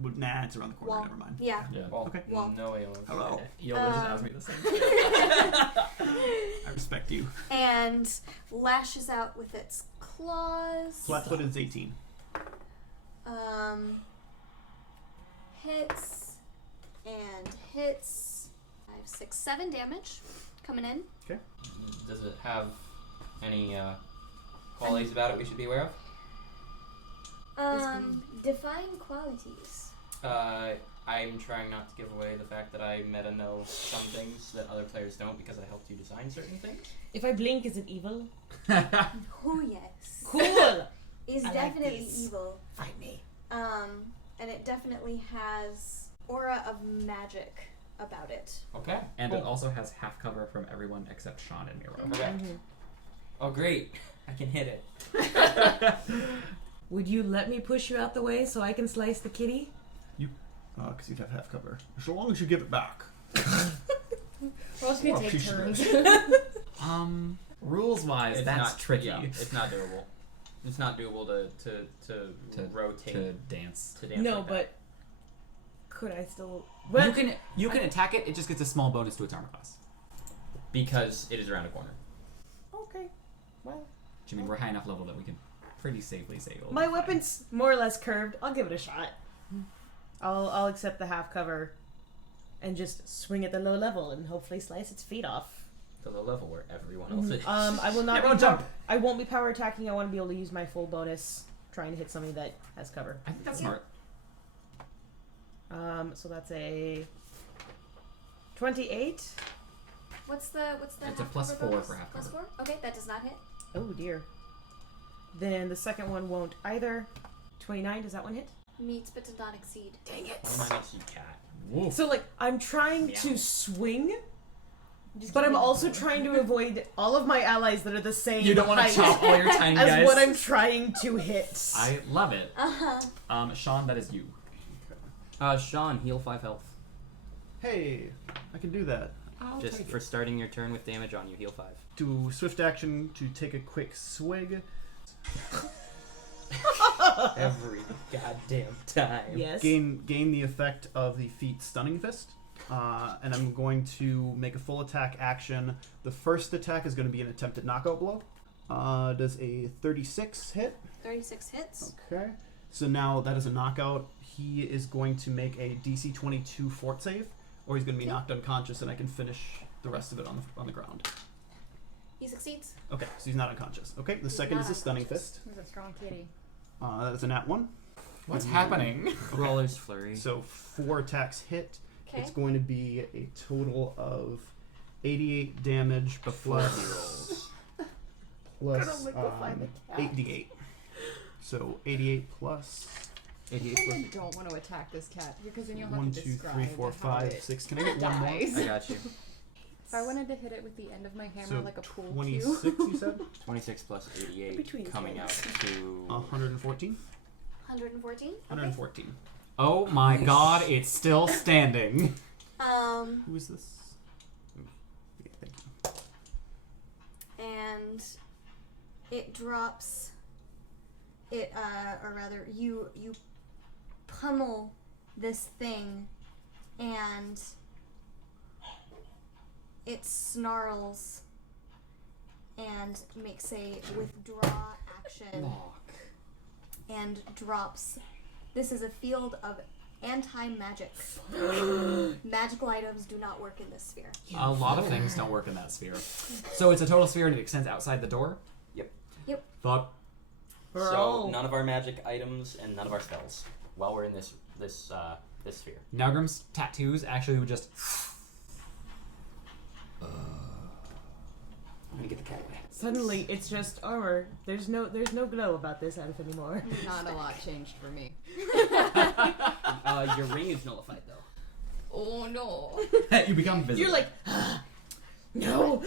would. Nah, it's around the corner. Wall. Never mind. Yeah. Yeah. Well, Okay. Wall. no AOs. Hello. You'll just ask me the same. I respect you. And lashes out with its claws. Flat-footed is 18. Hits and hits. 5, 6, 7 damage coming in. Does it have any qualities about it we should be aware of? Define qualities. I'm trying not to give away the fact that I meta know some things that other players don't because I helped you design certain things. If I blink, is it evil? Oh yes. Cool. Is I like definitely these. evil. Fight me. And it definitely has aura of magic about it. Okay. And it also has half cover from everyone except Sean and Miro. Okay. Mm-hmm. Oh great. I can hit it. Would you let me push you out the way so I can slice the kitty? Because you'd have half cover. So long as you give it back. We're also gonna Oh, take she should turns. Rules wise, It's that's not tricky. Yeah, it's not doable. It's not doable to rotate To dance. to dance. No, like that. but could I still? You can attack it. It just gets a small bonus to its armor class. because it is around a corner. Okay. Well, Which I mean, we're high enough level that we can pretty safely say it'll my be fine. weapon's more or less curved. I'll give it a shot. I'll accept the half cover, and just swing at the low level and hopefully slice its feet off. The low level where everyone else is. I will not. Everyone be jump. I won't be power attacking. I want to be able to use my full bonus trying to hit something that has cover. I think that's smart. So that's a 28. What's the It's a half plus cover 4 bonus? for half Plus cover. 4? Okay, that does not hit. Oh dear. Then the second one won't either. 29. Does that one hit? Meets but does not exceed. Dang it. What am I next to you, cat? Woof. So like I'm trying Meow. to swing, Just but keep I'm it- also trying to avoid all of my allies that are the same You don't want to height chop all your tiny as guys. what I'm trying to hit. I love it. Uh-huh. Sean, that is you. Sean, heal 5 health. Hey, I can do that. Just for starting your turn with damage on you, heal 5. Do swift action to take a quick swig. Every goddamn time. Yes. Gain the effect of the feat stunning fist. And I'm going to make a full attack action. The first attack is going to be an attempted knockout blow. Does a 36 hit? 36 hits. Okay. So now that is a knockout. He is going to make a DC 22 fort save, or he's going to be knocked unconscious, and I can finish the rest of it on the ground. He succeeds. Okay, so he's not unconscious. Okay, the second is a stunning fist. He's a strong kitty. That is a nat 1. What's happening? Brawler's Flurry. So 4 attacks hit. Okay. It's going to be a total of 88 damage Before he rolls. plus 8d8. So 88 plus 88 I don't want to attack this cat because then you'll have 1, to 2, describe 3, 4, how 5, it 6. Can I get one more? dies. I got you. If I wanted to hit it with the end of my hammer So like a pool 26, cue. you said? 26 plus 88, Between coming out hands. to 114? 114. 114. Oh my god, it's still standing. Who is this? Yeah, thank you. And it drops. Or rather, you pummel this thing, and it snarls and makes a withdraw action and drops. This is a field of anti-magic. Magical items do not work in this sphere. A lot of things don't work in that sphere. So it's a total sphere and it extends outside the door? Yep. Thought. So none of our magic items and none of our spells while we're in this sphere. Nalgrim's tattoos actually would just... I'm gonna get the cat away. Suddenly, it's just armor. There's no glow about this elf anymore. Not a lot changed for me. Your ring is nullified though. Oh no. You become visible. You're like, no.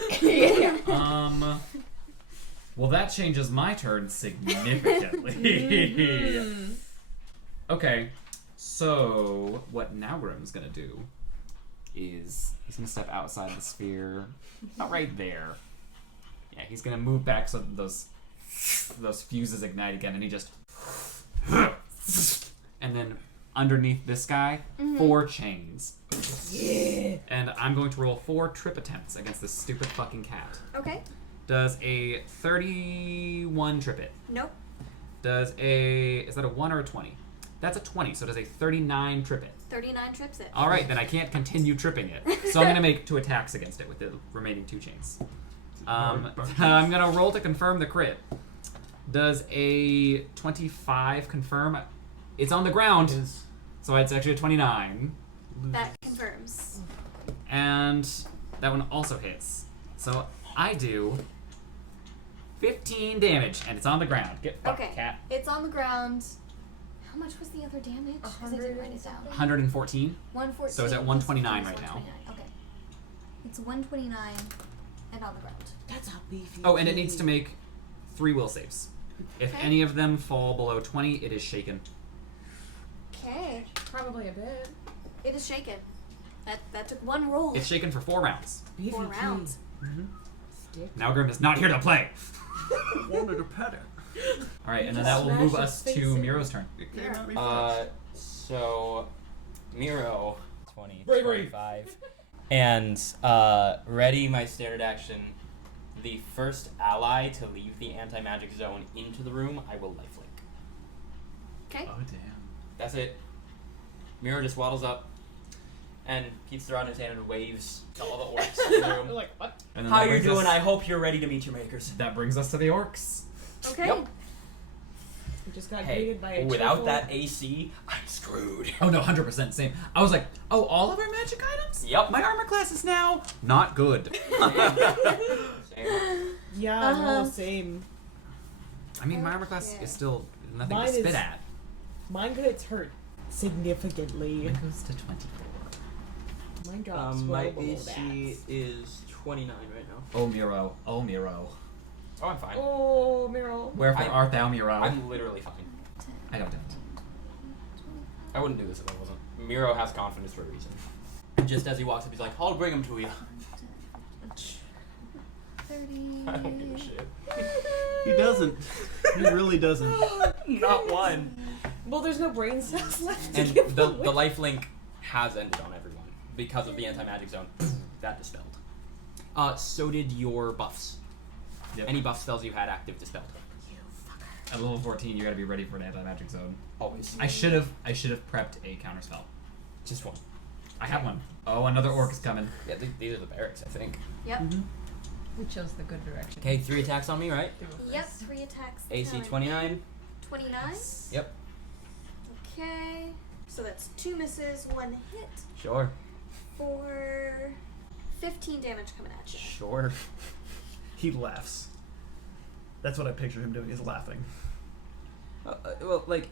Well, that changes my turn significantly. Okay, so what Nalgrim's gonna do is he's gonna step outside the sphere, about right there. Yeah, he's gonna move back so that those fuses ignite again, and he just and then underneath this guy, 4 chains. Yeah. And I'm going to roll 4 trip attempts against this stupid fucking cat. Okay. Does a 31 trip it? Nope. Is that a 1 or a 20? That's a 20, so does a 39 trip it? 39 trips it. Alright, then I can't continue tripping it. So I'm going to make 2 attacks against it with the remaining 2 chains. I'm going to roll to confirm the crit. Does a 25 confirm? It's on the ground, so it's actually a 29. That confirms. And that one also hits. So I do 15 damage, and it's on the ground. Get fucked, Okay. cat. It's on the ground. How much was the other damage? 'Cause I didn't write it down. 114. 114. So it's at 129 right now. 129. Okay. It's 129 and on the ground. That's how beefy. Oh, and it needs to make 3 will saves. If Okay. any of them fall below 20, it is shaken. Okay. Probably a bit. It is shaken. That took 1 roll. It's shaken for 4 rounds. 4 rounds. Nalgrim is not here to play. I wanted to pet it. Alright, and then that will move us to Miro's turn. It came at me first. So Miro 20, Bravery. 25. And ready my standard action. The first ally to leave the anti-magic zone into the room, I will lifelink. Okay. Oh, damn. That's it. Miro just waddles up and keeps the rod in his hand and waves to all the orcs in the room. Like, what? And then How that you brings doing? us- I hope you're ready to meet your makers. That brings us to the orcs. Okay. Yep. We just got Hey, greeted by a without cheerful- that AC, I'm screwed. Oh no, 100% same. I was like, oh, all of our magic items? Yep. My armor class is now not good. Same. Yeah, no, same. I mean, my armor class Okay. is still nothing Mine to spit is- at. Mine gets hurt significantly. It goes to 24. Mine drops My well below AC is 29 right now. Oh, Miro. Oh, Miro. Oh, I'm fine. that. Oh, Meryl. Wherefore I- art thou, Miro? I'm literally fine. I don't doubt. I wouldn't do this if I wasn't. Miro has confidence for a reason. Just as he walks up, he's like, I'll bring him to you. 30. I don't give a shit. He doesn't. He really doesn't. Not one. Well, there's no brain cells left to And give the away. life link has ended on everyone because of the anti-magic zone. That dispelled. So did your buffs. Yep. Any buff spells you had active dispelled. At level 14, you gotta be ready for an anti-magic zone. Always. I should have prepped a counterspell. Just one. I have one. Oh, another orc is coming. Yeah, these are the barracks, I think. Yep. We chose the good direction. Okay, 3 attacks on me, right? Yep. 3 attacks. AC coming 29. in. 29. Yep. Okay. So that's 2 misses, 1 hit Sure. for 15 damage coming at you. Sure. He laughs. That's what I picture him doing, is laughing. Well, like,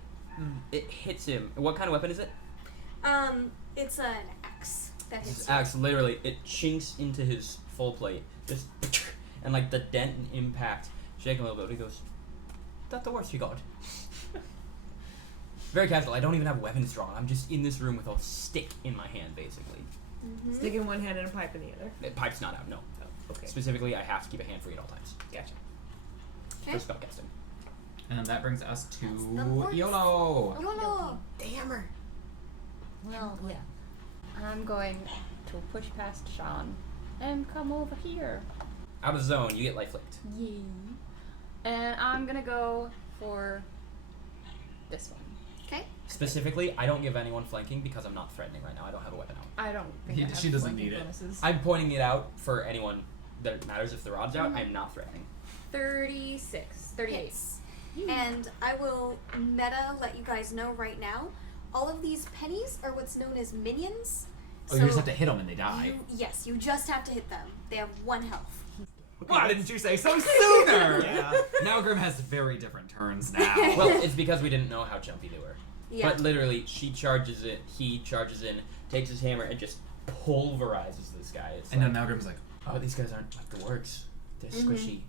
It hits him. What kind of weapon is it? It's an axe that hits His you. axe, literally, it chinks into his full plate. Just, and like the dent and impact, shake him a little bit. He goes, "That's the worst you got." Very casual. I don't even have a weapon drawn. I'm just in this room with a stick in my hand, basically. Stick in one hand and a pipe in the other. The pipe's not out. No. Okay. Specifically, I have to keep a hand free at all times. Gotcha. Okay. For spellcasting. And that brings us to the horse. YOLO. YOLO. Damn. Well, yeah. I'm going to push past Sean and come over here. Out of zone, you get life flicked. Yay. And I'm gonna go for this one. Okay. Specifically, I don't give anyone flanking because I'm not threatening right now. I don't have a weapon out. I don't think I have She doesn't flanking need it. bonuses. I'm pointing it out for anyone that it matters. If the rod's out, I'm not threatening. 38. Hits. And I will meta let you guys know right now, all of these pennies are what's known as minions. Oh, you just have to hit them and they die. Yes, you just have to hit them. They have 1 health. Why didn't you say so sooner? Yeah. Now Grim has very different turns now. Well, it's because we didn't know how jumpy they were. Yeah. But literally, she charges it, he charges in, takes his hammer, and just pulverizes this guy. It's and like, then now Grim's like, oh, these guys aren't like the orcs. They're squishy.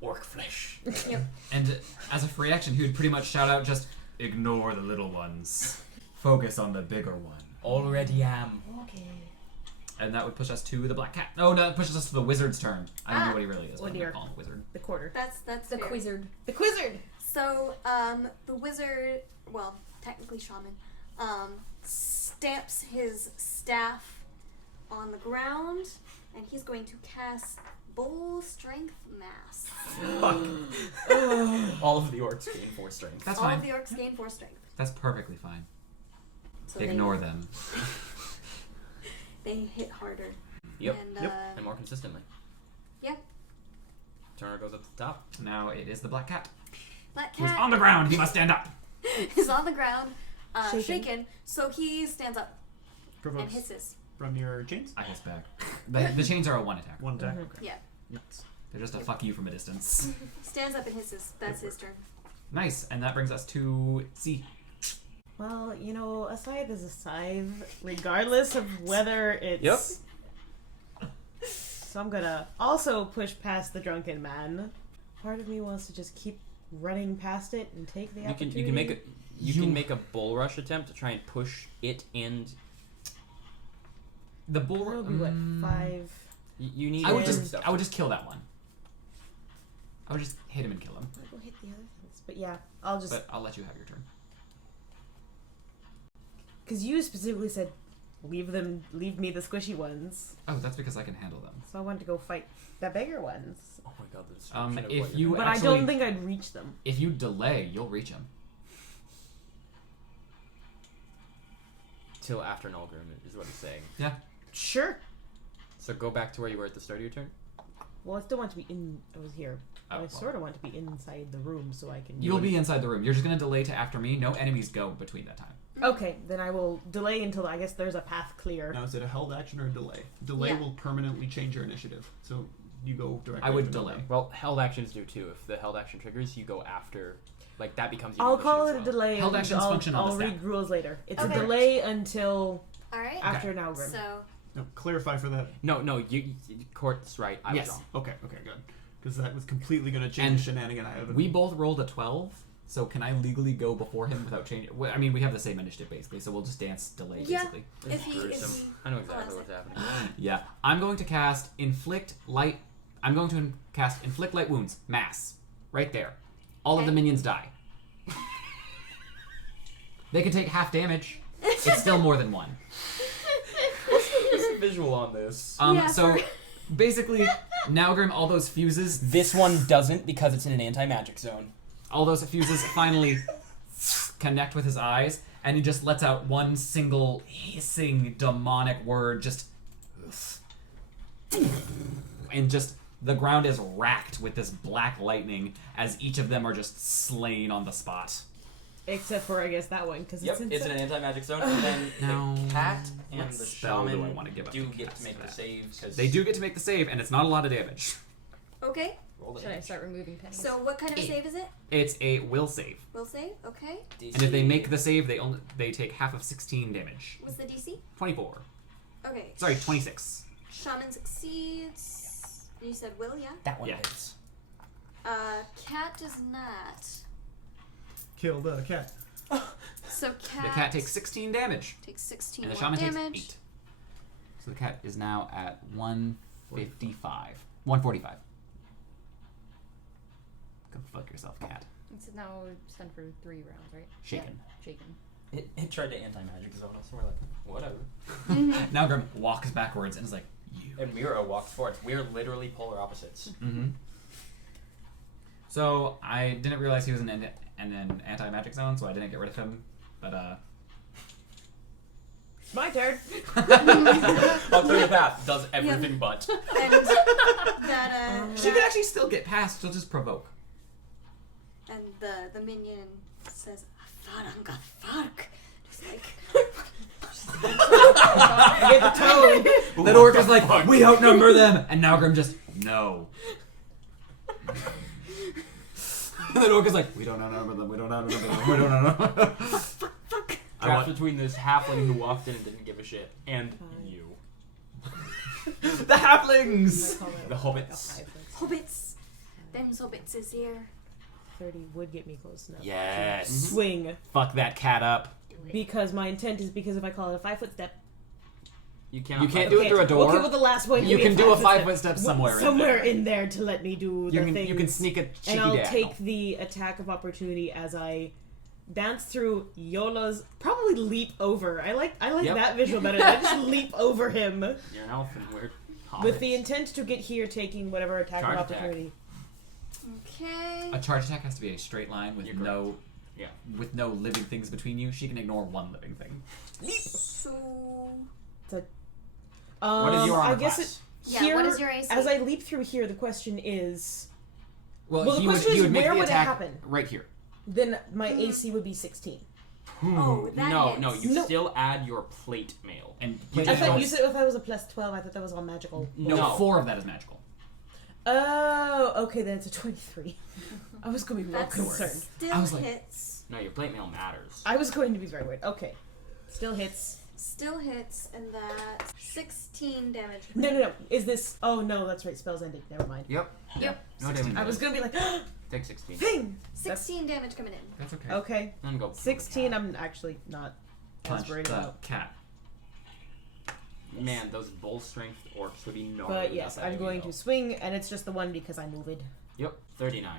Orc flesh. Yep. and as a free action, he would pretty much shout out, just ignore the little ones. Focus on the bigger one. Already am. Okay. And that would push us to the black cat. Oh, no, that pushes us to the wizard's turn. I don't know what he really is, Oh but I'm dear. gonna call him a wizard. The quarter. That's The fair. Quizzard. The Quizzard. So, the wizard, well, technically shaman, stamps his staff on the ground, and he's going to cast Bull Strength Mass. All of the orcs gain 4 strength. That's All fine. of the orcs gain 4 strength. That's perfectly fine. So Ignore them. They hit harder. Yep. And, And more consistently. Yep. Turner goes up to the top. Now it is the black cat. Black Who's cat on the ground. He must stand up. is on the ground, Shaken. shaken, so he stands up and Provokes hisses. from your chains. I hiss back. The chains are a 1 attack. 1 attack. Mhm. Okay. Yeah. Nuts. They're just a fuck you from a distance. Stands up and hisses. That's his turn. Nice. And that brings us to C. Well, you know, a scythe is a scythe, regardless of whether it's. Yep. So I'm gonna also push past the drunken man. Part of me wants to just keep running past it and take the opportunity. You can make a bull rush attempt to try and push it and The bull. That'll be what, 5? you need I would different just stuff. I would just kill that one. I would just hit him and kill him. I'll go hit the other things, but yeah, I'll just But I'll let you have your turn. because you specifically said leave me the squishy ones, Oh, that's because I can handle them. so I wanted to go fight the bigger ones. Oh my god, the Um, description of if what you're you- doing. But actually- I don't think I'd reach them. If you delay, you'll reach him. till after Nulgrim is what he's saying. Yeah. Sure. So go back to where you were at the start of your turn. Well, I still want to be in. I was here. Oh, I well. sort of want to be inside the room so I can. You'll be inside the room. You're just gonna delay to after me. No enemies go between that time. Okay, then I will delay until I guess there's a path clear. Now, is it a held action or a delay? Delay Yeah. will permanently change your initiative. So you go directly. I would after delay. Nulgrim. Well, held actions do too. If the held action triggers, you go after. Like that becomes. Your I'll call it a initiative as well. delay. Held and actions I'll, function on I'll the read stack. rules later. It's Okay. a delay until All right. after Nalgrim. So No, clarify for that. No, Court's right. I Yes. was wrong. Okay, good. Because that was completely going to change And the shenanigan I had. We both rolled a 12, so can I legally go before him without changing? Well, I mean, we have the same initiative basically, so we'll just dance delay Yeah. basically. if he I know exactly what's happening. Yeah, I'm going to cast inflict light. I'm going to cast inflict light wounds, mass, right there. All of the Okay. minions die. They can take half damage. It's still more than one. What's the visual on this? Yeah, So for- basically, Nalgrim, all those fuses, This one doesn't because it's in an anti-magic zone. all those fuses finally connect with his eyes, and he just lets out one single hissing demonic word, just, and just the ground is racked with this black lightning as each of them are just slain on the spot. Except for I guess that one because Yep, it's it's in an anti-magic zone, and then Now, the cat and what the spell do I shaman wanna give up do to get cast to make that? the save because They do get to make the save, and it's not a lot of damage. Okay. Roll the Should I damage. start removing pennies? So what kind of a save is it? It's a will save. Will save. Okay. DC. And if they make the save, they take half of 16 damage. What's the DC? 24. Okay. Sorry, 26. Shaman succeeds. You said will, yeah? That one Yeah. hits. Cat does not. Kill the cat. So cat. The cat takes 16 damage. Takes 16 And the more shaman damage. takes 8. So the cat is now at 155. 145. Go fuck yourself, cat. It's now stunned for 3 rounds, right? Shaken. Shaken. It tried to anti-magic zone us, and we're like, Whatever. Now Grim walks backwards and is like, you. And Miro walks forward. We're literally polar opposites. Mm-hmm. So I didn't realize he was in an anti-magic zone, so I didn't get rid of him. But My turn. Walk through the path. Does everything but. And that she could actually still get past. She'll just provoke. and the minion says Faranga Fark. Just like I get the tone. That orc is like, we outnumber them, and now Grim just no. And that orc is like, we don't outnumber them. We don't outnumber them. We don't outnumber them. fuck. Draft between this halfling who walked in and didn't give a shit, and you. The halflings. The hobbits. Hobbits. Them's hobbits is here. 30 would get me close enough. Yes. Swing. Fuck that cat up. Because my intent is because if I call it a 5-foot step. You cannot. You can't do it through a door. Okay, well the last one. You give can me do a 5-foot 5-foot step somewhere. Somewhere in in there to let me do there. the thing. You can sneak a cheeky And I'll diagonal. take the attack of opportunity as I dance through Yola's. Probably leap over. I like Yep. that visual better. I just leap over him You're an elf and we're hobbits. with the intent to get here, taking whatever attack Charge of attack. opportunity. Okay. A charge attack has to be a straight line with You're correct. no, Yeah. with no living things between you. She can ignore one living thing. So What is your armor I guess class? yeah, here, what is your AC? as I leap through here, the question is, Well, Well, the he would, question he is, would make where the would it attack happen? right here. then my AC would be 16. Oh, that No, hits. no, you No. still add your plate mail. And I thought you said if I was a plus 12, I thought that was all magical. no, No. 4 of that is magical. Oh, okay, then it's a 23. I was going to be more That's concerned. still I was like- hits. No, your plate mail matters. I was going to be very worried. Okay. Still hits. Still hits, and that's 16 damage. No. Is this... Oh, no, that's right. Spells ended. Never mind. Yep. Yep. No damage. I was going to be like, Take 16. thing! 16 damage coming in. That's okay. Okay. Then go. 16, I'm actually not as Punch worried the about. cat. Man, those bull strength orcs would be gnarly. But without yes, that I'm AoE going though. to swing, and it's just the one because I moved. Yep, 39.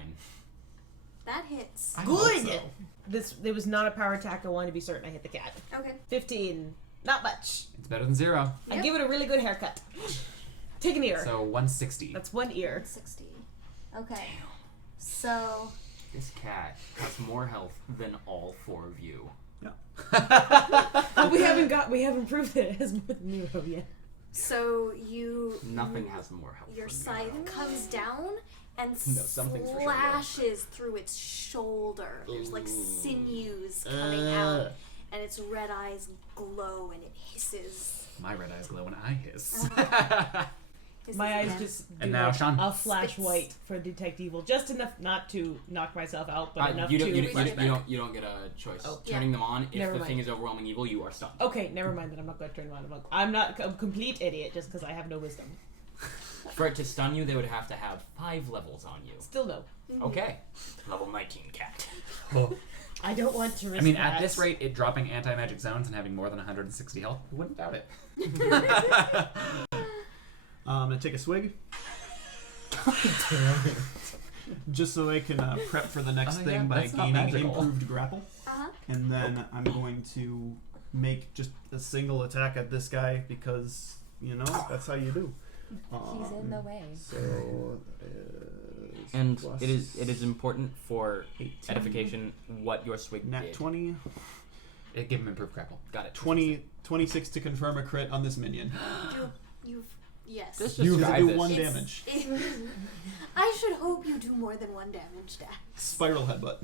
That hits. I hope Good! so. There was not a power attack. I wanted to be certain I hit the cat. Okay. 15. Not much. It's better than 0. I Yep. give it a really good haircut. Take an ear. So 160. That's one ear. 60. Okay. So This cat has more health than all 4 of you. But we haven't proved that it has more than Nero yet. you Nothing has more health. your than scythe Miro. comes down and No, something's for sure, yeah. slashes through its shoulder. There's like sinews coming out, and its red eyes glow and it hisses. My red eyes glow when I hiss. Hisses My eyes again. just do And now, like Sean. a flash Spits. white for detect evil, just enough not to knock myself out, but enough you don't, to. you, flashback. you don't get a choice. Oh. Turning them on, if Never the mind. thing is overwhelming evil, you are stunned. Okay, never mind that. I'm not going to turn them on. I'm not a complete idiot just because I have no wisdom. For it to stun you, they would have to have 5 levels on you. Still no. Okay. Level 19 cat. I don't want to risk I mean, that. at this rate, it dropping anti-magic zones and having more than 160 health, you wouldn't doubt it. I'm gonna take a swig. Just so I can prep for the next Oh, thing yeah, by that's not gaining magical. improved grapple. Uh-huh. And then I'm going to make just a single attack at this guy because, you know, that's how you do. He's in the way. So that is And plus it is important for 18, edification what your swig nat did. 20, It give him improved grapple. Got it. 26 to confirm a crit on this minion. Yes. This You describe do this. 1 It's- damage. I should hope you do more than 1 damage, Dax. Spiral headbutt.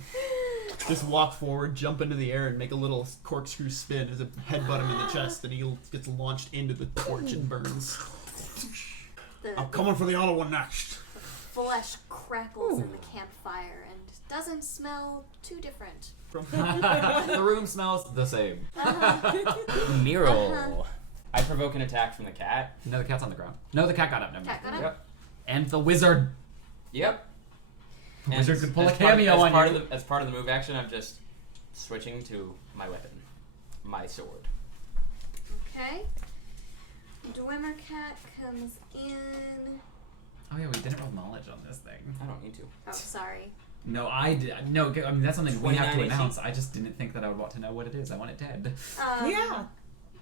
Just walk forward, jump into the air, and make a little corkscrew spin as a headbutt him in the chest, and he gets launched into the torch and burns. I'm coming for the other one next. flesh crackles in the campfire and doesn't smell too different. The room smells the same. Miro. I provoke an attack from the cat. No, the cat's on the ground. No, the cat got up. Never mind. Cat got up? Yep. And the wizard. Yep. The wizard could pull a as part- cameo as on part you. Of the, as part of the move action, I'm just switching to my weapon. My sword. Okay. Dwemer cat comes in. Oh yeah, we didn't roll knowledge on this thing. I don't need to. Oh, sorry. No, I did. No, I mean that's something we have to 29 AC. announce. I just didn't think that I would want to know what it is. I want it dead. Yeah.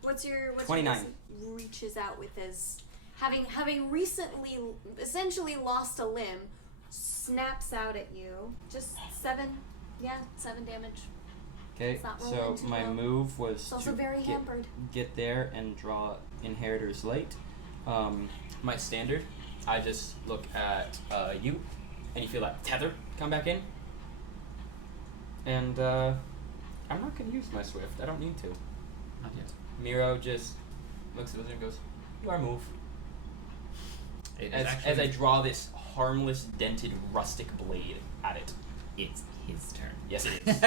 What's your 29. wisdom reaches out with his having recently essentially lost a limb, snaps out at you. Just 7 damage. Okay, It's not so rolling too my well. move was It's also to very hampered. get there and draw Inheritor's Light. My standard, I just look at you, and you feel that tether come back in. And I'm not going to use my Swift. I don't need to. Not yet. Miro just looks at the wizard and goes, "You are move." It is As actually, I draw this harmless, dented, rustic blade at it. it's his turn. Yes, it is.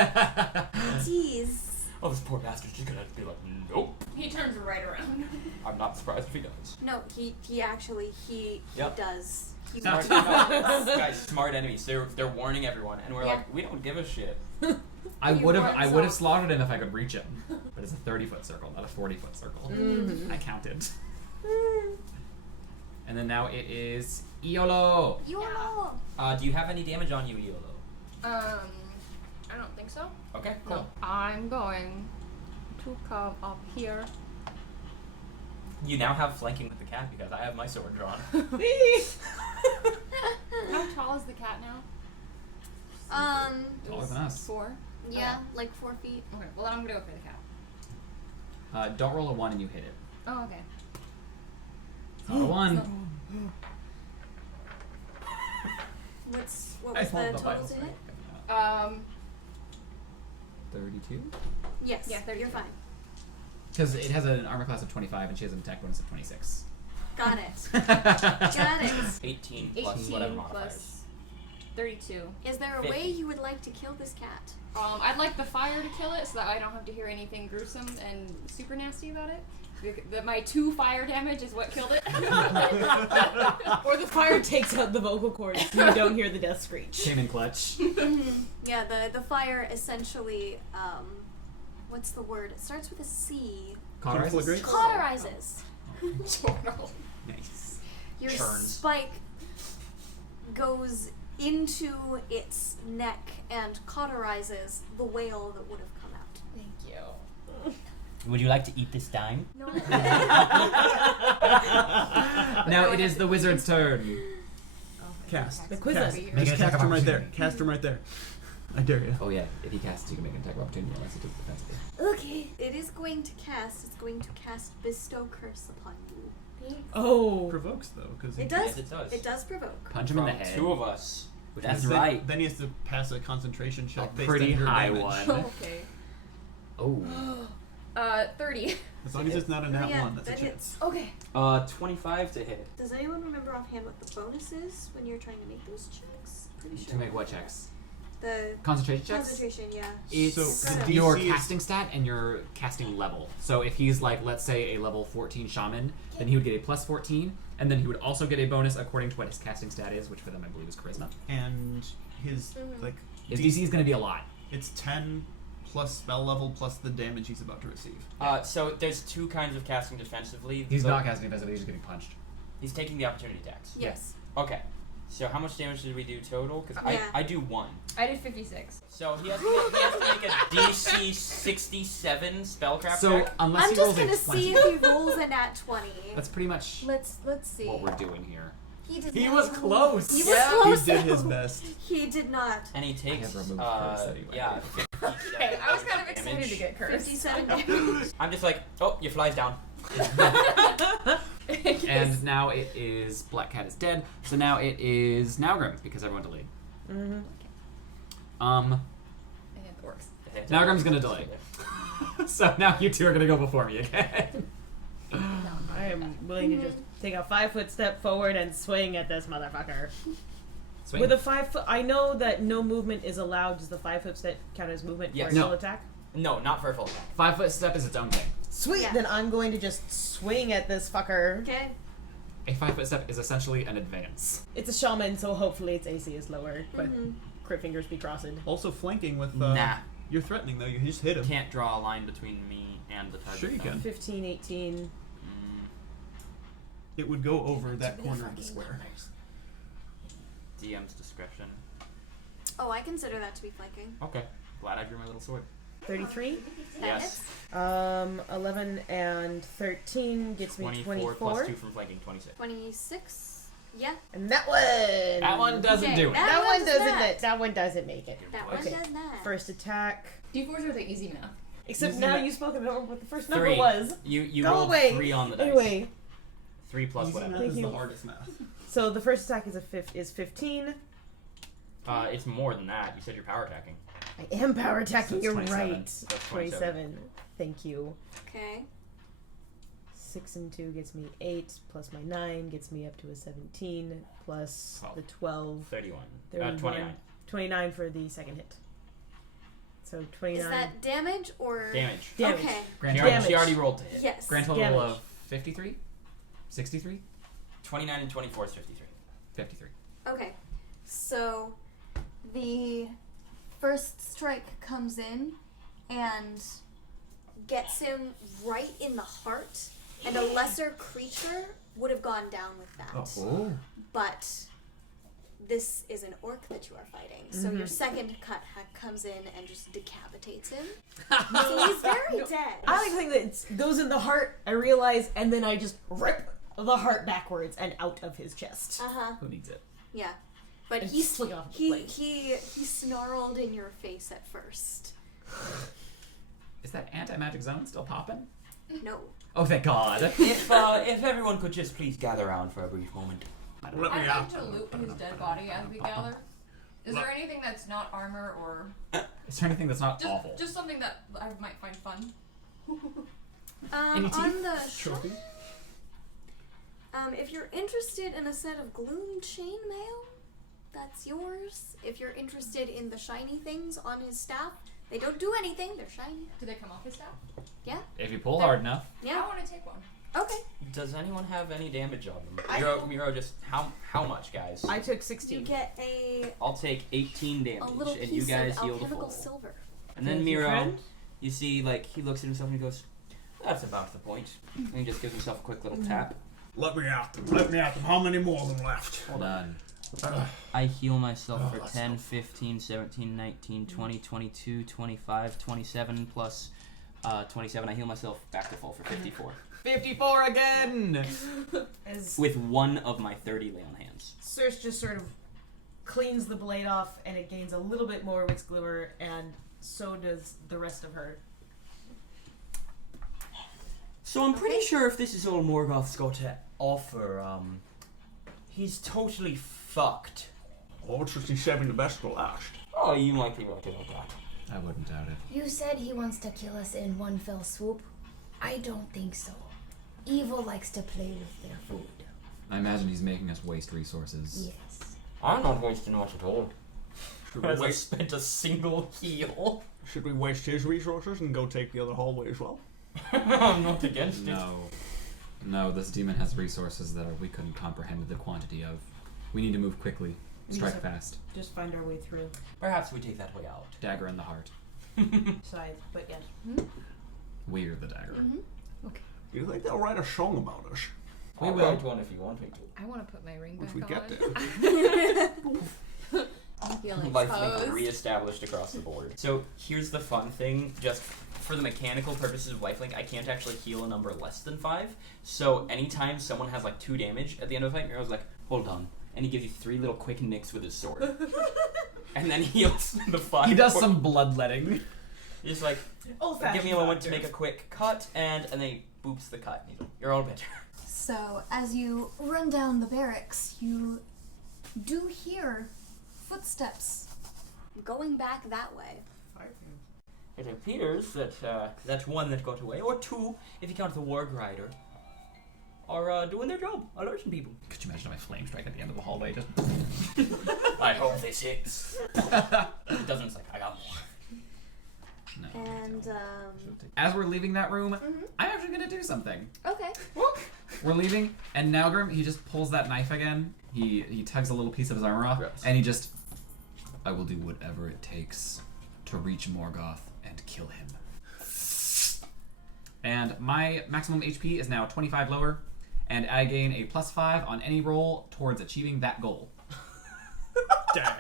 Jeez. Oh, this poor bastard's just gonna be like, nope. He turns right around. I'm not surprised if he does. No, he actually Yep. does. He Smart, no, guys, smart enemies. They're warning everyone, and we're Yeah. like, we don't give a shit. I You would warned have us. slaughtered him if I could reach him, but it's a 30-foot circle, not a 40-foot circle. I counted. And then now it is Iolo. You know. Do you have any damage on you, Iolo? I don't think so. Okay, cool. No. I'm going to come up here. You now have flanking with the cat because I have my sword drawn. How tall is the cat now? Taller than us. 4. Yeah, like 4 feet. Okay, well then I'm gonna go for the cat. Don't roll a 1 and you hit it. Oh, okay. It's not a 1. What I was the rolled total Bible to strike. hit? 32? Yes. Yeah, 32. You're fine. Because it has an armor class of 25 and she has an attack bonus of 26. Got it. Got it. 18 plus 18 whatever modifiers. plus 32. Is there a 50. way you would like to kill this cat? I'd like the fire to kill it so that I don't have to hear anything gruesome and super nasty about it. My 2 fire damage is what killed it. Or the fire takes out the vocal cords so you don't hear the death screech. Came in clutch. Yeah, the fire essentially, what's the word? It starts with a C. Cauterizes? Cauterizes. Nice. Your Churns. spike goes into its neck and cauterizes the whale that would have come out. Thank you. Would you like to eat this dime? No. Now it is the wizard's turn. Cast. The Quizzer. Cast. Make an attack Cast of him right there. opportunity. Cast him right there. I dare you. Oh yeah, if he casts, you can make an attack of opportunity unless it does defensively. Okay. It is going to cast. It's going to cast Bestow Curse upon you. Oh. Provokes though, because It does. Yes, it does. It does provoke. Punch him in the From head. 2 of us. That's then, right. Then he has to pass a concentration A check. based pretty on your high damage. one. Okay. Oh. 30. As long as it's not a nat yeah, 1, that's a that chance. Okay. 25 to hit. Does anyone remember offhand what the bonus is when you're trying to make those checks? Pretty sure. To make what checks? The Concentration checks? concentration, yeah. It's So the your DC is- casting stat and your casting level. So if he's like, let's say, a level 14 shaman, then he would get a plus 14, and then he would also get a bonus according to what his casting stat is, which for them I believe is charisma. And his like His DC is going to be a lot. it's 10 plus spell level plus the damage he's about to receive. So there's 2 kinds of casting defensively. He's The- not casting defensively, he's just getting punched. He's taking the opportunity attacks. Yes. Okay. So how much damage did we do total? Because Yeah. I do 1. I did 56. So he has to make a DC 67 spellcraft So check. unless I'm he just rolls a gonna 20, see if he rolls a nat 20. that's pretty much Let's see. what we're doing here. He did He not. was close. He was Yeah. close. He did his best. He did not. And he takes, have removed curse anyway. yeah, 57 Okay, I was kind of excited damage. to get cursed. 57 damage. I'm just like, oh, your fly's down. And now it is Black Cat is dead. So now it is Naugrim because everyone delayed. Mm-hmm. And it works. Naugrim's gonna delay. So now you two are gonna go before me again. I am willing to just take a 5-foot step forward and swing at this motherfucker. Swing. With a 5 foot, I know that no movement is allowed. Does the 5 foot step count as movement Yes. for a No. full attack? No, not for a full attack. 5 foot step is its own thing. Sweet. Yeah. Then I'm going to just swing at this fucker. Okay. A 5 foot step is essentially an advance. It's a shaman, so hopefully its AC is lower. But Mhm. crit fingers be crossed. Also flanking with. Nah. You're threatening though. You just hit him. Can't draw a line between me and the target. Sure you though. can. 15, 18. It would go over that corner of the square. DM's discretion. Oh, I consider that to be flanking. Okay. Glad I drew my little sword. 33. Yes. 11 and 13 gets me 24 plus 2 from flanking, 26. 26. Yeah. And that one. That one doesn't Okay, do it. That one doesn't. that. That one doesn't make it. That one Okay. does not. First attack. D4s are the easy math. Except Easy now ma- you spoke about what the first 3. number was. You Go rolled away. 3 on the dice. Anyway, 3 plus Easy whatever. math Thank is you. the hardest math. so the first attack is 15. It's more than that. You said you're power attacking. I am power attacking. That's You're 27. right. That's 27. Thank you. Okay. 6 and 2 gets me 8, plus my 9 gets me up to a 17, plus 12. the 12. 31. 31. 29. 29 for the second hit. So 29. Is that damage or Damage. Damage. Okay. Grand She total, already, she already rolled to hit. Yes. grand total Damage. of 53? 63? 29 and 24 is 53. 53. Okay. So the first strike comes in and gets him right in the heart, and a lesser creature would have gone down with that. Oh. But this is an orc that you are fighting, so your second cut comes in and just decapitates him. So he's very dead. I like to think that it goes in the heart, I realize, and then I just rip the heart backwards and out of his chest. Uh-huh. Who needs it? Yeah. But And he flick off the he, blade. he snarled in your face at first. Is that anti-magic zone still popping? No. Oh, thank God. If everyone could just please gather around for a brief moment. Let me I'd out. like to loot his dead body as we gather. Is there anything that's not armor or Is there anything that's not awful? just something that I might find fun? Any teeth? On the Trophy? if you're interested in a set of gloom chainmail, that's yours. If you're interested in the shiny things on his staff, they don't do anything, they're shiny. Do they come off his staff? Yeah? If you pull hard enough. Yeah. I want to take one. Okay. Does anyone have any damage on them? Miro, just how much, guys? I took You 16. get a I'll take 18 damage, little and piece you guys of heal the alchemical full. silver. And then Thank you, Miro, friend. you see, like, he looks at himself and he goes, "That's about the point." And he just gives himself a quick little tap. Let me out them. Let me out them. How many more of them left? Hold on. I heal myself for 10, 15, 17, 19, 20, 22, 25, 27, plus 27. I heal myself back to full for 54. 54 again! As With one of my 30 lay on hands. Circe just sort of cleans the blade off, and it gains a little bit more of its glimmer, and so does the rest of her. So I'm pretty sure if this is all Morgoth's got to offer, he's totally fucked. Or it's just he's saving the best for last. Oh, you might be right about that. I wouldn't doubt it. You said he wants to kill us in one fell swoop. I don't think so. Evil likes to play with their food. I imagine he's making us waste resources. Yes. I'm not wasting much at all. Should we, As I waste, spent a single heal. should we waste his resources and go take the other hallway as well? I'm not against it. No. No, this demon has resources that we couldn't comprehend the quantity of. We need to move quickly. Strike Yes, fast. Just find our way through. Perhaps we take that way out. Dagger in the heart. Scythe, but yes. We're the dagger. Do you think they'll write a song about us? We I'll will. write one if you want me to. I want to put my ring Once back we on. get there. I'm feeling Lifelink exposed. reestablished across the board. So here's the fun thing, just for the mechanical purposes of lifelink, I can't actually heal a number less than 5. So anytime someone has like 2 damage at the end of a fight, Miro's like, hold on. And he gives you 3 little quick nicks with his sword. And then heals the 5. He does some bloodletting. He's just like, give me a moment to make a quick cut, and then he boops the cut. He's like, you're all better. So, as you run down the barracks, you do hear footsteps going back that way. It appears that that's one that got away, or 2 if you count the Warg Rider. are doing their job, alerting people. Could you imagine my flame strike at the end of the hallway? Just I hope this hits. It doesn't. It's like I got more. no. And As we're leaving that room, I'm actually gonna do something. okay. We're leaving, and Nalgrim, he just pulls that knife again. He tugs a little piece of his armor off, and he just, I will do whatever it takes to reach Morgoth and kill him. And my maximum HP is now 25 lower, and I gain a +5 on any roll towards achieving that goal. Dang.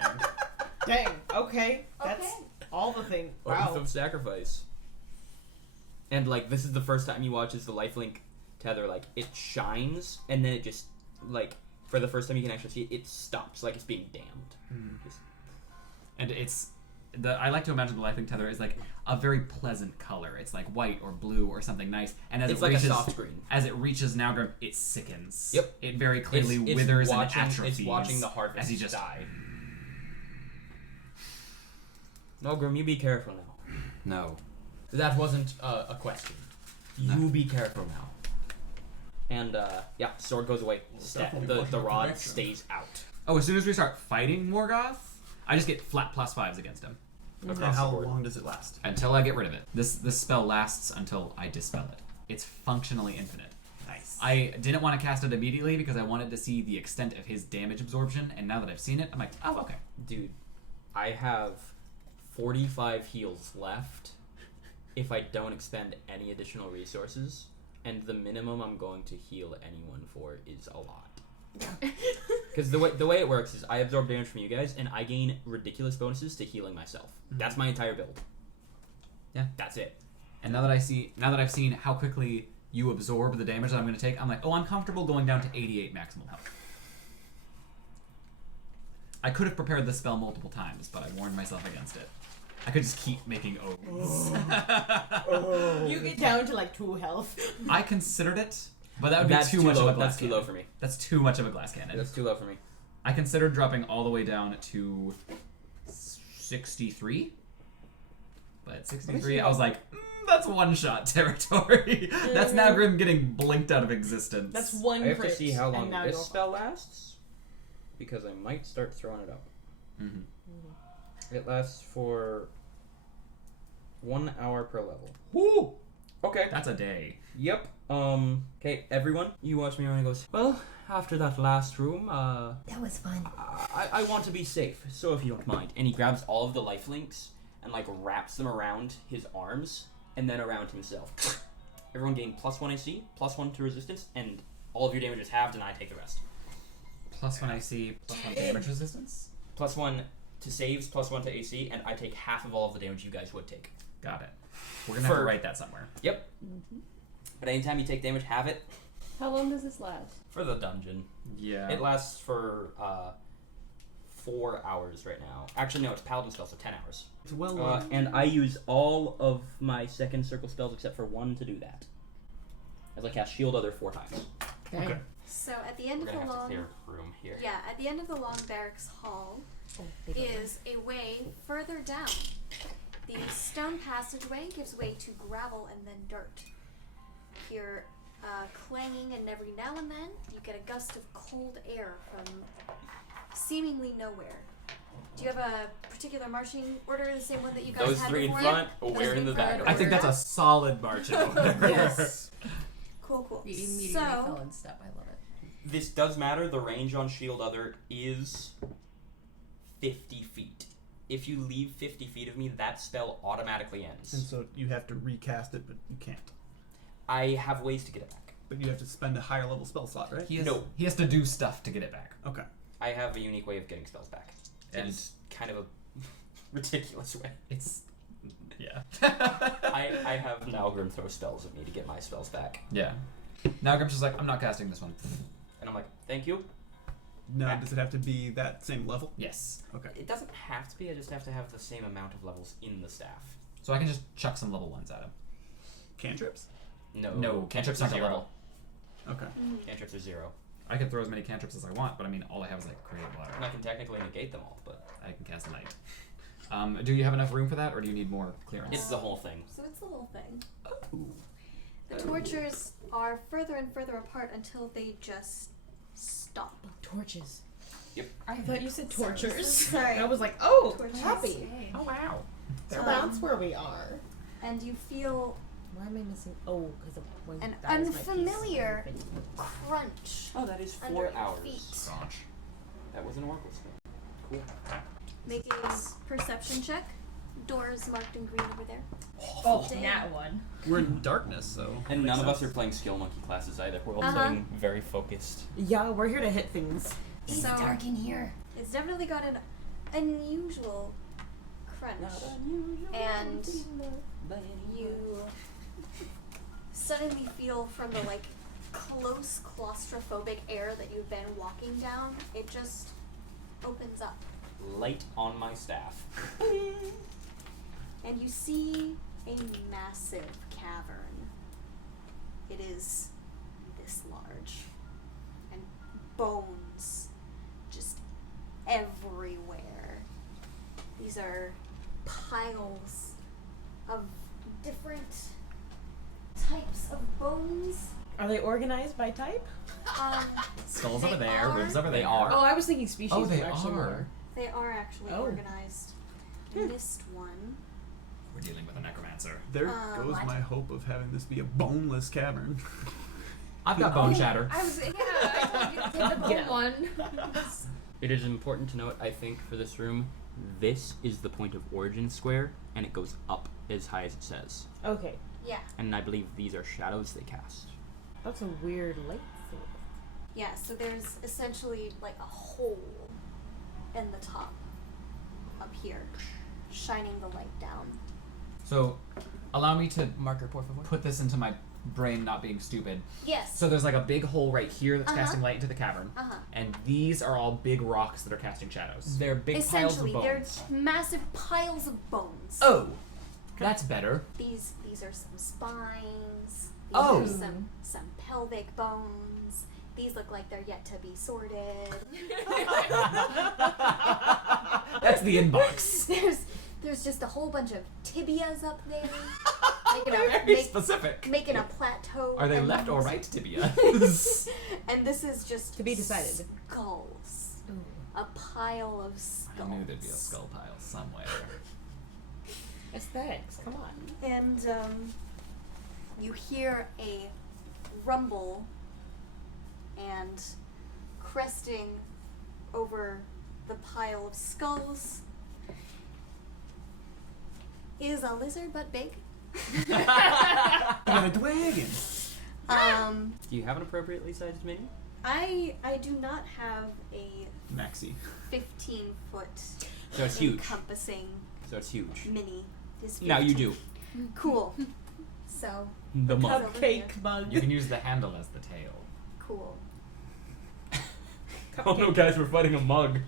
Dang. Okay. That's Okay. all the thing. Oath Wow. of sacrifice. And like this is the first time you watch as the lifelink tether, like it shines and then it just like for the first time you can actually see it, it stops like it's being damned. Just- And I like to imagine the lifelink tether is like a very pleasant color. It's like white or blue or something nice. And as It's it like a reaches, soft green. As it reaches Nalgrim, it sickens. Yep. It very clearly It's withers watching, and atrophies. It's watching the harvest as he just die. No, Grim, you be careful now. No. That wasn't a question. You be careful now. And yeah, sword goes away. definitely The rod direction. stays out. Oh, as soon as we start fighting Morgoth, I just get flat +5s against him And Across how the board. long does it last? until I get rid of it. This spell lasts until I dispel it. It's functionally infinite. Nice. I didn't want to cast it immediately because I wanted to see the extent of his damage absorption, and now that I've seen it, I'm like, oh, okay. Dude, I have 45 heals left if I don't expend any additional resources, and the minimum I'm going to heal anyone for is a lot. Because the way it works is I absorb damage from you guys, and I gain ridiculous bonuses to healing myself. That's my entire build. Yeah. That's it. And now that I've seen how quickly you absorb the damage that I'm going to take, I'm like, oh, I'm comfortable going down to 88 maximum health. I could have prepared this spell multiple times, but I warned myself against it. I could just keep making oaths. You get down to like 2 health. I considered it, but that would be That's too much low. of a glass That's too cannon. low for me. That's too much of a glass cannon. That's too low for me. I considered dropping all the way down to 63, but at 63, I was like, that's one-shot territory. That's now Grim getting blinked out of existence. That's one I have to crit, see how and long now this you're spell lasts, because I might start throwing it up. Mm-hmm. It lasts for 1 hour per level. Woo! Okay. That's a day. Yep. Okay, everyone, you watch me around and goes, well, after that last room, That was fun. I want to be safe, so if you don't mind. And he grabs all of the life links and, like, wraps them around his arms and then around himself. Everyone gain +1 AC, +1 to resistance, and all of your damage is halved, and I take the rest. +1 AC, +1 damage resistance? +1 to saves, +1 to AC, and I take half of all of the damage you guys would take. Got it. We're going to have to write that somewhere. Yep. But anytime you take damage, have it How long does this last? for the dungeon. Yeah. It lasts for 4 hours right now. Actually, no, it's paladin spell, so 10 hours. It's well And I use all of my second circle spells except for one to do that. As I cast Shield Other 4 times. Okay. So at the end We're of gonna the have to long clear room here. yeah, at the end of the long barracks hall is a way further down. The stone passageway gives way to gravel and then dirt. Hear clanging, and every now and then you get a gust of cold air from seemingly nowhere. Do you have a particular marching order, the same one that you guys Those had 3 in before? front, Those we're in the three back. front I think that's a order? solid marching order. Yes. Cool, cool. We immediately So fell in step. I love it. This does matter. The range on Shield Other is 50 feet. If you leave 50 feet of me, that spell automatically ends. And so you have to recast it, but you can't. I have ways to get it back. But you have to spend a higher level spell slot, right? No. He has to do stuff to get it back. Okay. I have a unique way of getting spells back. And- It's kind of a ridiculous way. It's... Yeah. I have Nalgrim throw spells at me to get my spells back. Yeah. Now Grim's just like, I'm not casting this one. And I'm like, thank you. No, does it have to be that same level? Yes. Okay. It doesn't have to be, I just have to have the same amount of levels in the staff. So I can just chuck some level 1s at him. Cantrips? No, cantrips aren't a Zero. level. Okay. Cantrips are 0. I can throw as many cantrips as I want, but I mean, all I have is like create water. And I can technically negate them all, but I can cast light. Do you have enough room for that, or do you need more clearance? it's the whole thing. So it's the whole thing. The torches are further and further apart until they just stop. Torches. Yep. I thought you said tortures. Sorry. I was like, oh, Torches. happy. Oh wow. So that's where we are. And you feel Why am I missing? Oh, because of when an that is my piece. unfamiliar crunch Oh, that is under 4 your hours. feet. Gosh. That was an oracle spell. Cool. Make a perception check. Doors marked in green over there. Oh, Damn. nat one. We're in darkness, so. And none makes of us are sense. playing skill monkey classes either. We're all Uh-huh. playing very focused. Yeah, we're here to hit things. It's So- dark in here. It's definitely got an unusual crunch. And you suddenly feel from the like close claustrophobic air that you've been walking down, it just opens up. Light on my staff. And you see a massive cavern. It is this large. And bones just everywhere. These are piles of different types of bones. Are they organized by type? Skulls They over there, are. ribs over there. Oh, I was thinking species. Oh, they were actually are. more. They are actually Oh. organized. I missed one. We're dealing with a necromancer. There goes what? my hope of having this be a boneless cavern. I've got bone shatter. I was, yeah, I told you to take the bone Yeah. one. It is important to note, I think, for this room, this is the point of origin square, and it goes up as high as it says. Okay, Yeah. And I believe these are shadows they cast. that's a weird light source. Yeah, so there's essentially like a hole in the top up here, shining the light down. So, allow me to Marker, por favor. put this into my brain not being stupid. Yes. So there's like a big hole right here that's Uh-huh. casting light into the cavern. Uh-huh. And these are all big rocks that are casting shadows. They're big piles of Essentially, they're bones. massive piles of bones. Oh! That's better. These are some spines. These Oh. are some pelvic bones. These look like they're yet to be sorted. That's the inbox. There's just a whole bunch of tibias up there. Very specific. Making a plateau. Are they and left or then- right tibia? And this is just To be decided. Skulls. A pile of skulls. I knew there'd be a skull pile somewhere. Aesthetics, come on. And you hear a rumble, and cresting over the pile of skulls is a lizard but big. Got a dragon. Do you have an appropriately sized mini? I do not have a Maxi. 15-foot So it's huge. encompassing So it's huge. mini. Is Now you 15. do. Cool. So The Cut mug. over here. Cupcake mug. You can use the handle as the tail. Cool. Oh no, guys, we're fighting a mug.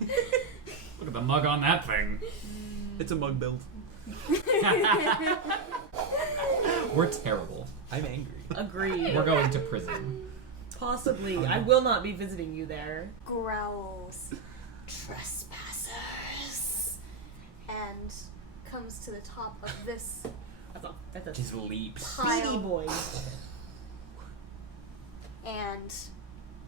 Look at the mug on that thing. It's a mug build. We're terrible. I'm angry. Agreed. We're going to prison. Possibly. I will not be visiting you there. Growls, trespassers, and comes to the top of this That's a Just leaps. speedy pile boy. and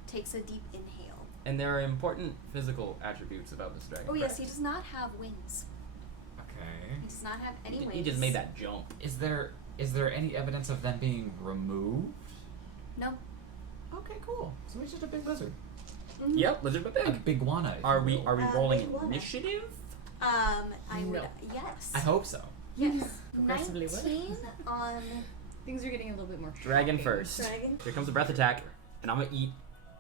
takes a deep inhale. And there are important physical attributes about this dragon. Oh yes, he correct? does not have wings. Okay. He does not have any wings. He just made that jump. Is there any evidence of them being removed? No. Okay, cool. So he's just a big lizard. Mhm. Yep, lizard but A big. biguana. if Are you we will. rolling big one. initiative? I would. No. Yes. I hope so. Yes. Progressively what? 19 on Things are getting a little bit more Dragon shocking. first. dragon. Here comes a breath attack, and I'm gonna eat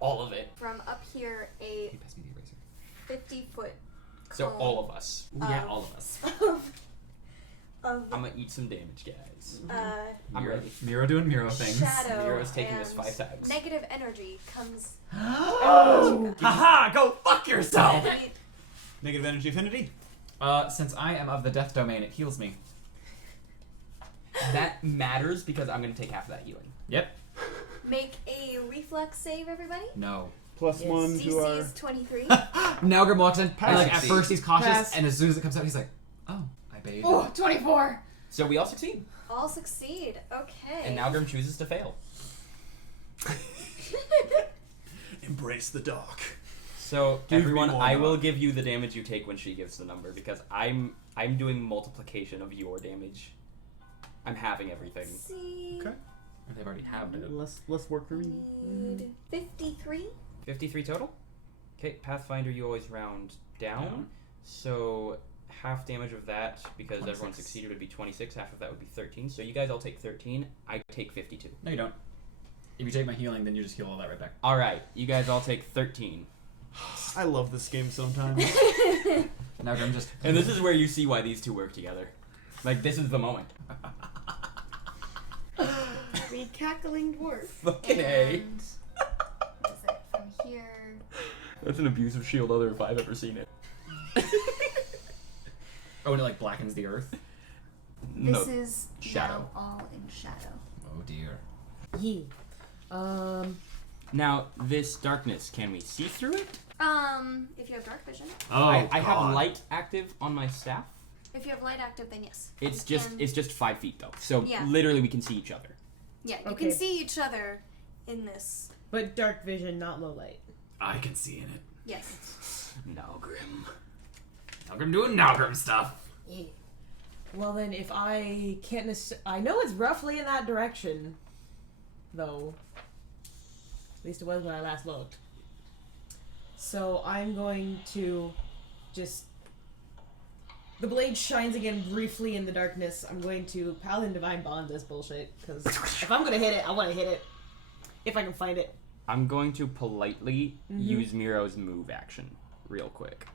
all of it. From up here, Can a you pass me the eraser? 50-foot So cone all of us. Ooh, yeah, all of us. of I'm gonna eat some damage, guys. I'm Miro, ready. Miro doing Miro things. shadow Miro's taking us and 5 times. negative energy comes. Oh! Haha! Go fuck yourself! Negative energy affinity. Since I am of the death domain, it heals me. That matters because I'm gonna take half of that healing. Yep. Make a reflex save, everybody. No. Plus Yes. 1 to DC our. is 23. Nalgrim walks in, and like at Pass. first he's cautious, Pass. and as soon as it comes out, he's like, "Oh, I bathed." Oh, 24. So we all succeed. All succeed. Okay. And Nalgrim chooses to fail. Embrace the dark. So Give me everyone, more I will dark. give you the damage you take when she gives the number because I'm doing multiplication of your damage. I'm having everything. Let's see. Okay. They've already have it. Less work for me. 53. 53 total? Okay, Pathfinder, you always round down. So half damage of that, because 26. everyone succeeded, would be 26. Half of that would be 13. So you guys all take 13. I take 52. No, you don't. If you take my healing, then you just heal all that right back. Alright, you guys all take 13. I love this game sometimes. Now I'm just. And this is where you see why these two work together. Like, this is the moment. The cackling dwarf. Fucking A. And what is it from here? That's an abusive shield other if I've ever seen it. Oh, and it like blackens the earth. This is shadow. now all in shadow. Oh dear. Yee. Now, this darkness, can we see through it? If you have dark vision. Oh, I have light active on my staff. If you have light active, then yes. It's You just can- it's just 5 feet though. So Yeah. literally we can see each other. Yeah, you Okay. can see each other in this. But dark vision, not low light. I can see in it. Yes. Nalgrim. Nalgrim doing Nalgrim stuff. Yeah. Well then, if I can't I know it's roughly in that direction, though. At least it was when I last looked. So I'm going to just... The blade shines again briefly in the darkness. I'm going to Paladin Divine Bond this bullshit, because if I'm going to hit it, I want to hit it. If I can find it. I'm going to politely use Miro's move action real quick.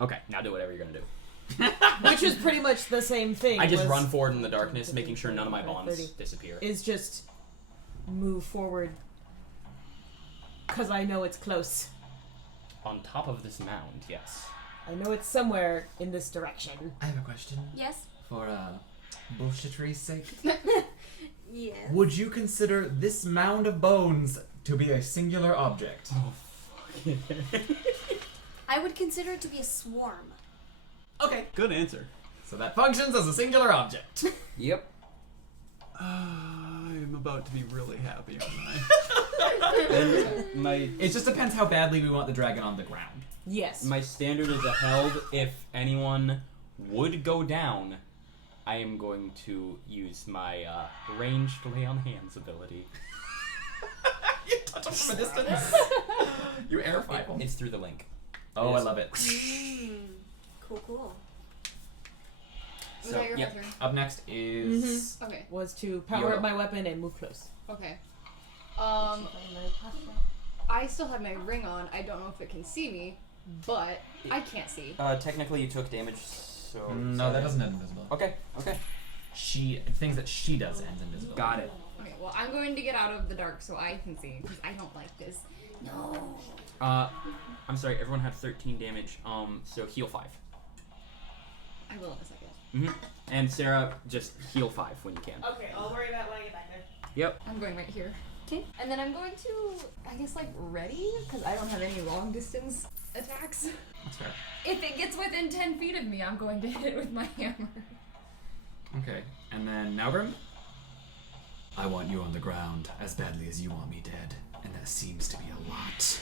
Okay, now do whatever you're gonna do. Which is pretty much the same thing. I just was- run forward in the darkness, making sure none of my bonds 30. disappear. Is just move forward. Because I know it's close. On top of this mound, yes. I know it's somewhere in this direction. I have a question. Yes. For bullshittery's sake. Yes. Would you consider this mound of bones to be a singular object? I would consider it to be a swarm. Okay. Good answer. So that functions as a singular object. Yep. I'm about to be really happy, aren't I? And my It just depends how badly we want the dragon on the ground. Yes. my standard is held. If anyone would go down, I am going to use my ranged lay on hands ability. You touch him from a distance. You air fight him. It's through the link. Oh, I love it. Cool. Was that your yep. turn? Up next is Okay. Was to power up my weapon and move close. Okay. I still have my ring on. I don't know if it can see me, but I can't see. Technically, you took damage, so... No, that doesn't end invisible. Okay. Things that she does ends invisible. Got it. Okay, well, I'm going to get out of the dark so I can see, because I don't like this. No. I'm sorry, everyone had 13 damage, so heal 5. I will in a second. And Sarah, just heal 5 when you can. Okay, I'll worry about when I get back there. Yep. I'm going right here. Okay. And then I'm going to, I guess, like, ready, because I don't have any long distance attacks. That's fair. If it gets within 10 feet of me, I'm going to hit it with my hammer. Okay, and then Nalgrim? I want you on the ground as badly as you want me dead, and that seems to be a lot.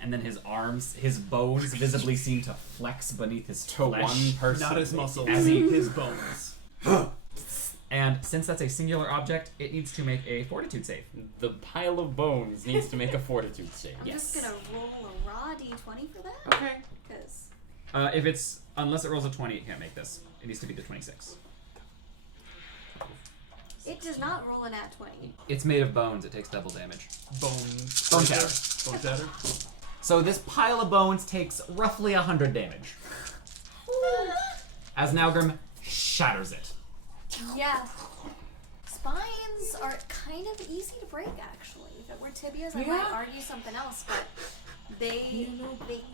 And then his arms, his bones visibly seem to flex beneath his flesh. One person. Not his muscles, As he- his bones. And since that's a singular object, it needs to make a fortitude save. The pile of bones needs to make a fortitude save. I'm just gonna roll a raw d20 for that. Okay. Because Unless it rolls a 20, it can't make this. It needs to be the 26. it does not roll a nat 20. It's made of bones, it takes double damage. Bone shatter. Bone shatter. So this pile of bones takes roughly 100 damage. As Nalgrim shatters it. Yeah. Spines are kind of easy to break, actually. If it were tibias, I might argue something else, but they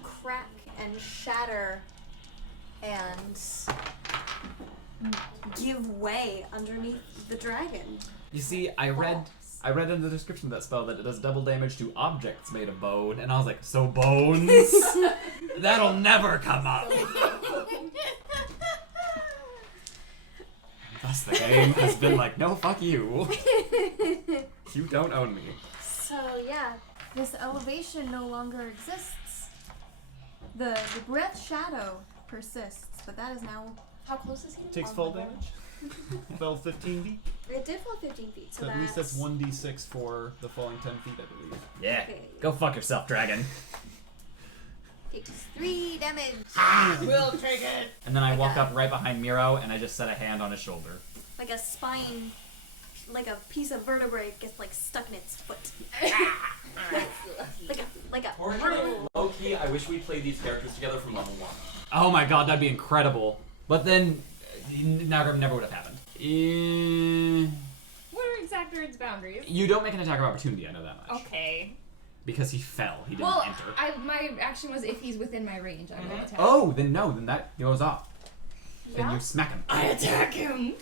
crack and shatter and give way underneath the dragon. You see, I read in the description of that spell that it does double damage to objects made of bone, and I was like, so bones? That'll never come up. Thus the game has been like, no, fuck you. You don't own me. So yeah, this elevation no longer exists. The breath shadow persists, but that is now. How close is he? Takes On fall the damage. Fell 15 feet. It did fall 15 feet, so So at least that's 1d6 for the falling 10 feet, I believe. Yeah. Okay. Go fuck yourself, dragon. Takes 3 damage. We'll take it. And then I walk up right behind Miro and I just set a hand on his shoulder. Like a spine, like a piece of vertebrae gets like stuck in its foot. like a. Low key, I wish we played these characters together from level 1. Oh my god, that'd be incredible. But then, never would have happened. What are exact its boundaries? You don't make an attack of opportunity, I know that much. Okay. Because he fell, he didn't Well, enter. my action was if he's within my range, I will attack. Oh, then no, then that goes off. Then Yeah? you smack him. I attack him.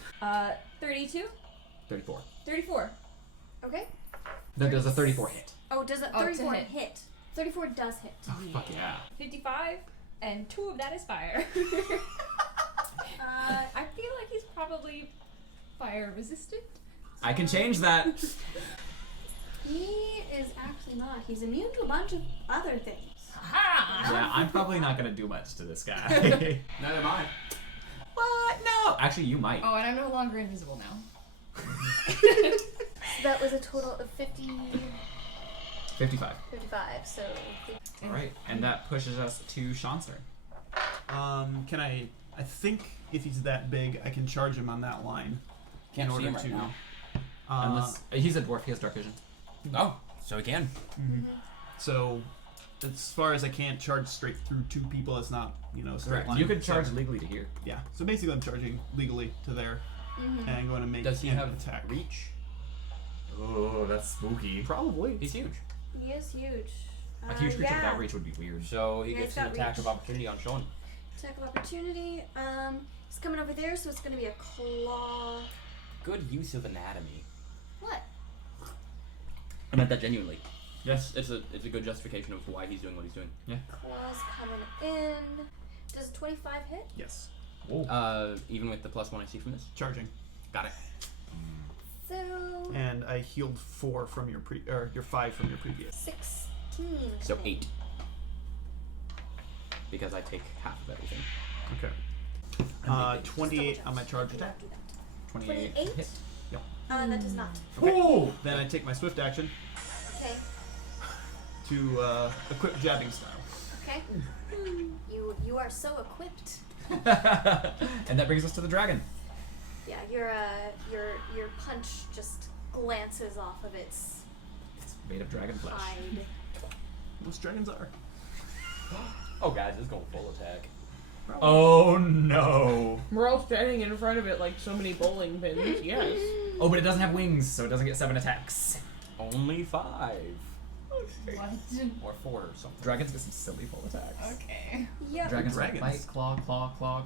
32, 34. 34. Okay. That does a 34 hit. Oh, does it Oh, to 34 hit. hit? 34 does hit. Oh, fuck yeah. 55, and 2 of that is fire. I feel like he's probably fire resistant. I can change that. He is actually not. He's immune to a bunch of other things. Ha! Yeah, I'm probably not gonna do much to this guy. Neither am I. What? No. Actually, you might. Oh, and I'm no longer invisible now. That was a total of 55. 55, so. Alright, and that pushes us to Sean's turn. Can I think if he's that big, I can charge him on that line. Can't in see order him right to. now. Unless he's a dwarf, he has dark vision. Oh, so we can. So, as far as I can't charge straight through 2 people, it's not, a straight Correct. line. You could So, charge legally to here. yeah. So basically, I'm charging legally to there, and I'm going to make Does he an have attack. reach? Oh, that's spooky. Probably. He's huge. He is huge. A huge creature yeah. without reach would be weird. So he Yeah, gets he's an got attack reach. of opportunity on Sean. Attack of opportunity. It's coming over there, so it's going to be a claw. Good use of anatomy. What? I meant that genuinely. Yes. It's a good justification of why he's doing what he's doing. Claws coming in. Does a 25 hit? Yes. Even with the +1 I see from this. Charging. Got it. So. And I healed 4 from your your 5 from your previous. 16. So 8. Because I take half of everything. Okay. 28 on my charge attack. 28 28? hit. That does not. Okay. Then I take my swift action Okay. to equip jabbing style. Okay. You are so equipped. And that brings us to the dragon. Yeah, your punch just glances off of its It's made of dragon flesh. hide. Most dragons are. Oh guys, it's going full attack. Oh no. We're all standing in front of it like so many bowling pins. Yes. Oh, but it doesn't have wings, so it doesn't get 7 attacks. Only 5. What? Or 4 or something. Dragons get some silly full attacks. Okay. Yep. Dragons like Dragons. bite,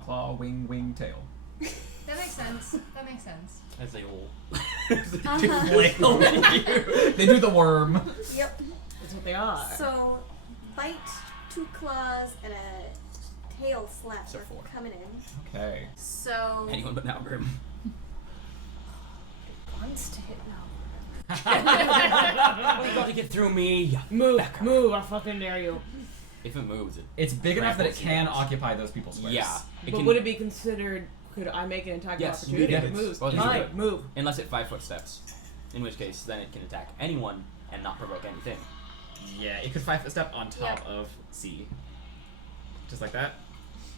claw, wing, tail. That makes sense. That makes sense. As they all. Uh-huh. They do the worm. Yep. That's what they are. So, bite, 2 claws, and a tail slap So are 4. coming in. Okay. So. Anyone but Nalgrim. It wants to hit now. You got to get through me. Move, I fucking dare you. If it moves, it. It's big enough that it Tramples you can guys. occupy those people's squares. Yeah. It But can, would it be considered? Could I make an attack Yes, of you opportunity can. if it moves? Well, you Fine, can. move. Unless it 5-foot steps. In which case, then it can attack anyone and not provoke anything. Yeah, it could 5-foot step on top of C. Just like that.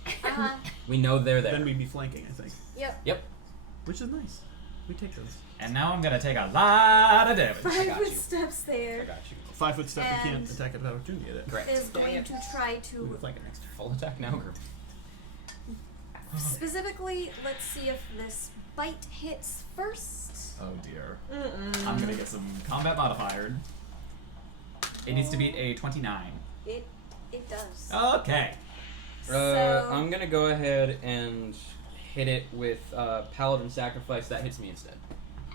Uh-huh. We know they're there. Then we'd be flanking, I think. Yep. Which is nice. We take those. And now I'm gonna take a lot of damage. 5 got you. footsteps I there. got you. 5 foot step, you And- can't attack at opportunity at it. Correct. Is going to try We to. flank it next. Full attack now, group. Specifically, let's see if this bite hits first. Oh dear. Mm-mm. I'm gonna get some combat modifier. It needs to beat a 29. It does. Okay. So- I'm gonna go ahead and hit it with Paladin Sacrifice. That hits me instead.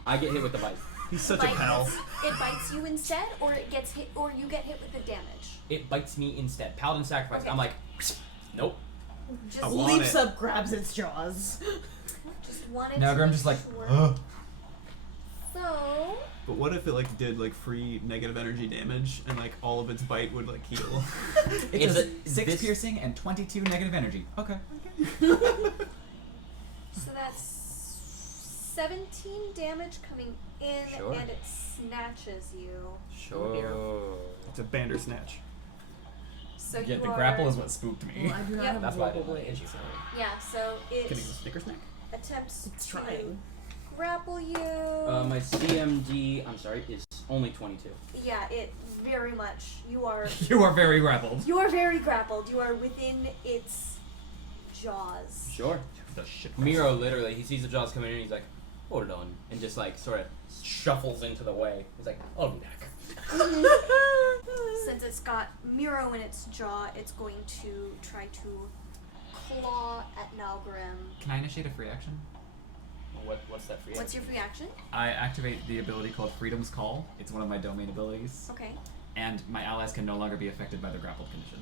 I get hit with the bite. He's such a Bite pal. hits- It bites you instead, or it gets hit, or you get hit with the damage. It bites me instead. Paladin Sacrifice. Okay. I'm like, nope. Just I want Leaps it. up, grabs its jaws. Just wanted Now to Grim make just like, sure. ugh. So, But what if it like did like free negative energy damage and like all of its bite would like heal? It Is does it 6 this- piercing and 22 negative energy. Okay. so that's 17 damage coming in, Sure. and it snatches you. Sure. It's a Bandersnatch. So Yeah, you the are, grapple is what spooked me. Well, I do not Yep. have That's why I global didn't hit blades. you. Yeah, so it Getting a Snicker snack? attempts It's to trying. grapple you. My CMD, I'm sorry, is only 22. Yeah, it very much. You are You are very grappled. very grappled. You are within its jaws. Sure. The shit. Miro literally, he sees the jaws coming in and he's like, hold on. And just like sort of shuffles into the way. He's like, I'll be back. Since it's got Miro in its jaw, it's going to try to claw at Nalgrim. Can I initiate a free action? What's that for you? What's your free action? I activate the ability called Freedom's Call. It's one of my domain abilities. Okay. And my allies can no longer be affected by the grappled condition.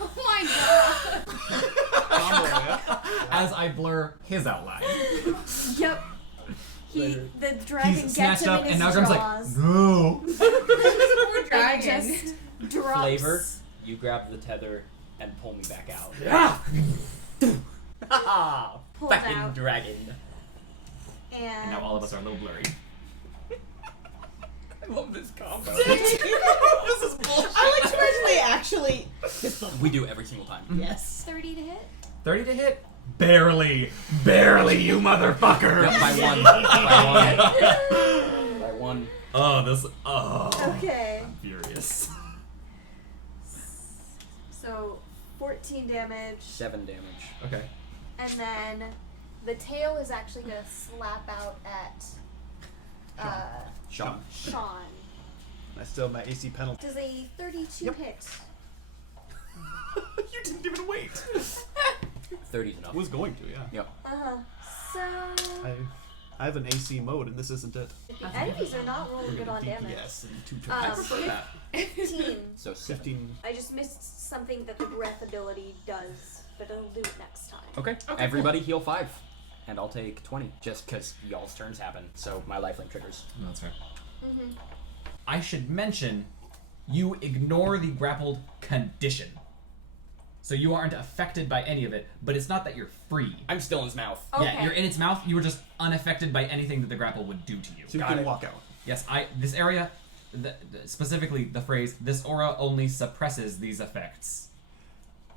Oh my god! As I blur his outline. Yep. The dragon He's gets snatched him up in and his now Grim's jaws. like, no. Poor and dragon. just drops. Flavor, you grab the tether and pull me back out. Pulled Fucking out. dragon. And now all of us are a little blurry. I love this combo. This is bullshit. I like to imagine they actually. We do every single time. Yes. 30 to hit. 30 to hit? Barely. Barely, you motherfucker. Yep, by one. By one. Oh, this. Oh. Okay. I'm furious. So 14 damage. 7 damage. Okay. And then the tail is actually going to slap out at Sean. Sean. I still have my AC penalty. Does a 32 hit? You didn't even wait. 30's enough. Was going to, yeah. Yep. Uh-huh. So I have an AC mode and this isn't it. the enemies are not rolling good on damage. DPS in 2 turns. 15. So 7. 15. I just missed something that the breath ability does, but I'll do it next time. Okay. Everybody heal 5. And I'll take 20. Just because y'all's turns happen. So my lifelink triggers. No, that's fair. Mm-hmm. I should mention, you ignore the grappled condition. So you aren't affected by any of it, but it's not that you're free. I'm still in his mouth. Okay. Yeah, you're in its mouth, you were just unaffected by anything that the grapple would do to you. So you Got can it. walk out. Yes, this area, specifically the phrase, this aura only suppresses these effects.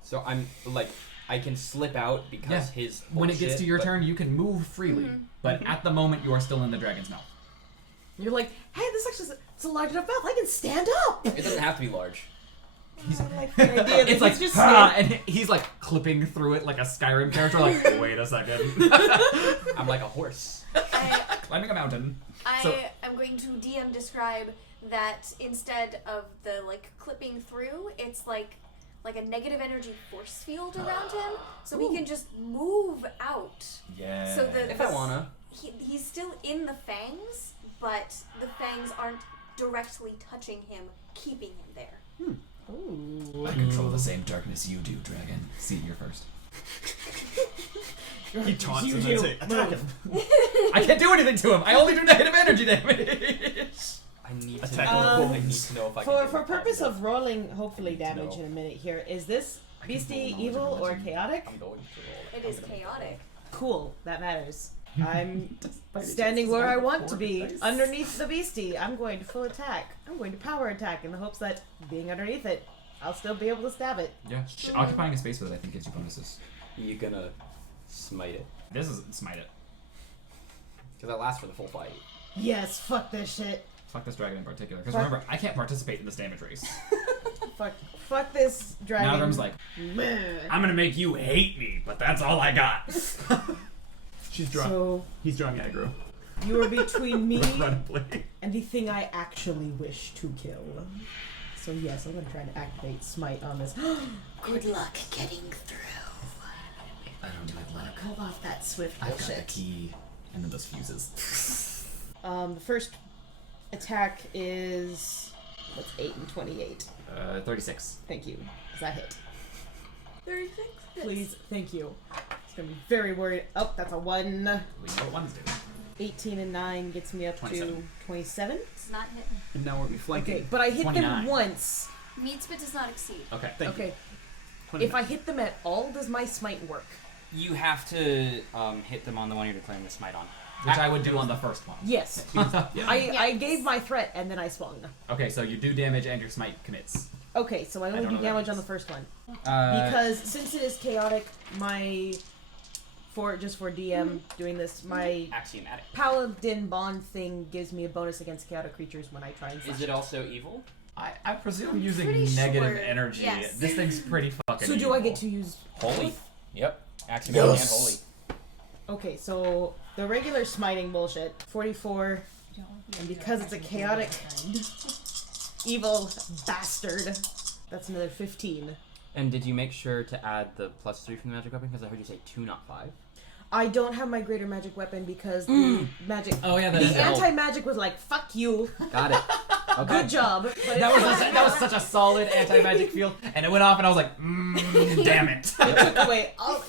So I'm like, I can slip out because Yeah. his. When it gets bullshit, to your but- turn, you can move freely, but at the moment you are still in the dragon's mouth. You're like, hey, this actually it's a large enough mouth. I can stand up. It doesn't have to be large. I like the idea that It's like, he's just "Ha!" standing. and he's like clipping through it like a Skyrim character, like, wait a second. I'm like a horse. Climbing a mountain. I'm going to DM describe that instead of the like clipping through, it's like a negative energy force field around him, so he can just move out. Yeah. So the If I wanna. he's still in the fangs, but the fangs aren't directly touching him, keeping him there. Ooh. I control the same darkness you do, dragon. See, you're first. He taunts You and do. then say, attack him. I can't do anything to him. I only do negative energy damage. I need to Attack know. him. I need to know if I can. For get for my purpose combo. of rolling, hopefully Need to damage know. in a minute here, is this I can beastie roll knowledge evil of or religion. chaotic? I'm going to roll it. It is chaotic. Cool, that matters. I'm standing where I want to be, underneath the beastie. I'm going to full attack. I'm going to power attack in the hopes that being underneath it, I'll still be able to stab it. Yeah, occupying a space with it, I think, gives you bonuses. You gonna smite it? This is smite it. Because that lasts for the full fight. Yes, fuck this shit. Fuck this dragon in particular. Because Fuck. remember, I can't participate in this damage race. Fuck this dragon. Now Grim's like, Meh. I'm gonna make you hate me, but that's all I got. She's drawing. So He's drawing aggro. you are between me Incredibly. and the thing I actually wish to kill. So yes, I'm gonna try to activate smite on this. Good luck getting through. I don't have luck. Hold off that swift I've got the bullshit. key, and then those fuses. The first attack is what's 8 and 28. 36. Thank you. Does that hit? 36. Please, thank you. gonna be very worried. Oh, that's a 1. We know what ones do. 18 and 9 gets me up 27. to 27. It's not hitting. And now we'll be flanking. Okay, but I hit 29. them once. Meets but does not exceed. Okay. Thank you. Okay. 29. If I hit them at all, does my smite work? You have to hit them on the one you're declaring the smite on. Which I would do on the first one. Yes. Yeah. I gave my threat and then I swung. Okay, so you do damage and your smite commits. Okay, so I I only don't do know what that damage on the means. first one. Uh, Because since it is chaotic, for DM doing this, my Axiomatic. paladin bond thing gives me a bonus against chaotic creatures when I try and Is slash. it also evil? I presume I'm using pretty negative sure, energy. yes. This thing's pretty fucking So do I evil. get to use Holy. Yep. Axiomatic and holy. Okay, so the regular smiting bullshit, 44, and because it's a chaotic evil bastard, that's another 15. And did you make sure to add the +3 from the magic weapon? Because I heard you say 2, not 5. I don't have my greater magic weapon because the magic. Oh yeah, that The is anti-magic was like, fuck you. Got it. Okay. Good job. But that was such a solid anti-magic field, and it went off, and I was like, damn it. it took away all.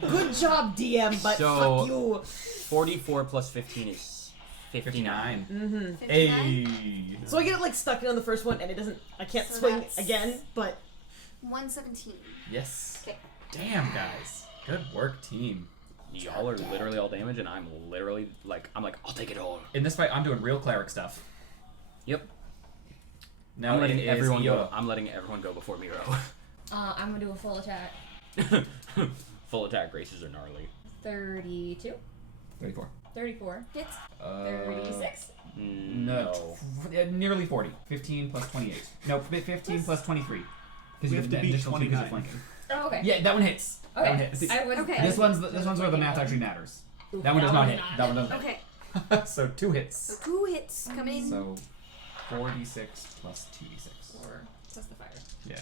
Good job, DM, but So- fuck you. 44 plus 15 is 59. 59. 59? Hey. So I get it like stuck in on the first one, and it doesn't. I can't So swing that's- again. But 117. Yes. Okay. Damn, guys. Good work, team. Y'all are literally all damage, and I'm literally like, I'll take it all. In this fight, I'm doing real cleric stuff. Yep. Now I'm letting it is everyone go. Io. I'm letting everyone go before Miro. I'm gonna do a full attack. Full attack races are gnarly. 32. 34. 34. Hits. 36. No. Nearly 40. 15 plus 28. No, 15 plus 23. Because We have to beat 29. Oh, okay. Yeah, that one hits. That one Okay. hits. I was, Okay. I This was one's where the math actually matters. Oof, That one does not was hit. That one doesn't Okay. hit. So 2 hits. So 2 hits coming in. So 4d6 plus 2d6. 4 plus the fire. Yeah.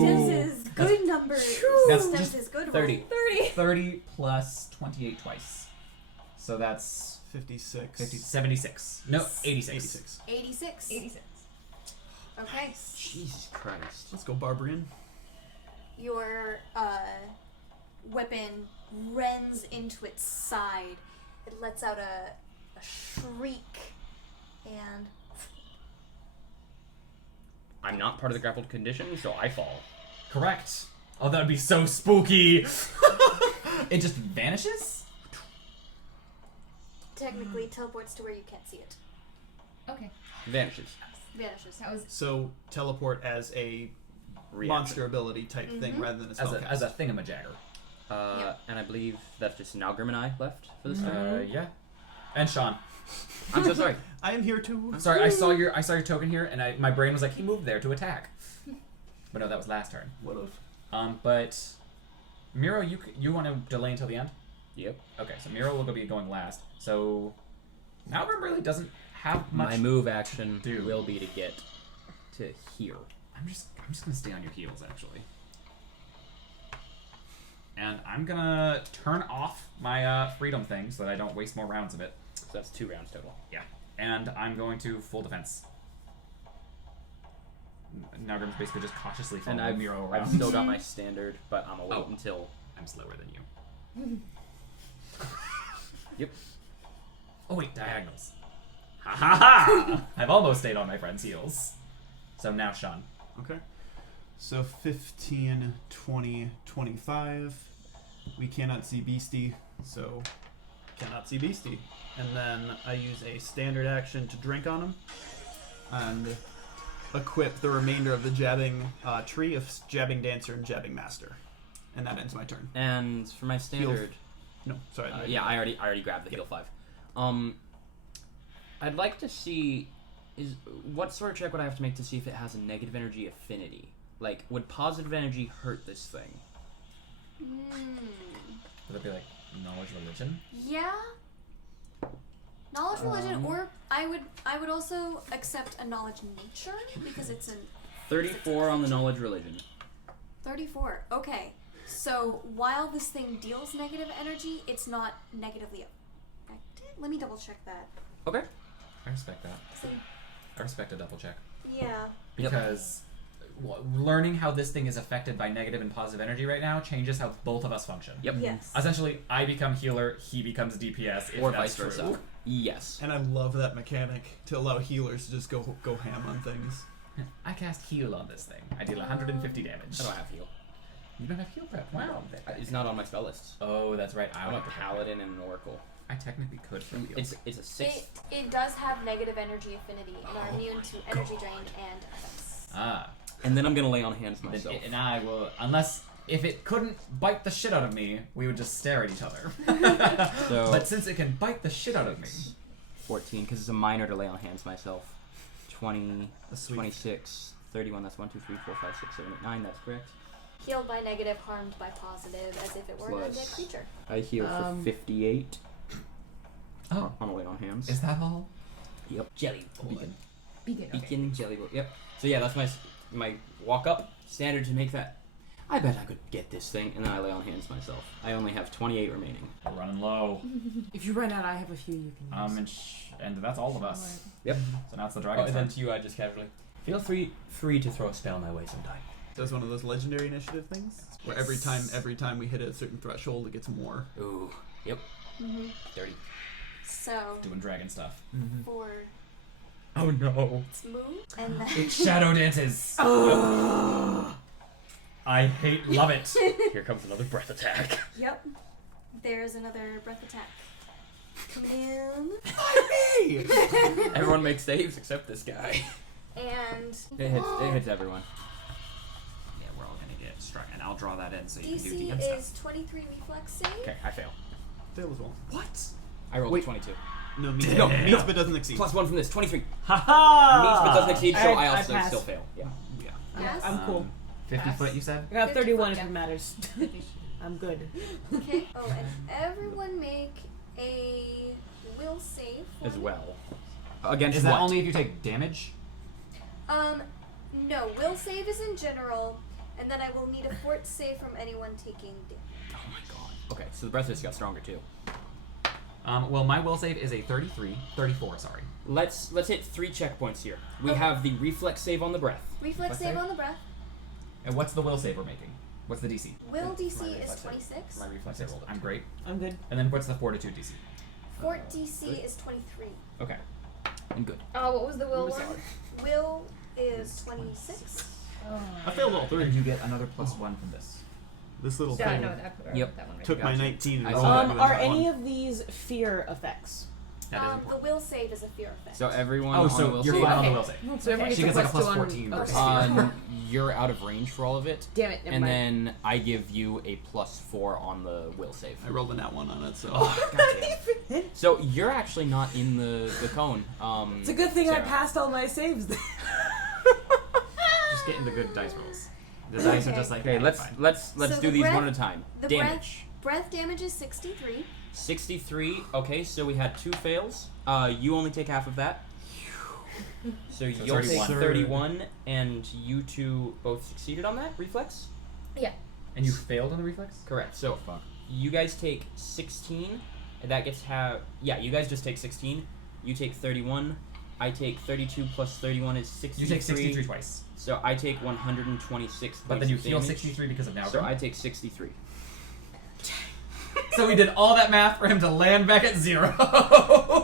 This is good numbers. That's This just is good. 30. 30. 30 plus 28 twice. So that's 56. 50, 76. No, 86. 86. 86. 86. Okay. Jesus Christ. Let's go, Barbarian. Your weapon rends into its side. It lets out a shriek and I'm not part of the grappled condition, so I fall. Correct. Oh, that would be so spooky. It just vanishes? technically teleports to where you can't see it. Okay. Vanishes. Vanishes. That was So teleport as a monster ability type thing rather than a spellcast. As a thingamajagger. And I believe that's just Nalgrim and I left for this time. Yeah. And Sean. I'm so sorry. I am here too. Sorry, I saw your token here, and my brain was like, he moved there to attack. But no, that was last turn. What if? But Miro, you want to delay until the end? Yep. Okay, so Miro will be going last. So Malgrim really doesn't have much. My move action do. will be to get to here. I'm just gonna stay on your heels actually, and I'm gonna turn off my freedom thing so that I don't waste more rounds of it. So that's 2 rounds total. Yeah, and I'm going to full defense. Nagrim's basically just cautiously And following Miro around. I've still got my standard, but I'm gonna wait until I'm slower than you. Yep. Oh wait, diagonals. Ha ha ha! I've almost stayed on my friend's heels. So now Sean. Okay. So 15, 20, 25. We cannot see Beastie, so cannot see Beastie. And then I use a standard action to drink on him. And equip the remainder of the jabbing tree of Jabbing Dancer and Jabbing Master. And that ends my turn. And for my standard, No, sorry. yeah, I already grabbed the heal 5. I'd like to see what sort of check would I have to make to see if it has a negative energy affinity? Like, would positive energy hurt this thing? Would it be like knowledge religion? Yeah. Knowledge religion, or I would also accept a knowledge nature because it's an 34 on the knowledge religion. 34. Okay. So while this thing deals negative energy, it's not negatively affected. Let me double check that. Okay. I respect that. See? I respect a double check. Yeah. Because learning how this thing is affected by negative and positive energy right now changes how both of us function. Yep. Yes. Essentially, I become healer, he becomes DPS, if Or that's vice true. versa. Yes. And I love that mechanic to allow healers to just go ham on things. I cast heal on this thing. I deal 150 damage. I don't have heal. You don't have heal prep. Wow. It's not on my spell list. Oh, that's right. I I'm a like the paladin and an oracle. I technically could for heal. It's a 6. It does have negative energy affinity and are immune to energy drain and effects. Ah. And then I'm gonna lay on hands myself. And I will, unless if it couldn't bite the shit out of me, we would just stare at each other. So- but since it can bite the shit out of me, 14, because it's a minor to lay on hands myself. 20, That's sweet. 26, 31, that's 1, 2, 3, 4, 5, 6, 7, 8, 9, that's correct. Healed by negative, harmed by positive, as if it were an undead creature. I heal for 58. Oh. On a lay on hands. is that all? Yep. Jelly boy. Beacon. Beacon, jelly boy. Yep. So yeah, that's my walk up standard to make that. I bet I could get this thing, and then I lay on hands myself. I only have 28 remaining. We're running low. If you run out, I have a few you can use. And that's all of us. Yep. So now it's the Oh, dragon. and then to you, I just casually feel free to throw a spell my way sometime. So it's one of those legendary initiative things where every time we hit a certain threshold, it gets more. Ooh. Yep. Mm-hmm. 30. So, doing dragon stuff. for Oh no. its move, and then... It shadow dances. I love it. Here comes another breath attack. Yep. There's another breath attack. Coming in. Everyone makes saves except this guy. And... It hits everyone. Yeah, we're all gonna get struck, and I'll draw that in so you can do DM DC stuff. is 23 reflex save. Okay, I fail. Fail as well. What? I rolled Wait. 22. No, meets, Damn. meets but doesn't exceed. +1 from this, 23. Haha! Meets but doesn't exceed, so I I also pass. still fail. Yeah. Yeah. Yes? I'm cool. 50 foot, you said? I got 50 31 foot, if yeah. it matters. I'm good. Okay. Oh, and everyone make a will save. for As me. well. Against Is that what? only if you take damage? No. Will save is in general, and then I will need a fort save from anyone taking damage. Oh my god. Okay, so the breath just got stronger too. Well, my will save is a 34, sorry. Let's hit 3 checkpoints here. We Okay. have the reflex save on the breath. Reflex save on the breath. And what's the will save we're making? What's the DC? Will My DC is reflex save. 26. My reflex save rolled. I'm great. I'm good. And then what's the fortitude DC? Fort DC is 23. Okay. I'm good. What was the will one? Will is 26. I failed all three. And you get another +1 from this. This little Yeah, I thing know that. Yep. That one right took there. my Gotcha. 19 and I rolled saw it that. into Are that any one. of these fear effects? That is The important. will save is a fear effect. So everyone Oh, on the so will you're save. fine on the Okay. will save. So everyone She gets gets like a +2 on- +14 versus okay. You're out of range for all of it. Damn it, never And mind. then I give you a +4 on the will save. I rolled a nat 1 on it, so. So you're actually not in the cone. It's a good thing I Sarah. passed all my saves. Just getting the good dice rolls. The dice are just like, Okay, eh, let's fine. let's So do the these breath- one at a time. the Damage. breath damage is 63. 63. Okay, so we had 2 fails. You only take half of that. So you'll 31. take 31, and you two both succeeded on that reflex. And you failed on the reflex? Correct. So Fuck. you guys take 16, and that gets you guys just take 16. You take 31. I take 32 plus 31 is 63. You take 63 twice. So I take 126 But points then you of heal damage. 63 because of now. So I take 63. So we did all that math for him to land back at 0.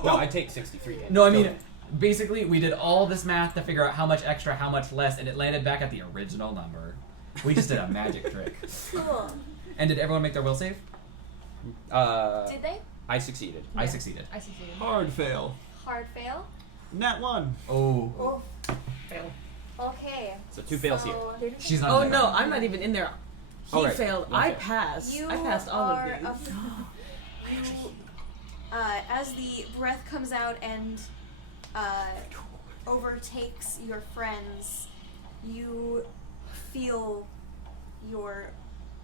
No, I take 63 damage. No, I mean, basically, we did all this math to figure out how much extra, how much less, and it landed back at the original number. We just did a magic trick. Cool. And did everyone make their will save? Did they? I succeeded. I succeeded. I succeeded. Hard fail. Hard fail. Nat 1. Oh. Oh. Fail. Okay. So 2 fails here. She's not Oh in there. no, I'm not even in there. He Alright, failed. one I fail. passed. You I passed all of are these. you, as the breath comes out and overtakes your friends, you feel your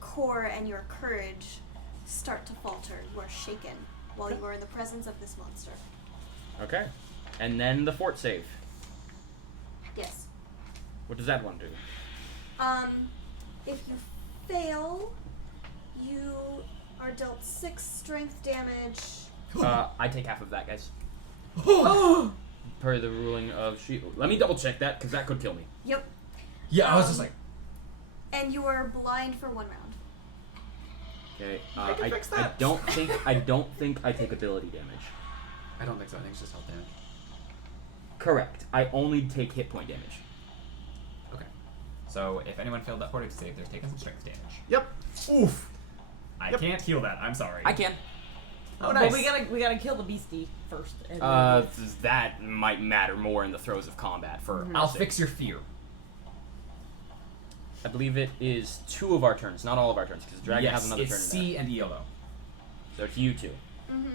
core and your courage start to falter. You are shaken while you are in the presence of this monster. Okay. And then the fort save. Yes. What does that one do? If you fail, you are dealt 6 strength damage. I take half of that, guys. Per the ruling of she. Let me double check that, because that could kill me. Yep. Yeah, I was just like, And you are blind for 1 round. Okay. I can fix that. I don't think I take ability damage. I don't think so. I think it's just health damage. Correct. I only take hit point damage. okay. So if anyone failed that fortitude save, they're taking some strength damage. Yep. Oof. I Yep. can't heal that. I'm sorry. I can. Oh, But nice. we gotta kill the beastie first. And That might matter more in the throes of combat. For I'll fix your fear. I believe it is 2 of our turns, not all of our turns, because the dragon yes, has another it's turn in C and Iolo. there. So it's you 2. Mm-hmm.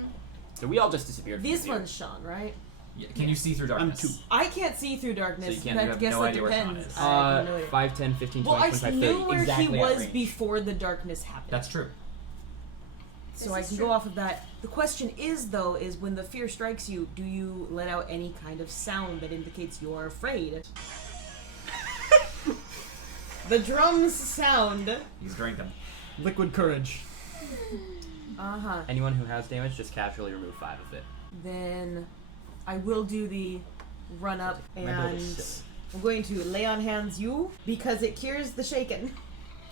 So we all just disappeared. from this the one's Sean, right? Yeah, can you see through darkness? 2. I can't see through darkness. So you can't- I you have guess no that idea where Sean depends. is. I have no idea. 5, 10, 15, Well, 20, I 25, 30. knew where exactly he at was range. before the darkness happened. That's true. So This I is can true. go off of that. The question is, though, is when the fear strikes you, do you let out any kind of sound that indicates you're afraid? The drums sound. He's drinking. Liquid courage. Uh-huh. Anyone who has damage, just casually remove 5 of it. Then I will do the run up My build and is silly. I'm going to lay on hands you because it cures the shaken.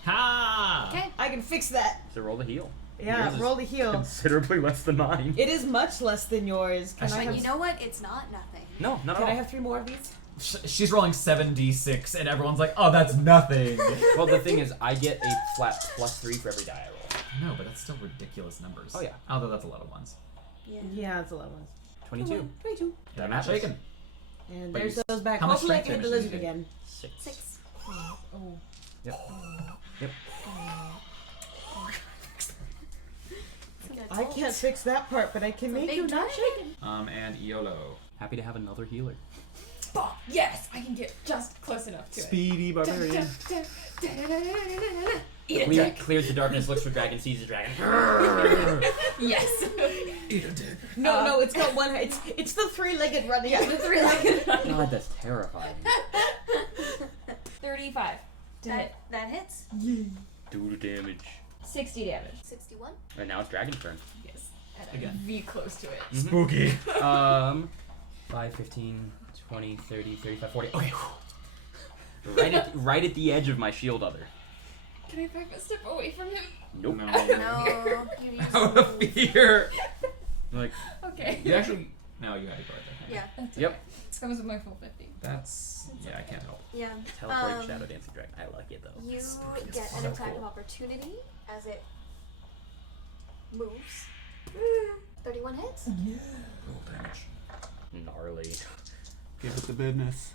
Ha! Okay. I can fix that. So roll the heal. Yeah, Yours is roll the heal. Considerably less than mine. It is much less than yours. Can I But have? you know what? It's not nothing. No, not at Can all. I have 3 more of these? She's rolling 7d6, and everyone's like, "Oh, that's nothing." Well, the thing is, I get a flat +3 for every die I roll. No, but that's still ridiculous numbers. Oh, yeah. Although that's a lot of ones. Yeah. Yeah, it's a lot of ones. 22. 22. They're not shaken. And But there's you- those back. how much Hopefully I strength can hit the damage did lizard you again. 6. 6. Oh. Yep. Yep. I can't fix that part, but I can make big you not dragon. shaken. And Iolo. Happy to have another healer. Fuck, yes! I can get just close enough to Speedy barbarian. it. Eat a Clear, dick. clears the darkness, looks for dragon, sees the dragon. Yes. No, it's got one. It's the 3-legged running. Yeah, the 3-legged. God, that's terrifying. 35. To hit. That hits. Do the damage. 60 damage. 61. And now it's dragon's turn. Yes. And Again. I'm V close to it. Spooky. 5, 15, 20, 30, 35, 40. Okay. Right at the edge of my shield other. Can I back a step away from him? Nope. No. No. You need to Out of move. fear. Like, Okay. You actually. No, you had to go right there. Yeah. That's Yep. okay. That was my full 50. That's. Yeah, I can't help. Yeah. teleporting shadow dancing dragon. I like it though. You Spooky as get fuck. an attack of opportunity as it moves. 31 hits. Roll damage. Gnarly. Give it the business.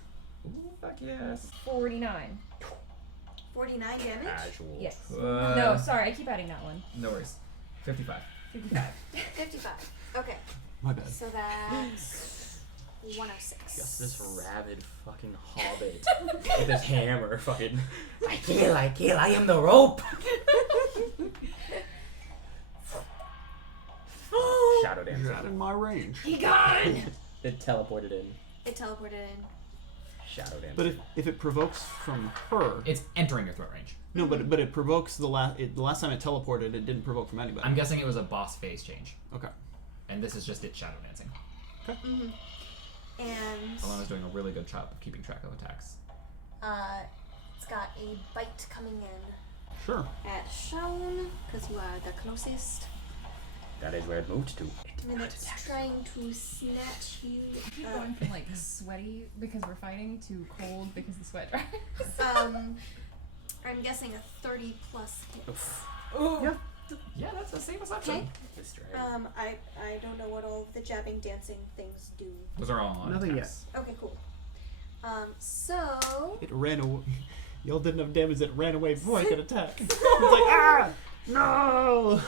Ooh, fuck yes. 49. 49 damage. Casual. Yes. Uh, No, sorry, I keep adding that one. No worries. 55. 55. 55. Okay. My bad. So that's 106. Just this rabid fucking hobbit with his hammer fucking. I kill, I am the rope. Shadow You're dancing. out in my range. He gone! It teleported in. It teleported in. Shadow dancing. But if it provokes from her, It's entering your throat range. no, but it provokes the last time it teleported, it didn't provoke from anybody. I'm guessing it was a boss phase change. Okay. And this is just it shadow dancing. Mm-hmm. And Alona's doing a really good job of keeping track of attacks. it's got a bite coming in Sure. at Shaun, because you are the closest. That is where it moved to. And it's trying to snatch you. We're going from like sweaty because we're fighting to cold because the sweat dries. I'm guessing a 30 plus hit. Yeah. Yeah, that's the same assumption. Okay. This dragon. I don't know what all the jabbing, dancing things do. Those are all on Nothing attacks. Okay, cool. So It ran away. Y'all did enough damage that it ran away before I could attack. It's like, ah! No!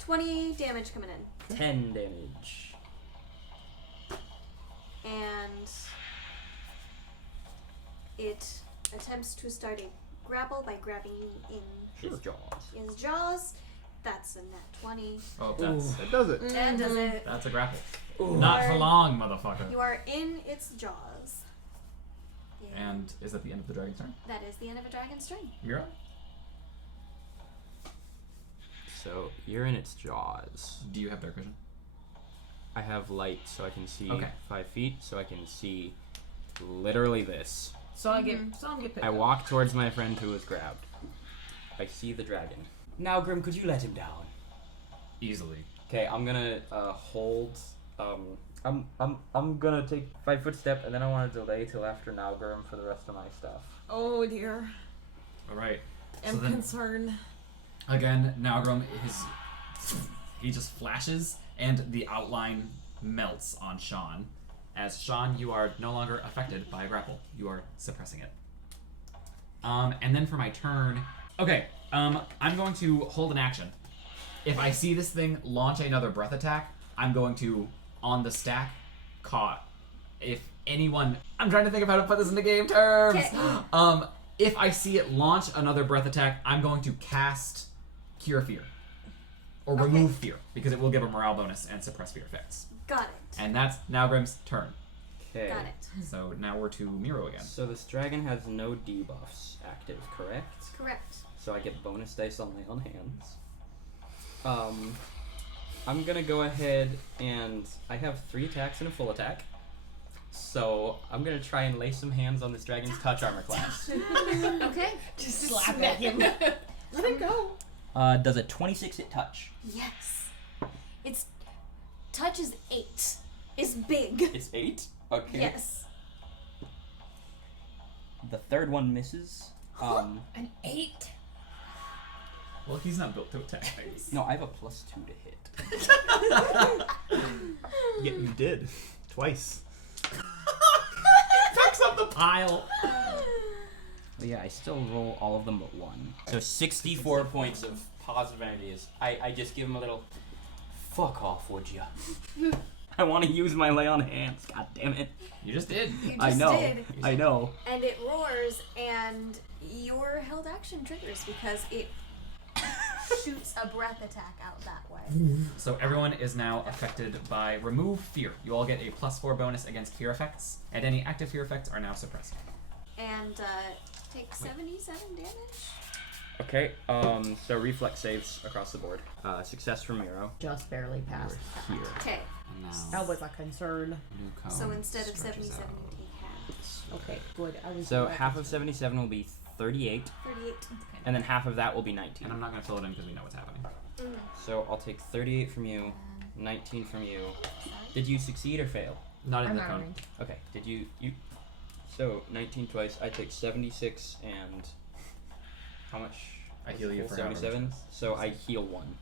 20 damage coming in, 10 damage. and it attempts to start a grapple by grabbing you in His jaws. his jaws. That's a net 20. Oh, that's That does it. That does it. that's a grapple. Ooh. Not for long, motherfucker. You are in its jaws. And is that the end of the dragon's turn? that is the end of a dragon's turn. You're up. So you're in its jaws. Do you have dark vision? I have light, so I can see Okay. 5 feet, so I can see literally this. So I get picked I up. walk towards my friend who was grabbed. I see the dragon. Now, Grim, could you let him down? Easily. Okay, I'm gonna hold. I'm gonna take 5-foot step, and then I want to delay till after Nalgrim for the rest of my stuff. Oh dear. All right. I'm concerned. Again, Nalgrim he just flashes, and the outline melts on Sean. As Sean, you are no longer affected by a grapple. You are suppressing it. And then for my turn, okay. I'm going to hold an action. If I see this thing launch another breath attack, I'm going to, on the stack, caught. If anyone, I'm trying to think of how to put this into game terms. Okay. If I see it launch another breath attack, I'm going to cast Cure Fear. Or Remove Fear, because it will give a morale bonus and suppress fear effects. Got it. And that's Nalgrim's turn. Okay. Got it. So now we're to Miro again. So this dragon has no debuffs active, correct? Correct. So I get bonus dice on lay on hands. I'm gonna go ahead and I have 3 attacks and a full attack. So I'm gonna try and lay some hands on this dragon's touch armor class. Okay. Just slap at him. Let him go. Does a 26 hit touch? Yes. It's touch is 8. It's big. It's 8? Okay. Yes. The third one misses. An 8? Well, he's not built to attack things. No, I have a +2 to hit. Yeah, you did. Twice. Picks up the pile. But yeah, I still roll all of them but 1. So 64 points of positive energies. I just give him a little fuck off, would ya? I want to use my lay on hands. God damn it. You just did. You just I know. did. I know. And it roars, and your held action triggers because it shoots a breath attack out that way. So everyone is now affected by Remove Fear. You all get a +4 bonus against fear effects, and any active fear effects are now suppressed. And take 77 damage. Okay, so reflex saves across the board. Success from Miro. Just barely passed. Here. Okay. That was a concern. So instead of 77, you take half. Okay, good. I was. So half of 77 will be 38, 38. and then half of that will be 19. And I'm not going to fill it in because we know what's happening. So I'll take 38 from you, 19 from you. Did you succeed or fail? Not in I'm the not cone. range. Okay, did you... So, 19 twice, I take 76 and... How much? I heal you for however much 77, it is. so I heal 1.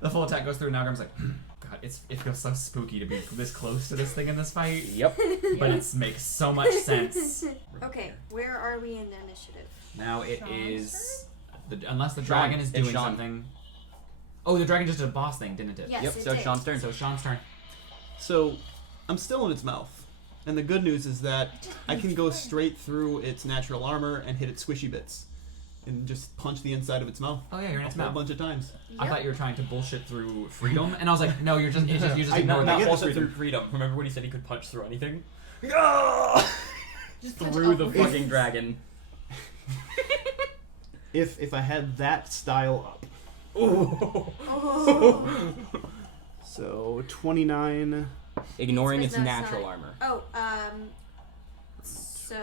The full attack goes through, and Nalgrim's like, God, it feels so spooky to be this close to this thing in this fight. Yep. But it makes so much sense. Okay, where are we in the initiative? Now it Sean's is... unless the Sean. dragon is It's doing Sean. something... Oh, the dragon just did a boss thing, didn't it? Yes, Yep, it so did. Sean's turn. So Sean's turn. So, I'm still in its mouth. And the good news is that I can go straight through its natural armor and hit its squishy bits. And just punch the inside of its mouth. Oh yeah, you're in its a whole mouth. bunch of times. I thought you were trying to bullshit through freedom, and I was like, no, you just I ignore know, that. I get Also the through freedom. Remember when he said he could punch through anything? Just punch Through up. the fucking dragon. If I had that style up. Oh. So 29. Ignoring Because its that's natural not- armor. Oh, so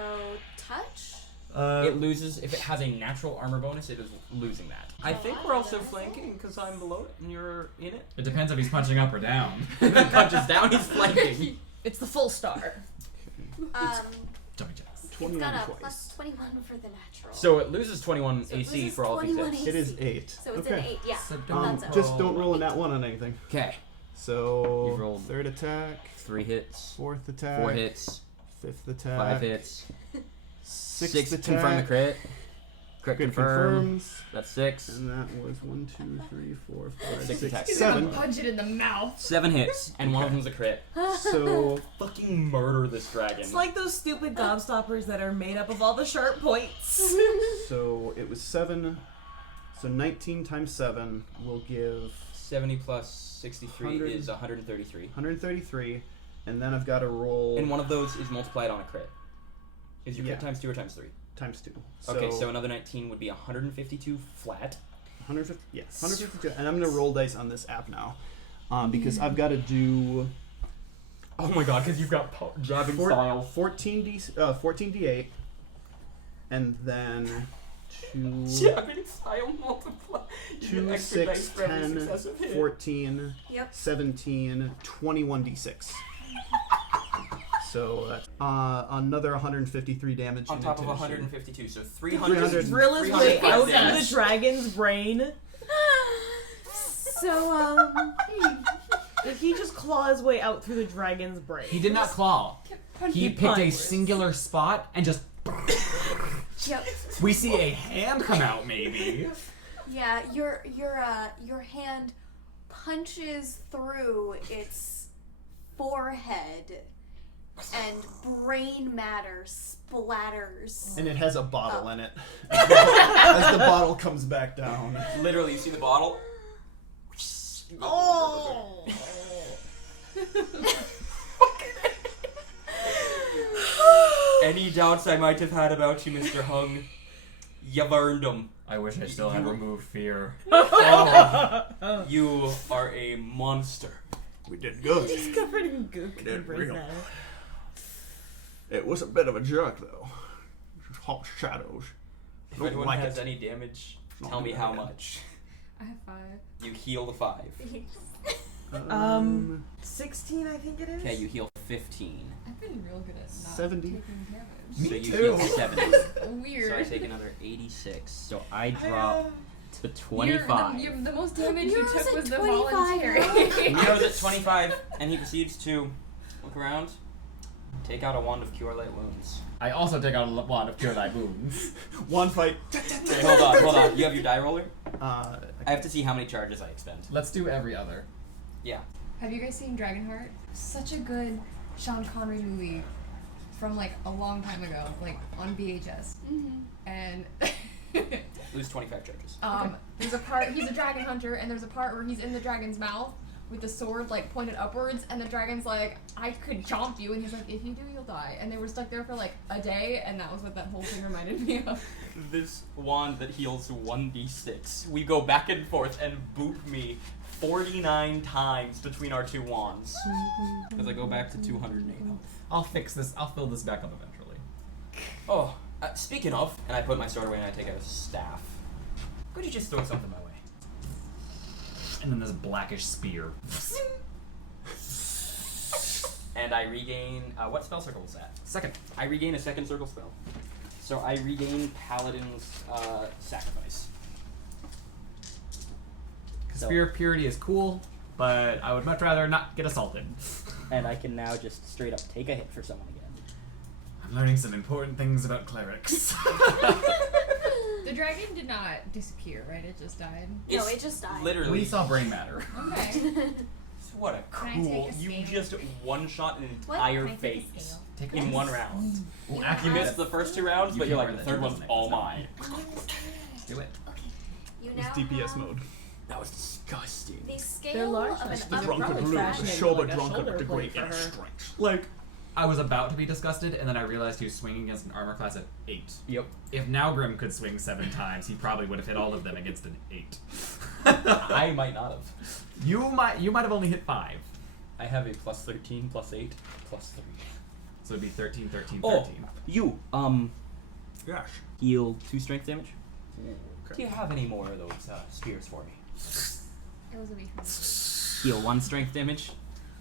touch? It loses, if it has a natural armor bonus, it is losing that. I think we're also flanking because I'm below it and you're in it. It depends if he's punching up or down. If it punches down, he's flanking. It's the full star. Jumping jacks. It's 29 got a twice. plus 21 for the natural. So it loses 21 So it AC loses for all 21 things. It is AC. 8. So it's okay. an 8, yeah. So don't That's Just don't roll a nat 1 on anything. Okay. So You've rolled- third attack, 3 hits, fourth attack, 4 hits, fifth attack, 5 hits, sixth 6 attack. confirm the crit. Crit Crit confirm. confirms. That's 6. And that was 1, 2, 3, 4, 5, 6 6, attacks. He's gonna 7. punch it in the mouth. 7 hits, and one of them's a crit. So Fucking murder this dragon. It's like those stupid gobstoppers that are made up of all the sharp points. so it was 7. So 19 times 7 will give 70 plus 63 100. is 133. 133, and then I've got to roll And one of those is multiplied on a crit. Is your crit Yeah. times 2 or times 3? times 2. Okay, so another 19 would be 152 flat. 150. Yeah, 152. And I'm gonna roll dice on this app now, because I've got to do Oh my god, because you've got jabbing style. 14d8, and then 2, Jabbing style multiply. You 2, get extra 6, dice for every 10, successive hit. 14, Yep. 17, 21d6. So another 153 damage. On in top of intimidation. 152, so 300. Just drill his way 305 out of damage. the dragon's brain. So, If he just claw his way out through the dragon's brain. He did not claw. He picked a punched. singular spot and just. yep. We see a hand come out, maybe. Yeah, your hand punches through its forehead, and brain matter splatters. And it has a bottle in it. As the bottle comes back down. Literally, you see the bottle? Oh! Any doubts I might have had about you, Mr. Hung? You've earned them. I wish I still had removed fear. Oh, you are a monster. We did good. He's covered in gook Did and brain real. matter. It was a bit of a jerk, though. Just hot shadows. If Don't anyone like has it. any damage, Not tell me good how again. much. I have 5. You heal the 5. 16, I think it is. Okay, you heal 15. I've been real good at not 70. taking damage. So you too. heal 70. Weird. So I take another 86. So I drop to 25. The most damage you Nero's took at was the 25, voluntary. Nero's at 25, and he proceeds to look around, take out a wand of Cure Light Wounds. I also take out a wand of Cure Thy Wounds. One fight. Okay, hold on. You have your die roller? Uh, I have to see how many charges I expend. Let's do every other. Yeah. Have you guys seen Dragonheart? Such a good Sean Connery movie from like a long time ago, like on VHS. And Lose 25 charges. there's a part, he's a dragon hunter, and there's a part where he's in the dragon's mouth with the sword like pointed upwards, and the dragon's like, I could chomp you, and he's like, if you do, you'll die. And they were stuck there for like a day, and that was what that whole thing reminded me of. This wand that heals 1d6. We go back and forth and boop me 49 times between our two wands. As I go back to 208 health. I'll fix this. I'll fill this back up eventually. Oh, speaking of, and I put my sword away and I take out a staff. Could you just throw something my way? And then this blackish spear. And I regain, what spell circle was that? Second. I regain a second circle spell. So I regain Paladin's Sacrifice. So- Spear of Purity is cool, but I would much rather not get assaulted. And I can now just straight up take a hit for someone again. I'm learning some important things about clerics. The dragon did not disappear, right? It just died. No, it just died. Literally. We saw brain matter. Okay. What a Can I take cool. a You scale? just one-shot an What? entire Can I take a face scale? Take in one round. Well, You actually, You missed the first 2 rounds, You but you're can like, wear the that third one's doesn't all make mine. do it. You It was now DPS have mode. That was disgusting. the They're scale large of an enough to The They're drunken probably blue, the fashioning Shoba like a drunken shoulder with the plate great for inner her. strength. Like, I was about to be disgusted, and then I realized he was swinging against an armor class of 8. Yep. If Nalgrim could swing 7 times, he probably would have hit all of them against an 8. I might not have. You might have only hit 5. I have a plus 13, plus 8, plus 3. So it'd be 13, 13, Oh, 13. you, Gosh. heal 2 strength damage. Okay. Do you have any more of those spears for me? It was a weakness. Heal 1 strength damage.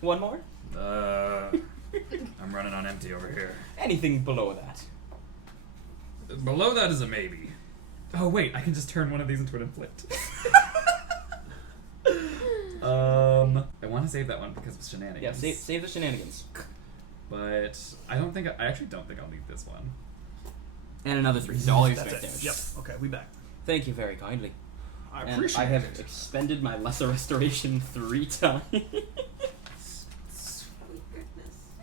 1 more? I'm running on empty over here. Anything below that. Below that is a maybe. Oh wait, I can just turn one of these into an inflict. I want to save that one because of shenanigans. Yeah, save the shenanigans. But I actually don't think I'll need this one. And another 3, so all your That's strength it. damage. Yep. Okay, we back. Thank you very kindly. I And appreciate I have it. expended my lesser restoration 3 times.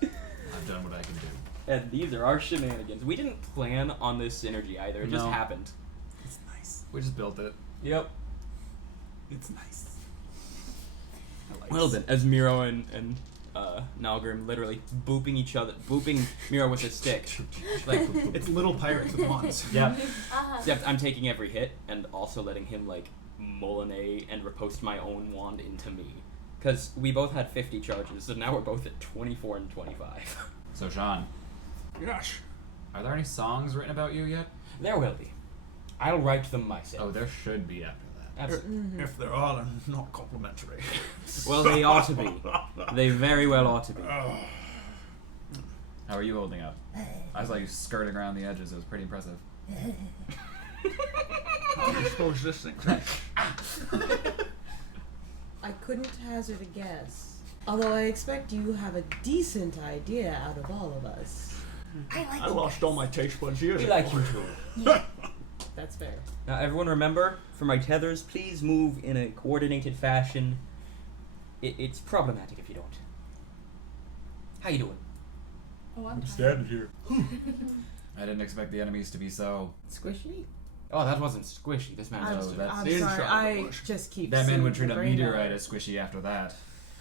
I've done what I can do. And these are our shenanigans. We didn't plan on this synergy either. It just No. happened. It's nice. We just built it. Yep. It's nice. I like Well it. then, as Miro and Nalgrim literally booping Miro with his stick. Like, It's little pirates with wands. Yeah. except I'm taking every hit and also letting him like Molinet and riposte my own wand into me. Because we both had 50 charges, so now we're both at 24 and 25. So, Sean, Yes. are there any songs written about you yet? There will be. I'll write them myself. Oh, there should be after that. Absolutely. If there are, then not complimentary. Well, they ought to be. They very well ought to be. How are you holding up? I saw you skirting around the edges. It was pretty impressive. How do you suppose this thing tastes? I couldn't hazard a guess. Although I expect you have a decent idea out of all of us. I lost all my taste buds years We ago. like you too. That's fair. Now, everyone remember, for my tethers, please move in a coordinated fashion. It's problematic if you don't. How you doing? Oh, I'm tired. Standing here. I didn't expect the enemies to be so. Squishy? Oh, that wasn't squishy. This man I'm, was... that's- I'm the sorry, inside I was. just keep That man seeing would treat the a brain meteorite out. as squishy after that.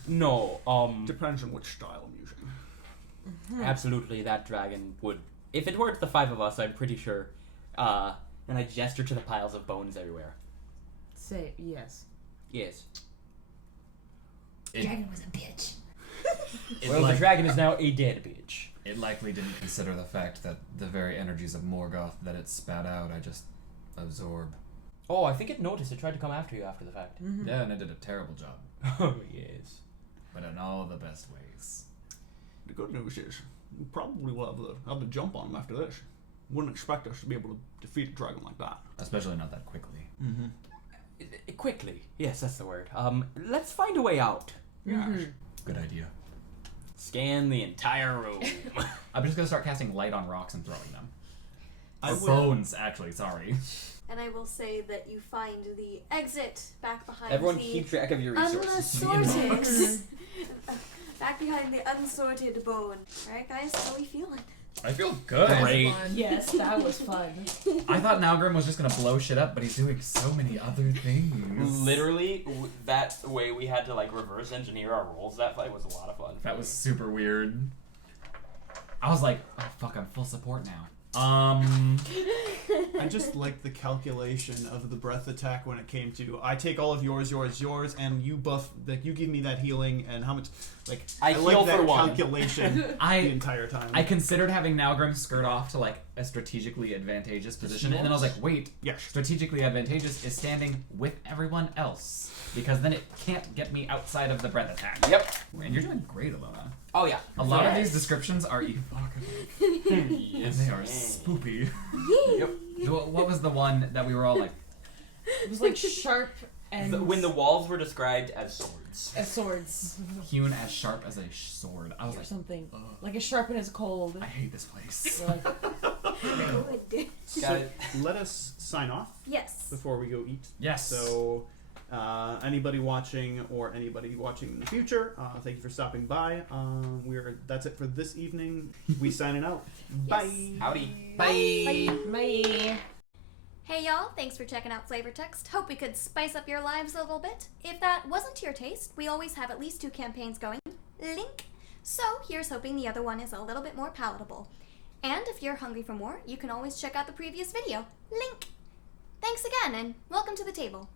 No, Depends on which style I'm using. absolutely that dragon would... If it were the five of us, I'm pretty sure. And I gesture to the piles of bones everywhere. Say yes. Yes. It, Dragon was a bitch. Well, the dragon is now a dead bitch. it likely didn't consider the fact that the very energies of Morgoth that it spat out, I just absorb. Oh, I think it noticed. It tried to come after you after the fact. Yeah, and it did a terrible job. Oh, yes. But in all the best ways. The good news is, we probably will have the jump on him after this. Wouldn't expect us to be able to defeat a dragon like that. Especially not that quickly. Quickly. Yes, that's the word. Let's find a way out. Good idea. Scan the entire room. I'm just gonna start casting light on rocks and throwing them. I Or will- bones, actually, sorry. And I will say that you find the exit back behind Everyone the keep track of your resources. unassorted. Back behind the unsorted bone. Alright, guys, how are we feeling? I feel good. Great. Yes, that was fun. I thought Nalgrim was just gonna blow shit up, but he's doing so many other things. Literally, that way we had to like reverse engineer our rolls. That fight was a lot of fun. That was super weird. I was like, oh fuck, I'm full support now. I just like the calculation of the breath attack when it came to I take all of yours, and you buff, like you give me that healing, and how much, like I like heal that for one. calculation the entire time. I considered having Nalgrim skirt off to like a strategically advantageous position, and then I was like, wait, Yes. strategically advantageous is standing with everyone else, because then it can't get me outside of the breath attack. Yep. And you're doing great, Alona. Oh yeah. A lot of these descriptions are and Yes. they are spoopy. Yep. What was the one that we were all like? It was like sharp and When the walls were described as swords. as swords Hewn as sharp as a sword. I was or like, something. Like as sharp and as cold. I hate this place. We're like, Good. Got it. Let us sign off Yes. before we go eat. Yes. So, anybody watching or anybody watching in the future, thank you for stopping by. That's it for this evening. We signing out. Bye. Howdy. bye. Hey y'all, thanks for checking out FlavorText. Hope we could spice up your lives a little bit. If that wasn't to your taste, we always have at least 2 campaigns going. Link. So here's hoping the other one is a little bit more palatable. And if you're hungry for more, you can always check out the previous video. Link. Thanks again, and welcome to the table.